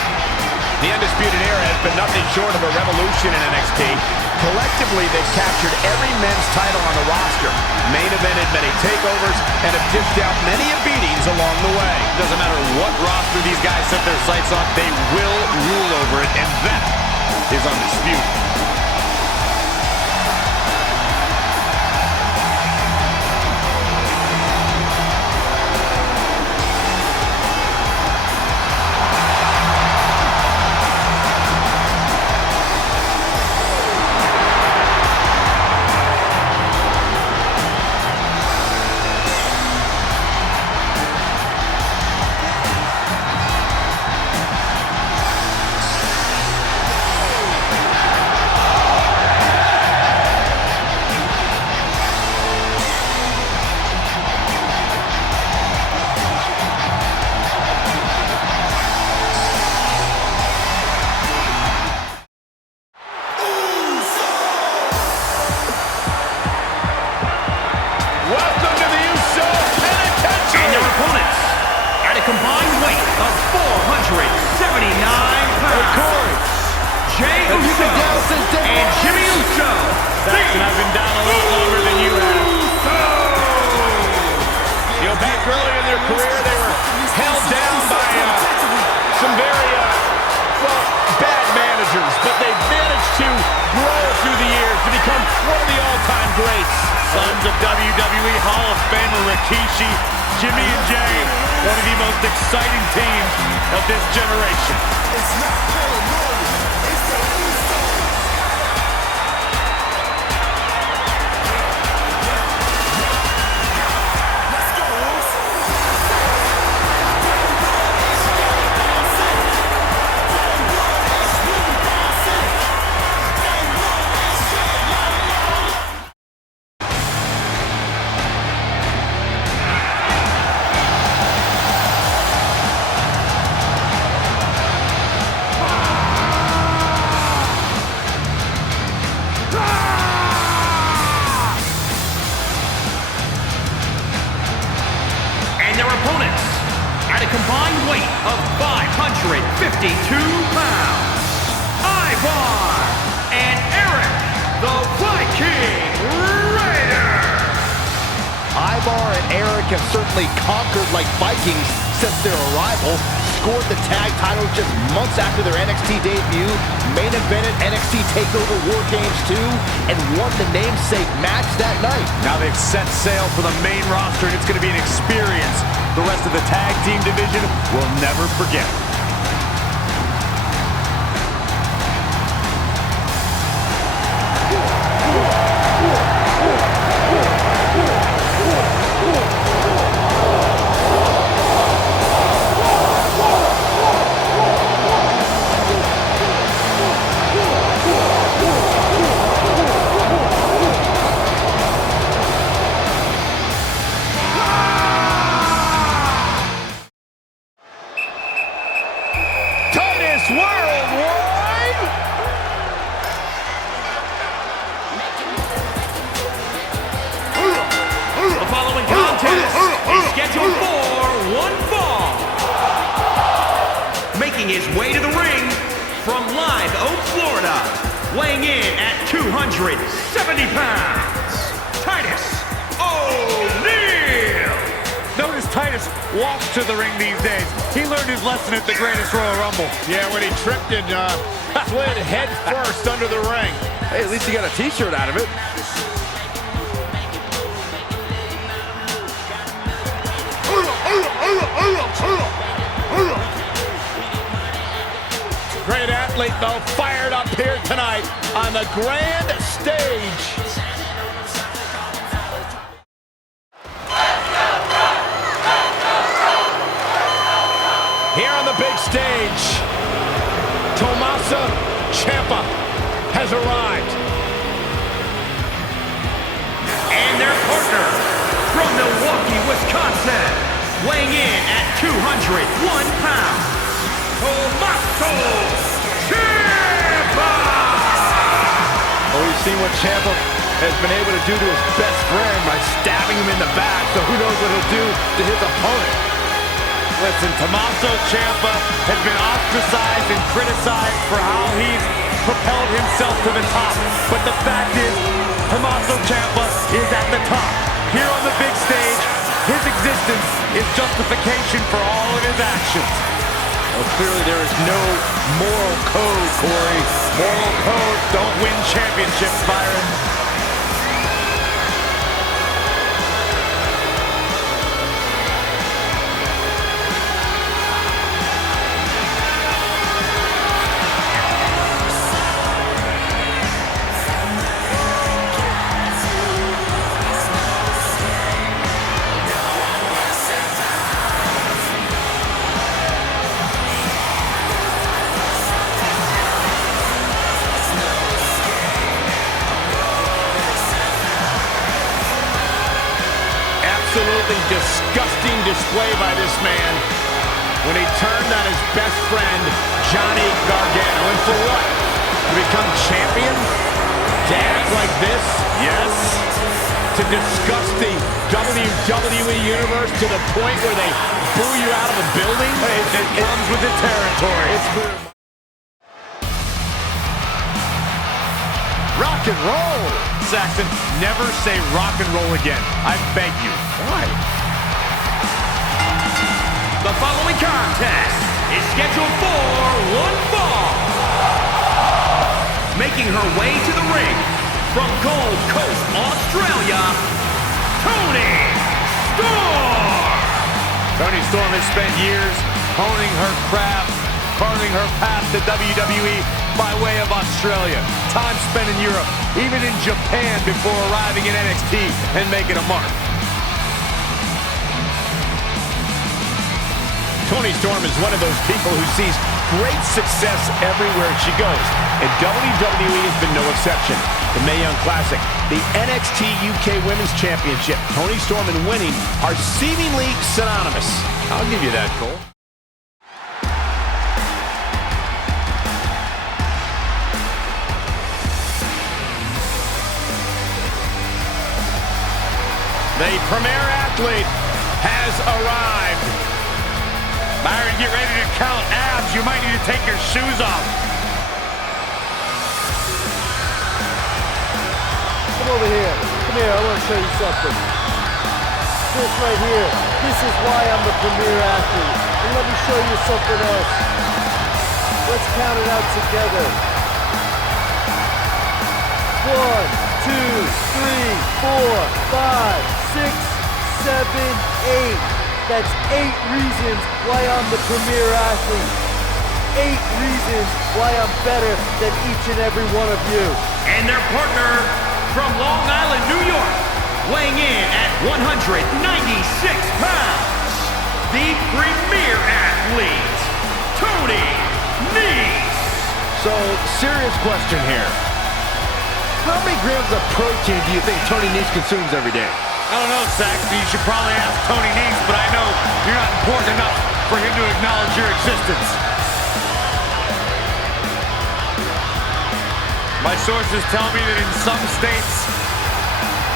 the Undisputed Era has been nothing short of a revolution in NXT. Collectively, they've captured every men's title on the roster, main evented many takeovers, and have dished out many beatings along the way. Doesn't matter what roster these guys set their sights on, they will rule over it, and that is undisputed. combined weight of 479 pounds, Jey Uso and Jimmy Uso. Saxton, I've been down a lot longer than you have. You know, back early in their career, they were held down by some very, bad managers, but they've managed to grow through the years to become one of the all-time greats. Sons of WWE Hall of Famer Rikishi, Jimmy and Jey, one of the most exciting teams of this generation. It's not paranoia, it's the Let's go, At a combined weight of 552 pounds, Ivar and Eric the Viking Raider. Ivar and Eric have certainly conquered like Vikings since their arrival, scored the tag title just months after their NXT debut, main evented NXT TakeOver War Games 2, and won the namesake match that night. Now they've set sail for the main roster, and it's going to be an experience the rest of the tag team division will never forget. His way to the ring from Live Oak, Florida, weighing in at 270 pounds, Titus O'Neil. Notice Titus walks to the ring these days. He learned his lesson at the Greatest Royal Rumble. Yeah, when he tripped and slid head first under the ring. Hey, at least he got a t-shirt out of it. Great athlete, though, fired up here tonight on the grand stage. Here on the big stage, Tommaso Ciampa has arrived. And their partner from Milwaukee, Wisconsin, weighing in at 201 pounds, Tommaso Ciampa! Well, we've seen what Ciampa has been able to do to his best friend by stabbing him in the back, so who knows what he'll do to his opponent. Listen, Tommaso Ciampa has been ostracized and criticized for how he's propelled himself to the top. But the fact is, Tommaso Ciampa is at the top. Here on the big stage, his existence is justification for all of his actions. Well, clearly there is no moral code, Corey. Moral codes don't win championships, Byron. Absolutely disgusting display by this man when he turned on his best friend, Johny Gargano. And for what? To become champion? To act like this? Yes. to discuss the WWE Universe to the point where they boo you out of a building? It comes with the territory. Rock and roll. Saxton, never say rock and roll again. I beg you. Why? The following contest is scheduled for one fall. Making her way to the ring from Gold Coast, Australia, Toni Storm. Toni Storm has spent years honing her craft, carving her path to WWE by way of Australia. Time spent in Europe, even in Japan before arriving in NXT and making a mark. Toni Storm is one of those people who sees great success everywhere she goes, and WWE has been no exception. The Mae Young Classic, the NXT UK Women's Championship, Toni Storm and winning are seemingly synonymous. I'll give you that, Cole. The premier athlete has arrived. Byron, get ready to count abs. You might need to take your shoes off. Come over here. Come here, I want to show you something. This right here, this is why I'm the premier athlete. And let me show you something else. Let's count it out together. 1, 2, 3, 4, 5, 6, 7, 8. That's 8 reasons why I'm the premier athlete. 8 reasons why I'm better than each and every one of you. And their partner from Long Island, New York, weighing in at 196 pounds, the premier athlete, Toni Nese. So, serious question here. How many grams of protein do you think Toni Nese consumes every day? I don't know, Saxton. You should probably ask Toni Nese, but I know you're not important enough for him to acknowledge your existence. My sources tell me that in some states,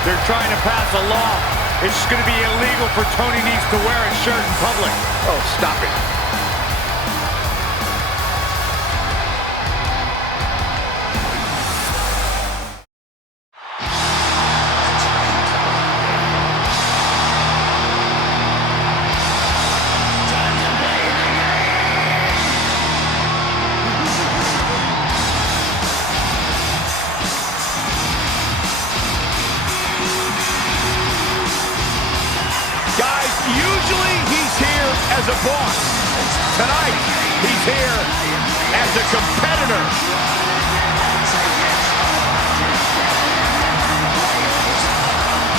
they're trying to pass a law. It's going to be illegal for Toni Nese to wear a shirt in public. Oh, stop it. Usually he's here as a boss. Tonight, he's here as a competitor.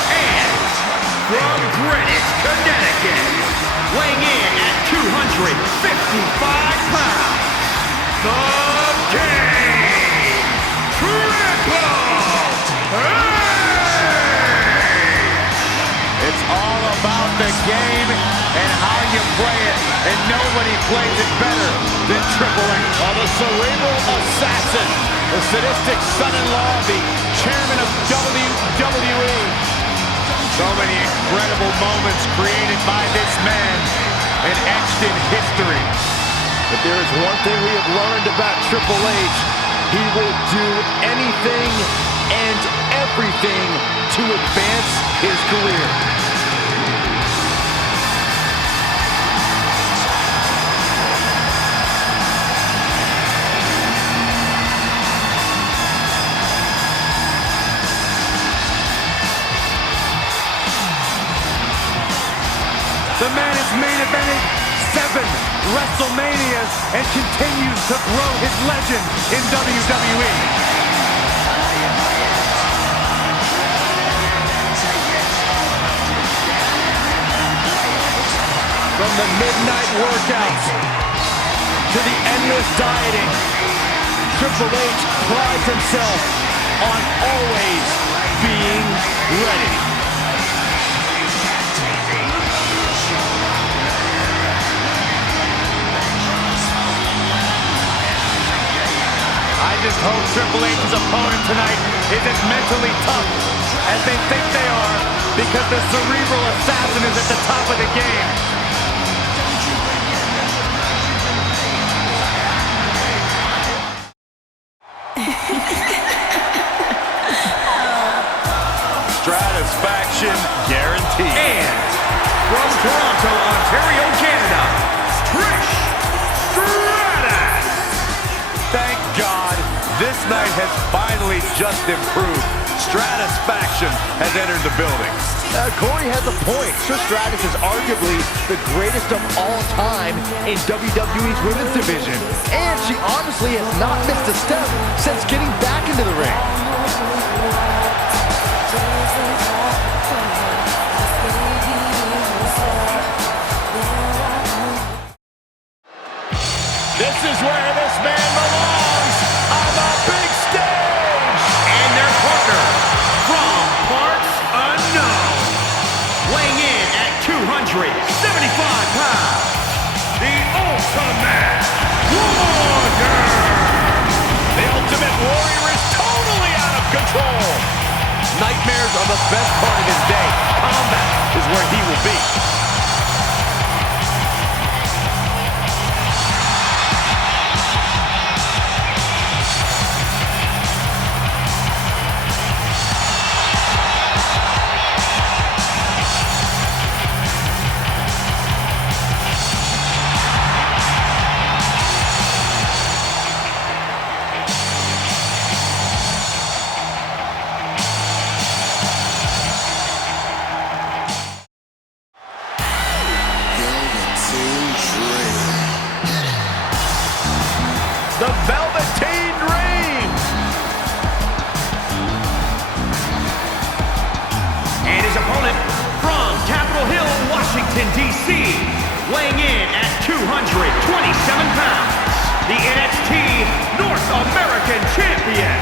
And from Greenwich, Connecticut, weighing in at 255 pounds, the King, Triple H! It's all about the game and how you play it, and nobody plays it better than Triple H. Oh, the cerebral assassin, the sadistic son-in-law of the chairman of WWE. So many incredible moments created by this man and etched in history. But there is one thing we have learned about Triple H. He will do anything and everything to advance his career. The man has main evented 7 WrestleManias and continues to grow his legend in WWE. From the midnight workouts to the endless dieting, Triple H prides himself on always being ready. I just hope Triple H's opponent tonight is as mentally tough as they think they are, because the cerebral assassin is at the top of the game. Stratisfaction guaranteed. And from Toronto, Ontario, Canada, Trish Stratus. Thank God, this night has finally just improved. Stratisfaction has entered the building. Corey has a point. Trish Stratus is arguably the greatest of all time in WWE's women's division. And she honestly has not missed a step since getting back into the ring. This is where this man belongs, on the big stage. And their partner, from parts unknown, weighing in at 275 pounds, the Ultimate Warrior. The Ultimate Warrior is totally out of control. Nightmares are the best part of his day. Combat is where he will be. The Velveteen Dream. And his opponent, from Capitol Hill, Washington, D.C., weighing in at 227 pounds, the NXT North American Champion,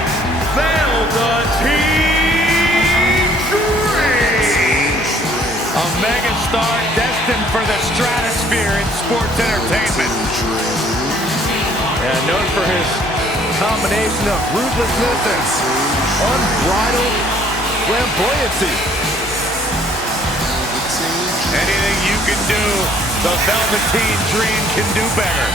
Velveteen Dream. A megastar destined for the stratosphere in sports entertainment. And known for his combination of ruthlessness and unbridled flamboyancy. Anything you can do, the Velveteen Dream can do better.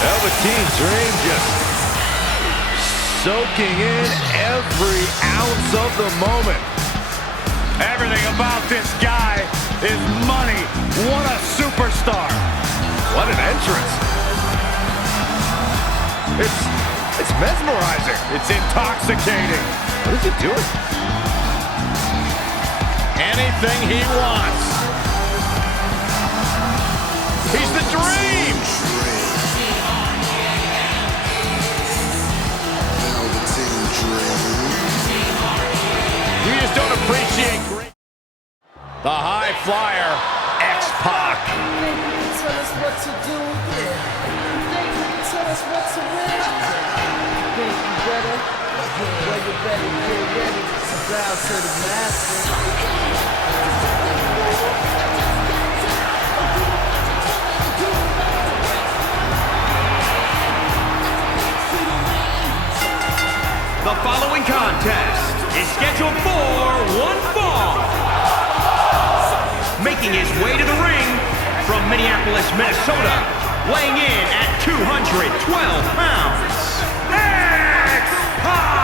Velveteen Dream just soaking in every ounce of the moment. Everything about this guy is money. What a superstar. What an entrance. It's mesmerizing. It's intoxicating. What is he doing? Anything he wants. He's the Dream. We just don't appreciate great. The high flyer, X-Pac. Tell us what to do, tell us what to win. Think you better? Well, you better get ready to bow to the master. The following contest is scheduled for one fall. Making his way to the ring from Minneapolis, Minnesota, weighing in at 212 pounds, X-Pac!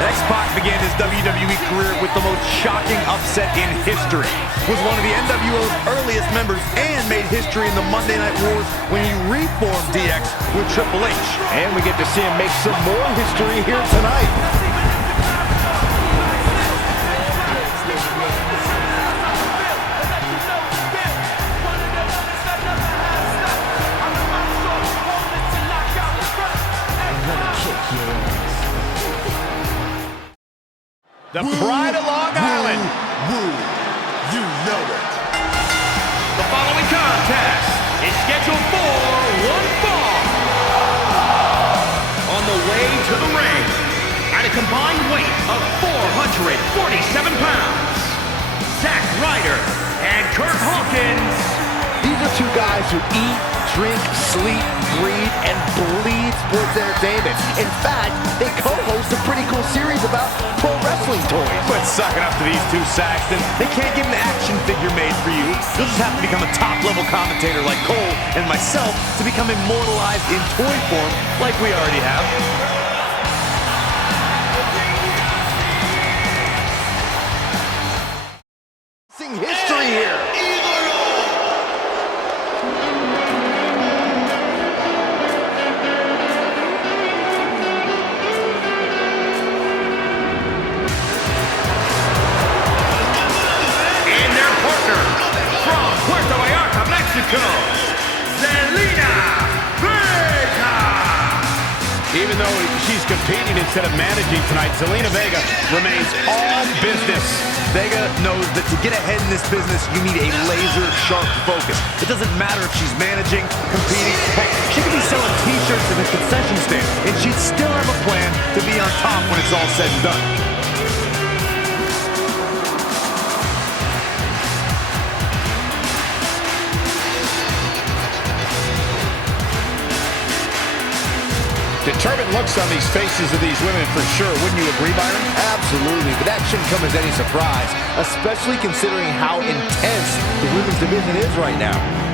X-Pac began his WWE career with the most shocking upset in history. Was one of the NWO's earliest members and made history in the Monday Night Wars when he reformed DX with Triple H. And we get to see him make some more history here tonight. The pride of Long Island. Woo, you know it. The following contest is scheduled for one fall. On the way to the ring, at a combined weight of 447 pounds, Zack Ryder and Kurt Hawkins. These are two guys who eat, drink, sleep, breathe, and bleed sports entertainment. In fact, they co-host a pretty cool series about pro wrestling toys. Quit sucking up to these two, Saxton. They can't get an action figure made for you. You'll just have to become a top-level commentator like Cole and myself to become immortalized in toy form like we already have. History here. Puerto Vallarta, Mexico, Zelina Vega. Even though she's competing instead of managing tonight, Zelina Vega remains all business. Vega knows that to get ahead in this business, you need a laser-sharp focus. It doesn't matter if she's managing, competing. Heck, she could be selling T-shirts at the concession stand, and she'd still have a plan to be on top when it's all said and done. Determined looks on these faces of these women for sure. Wouldn't you agree, Byron? Absolutely, but that shouldn't come as any surprise, especially considering how intense the women's division is right now.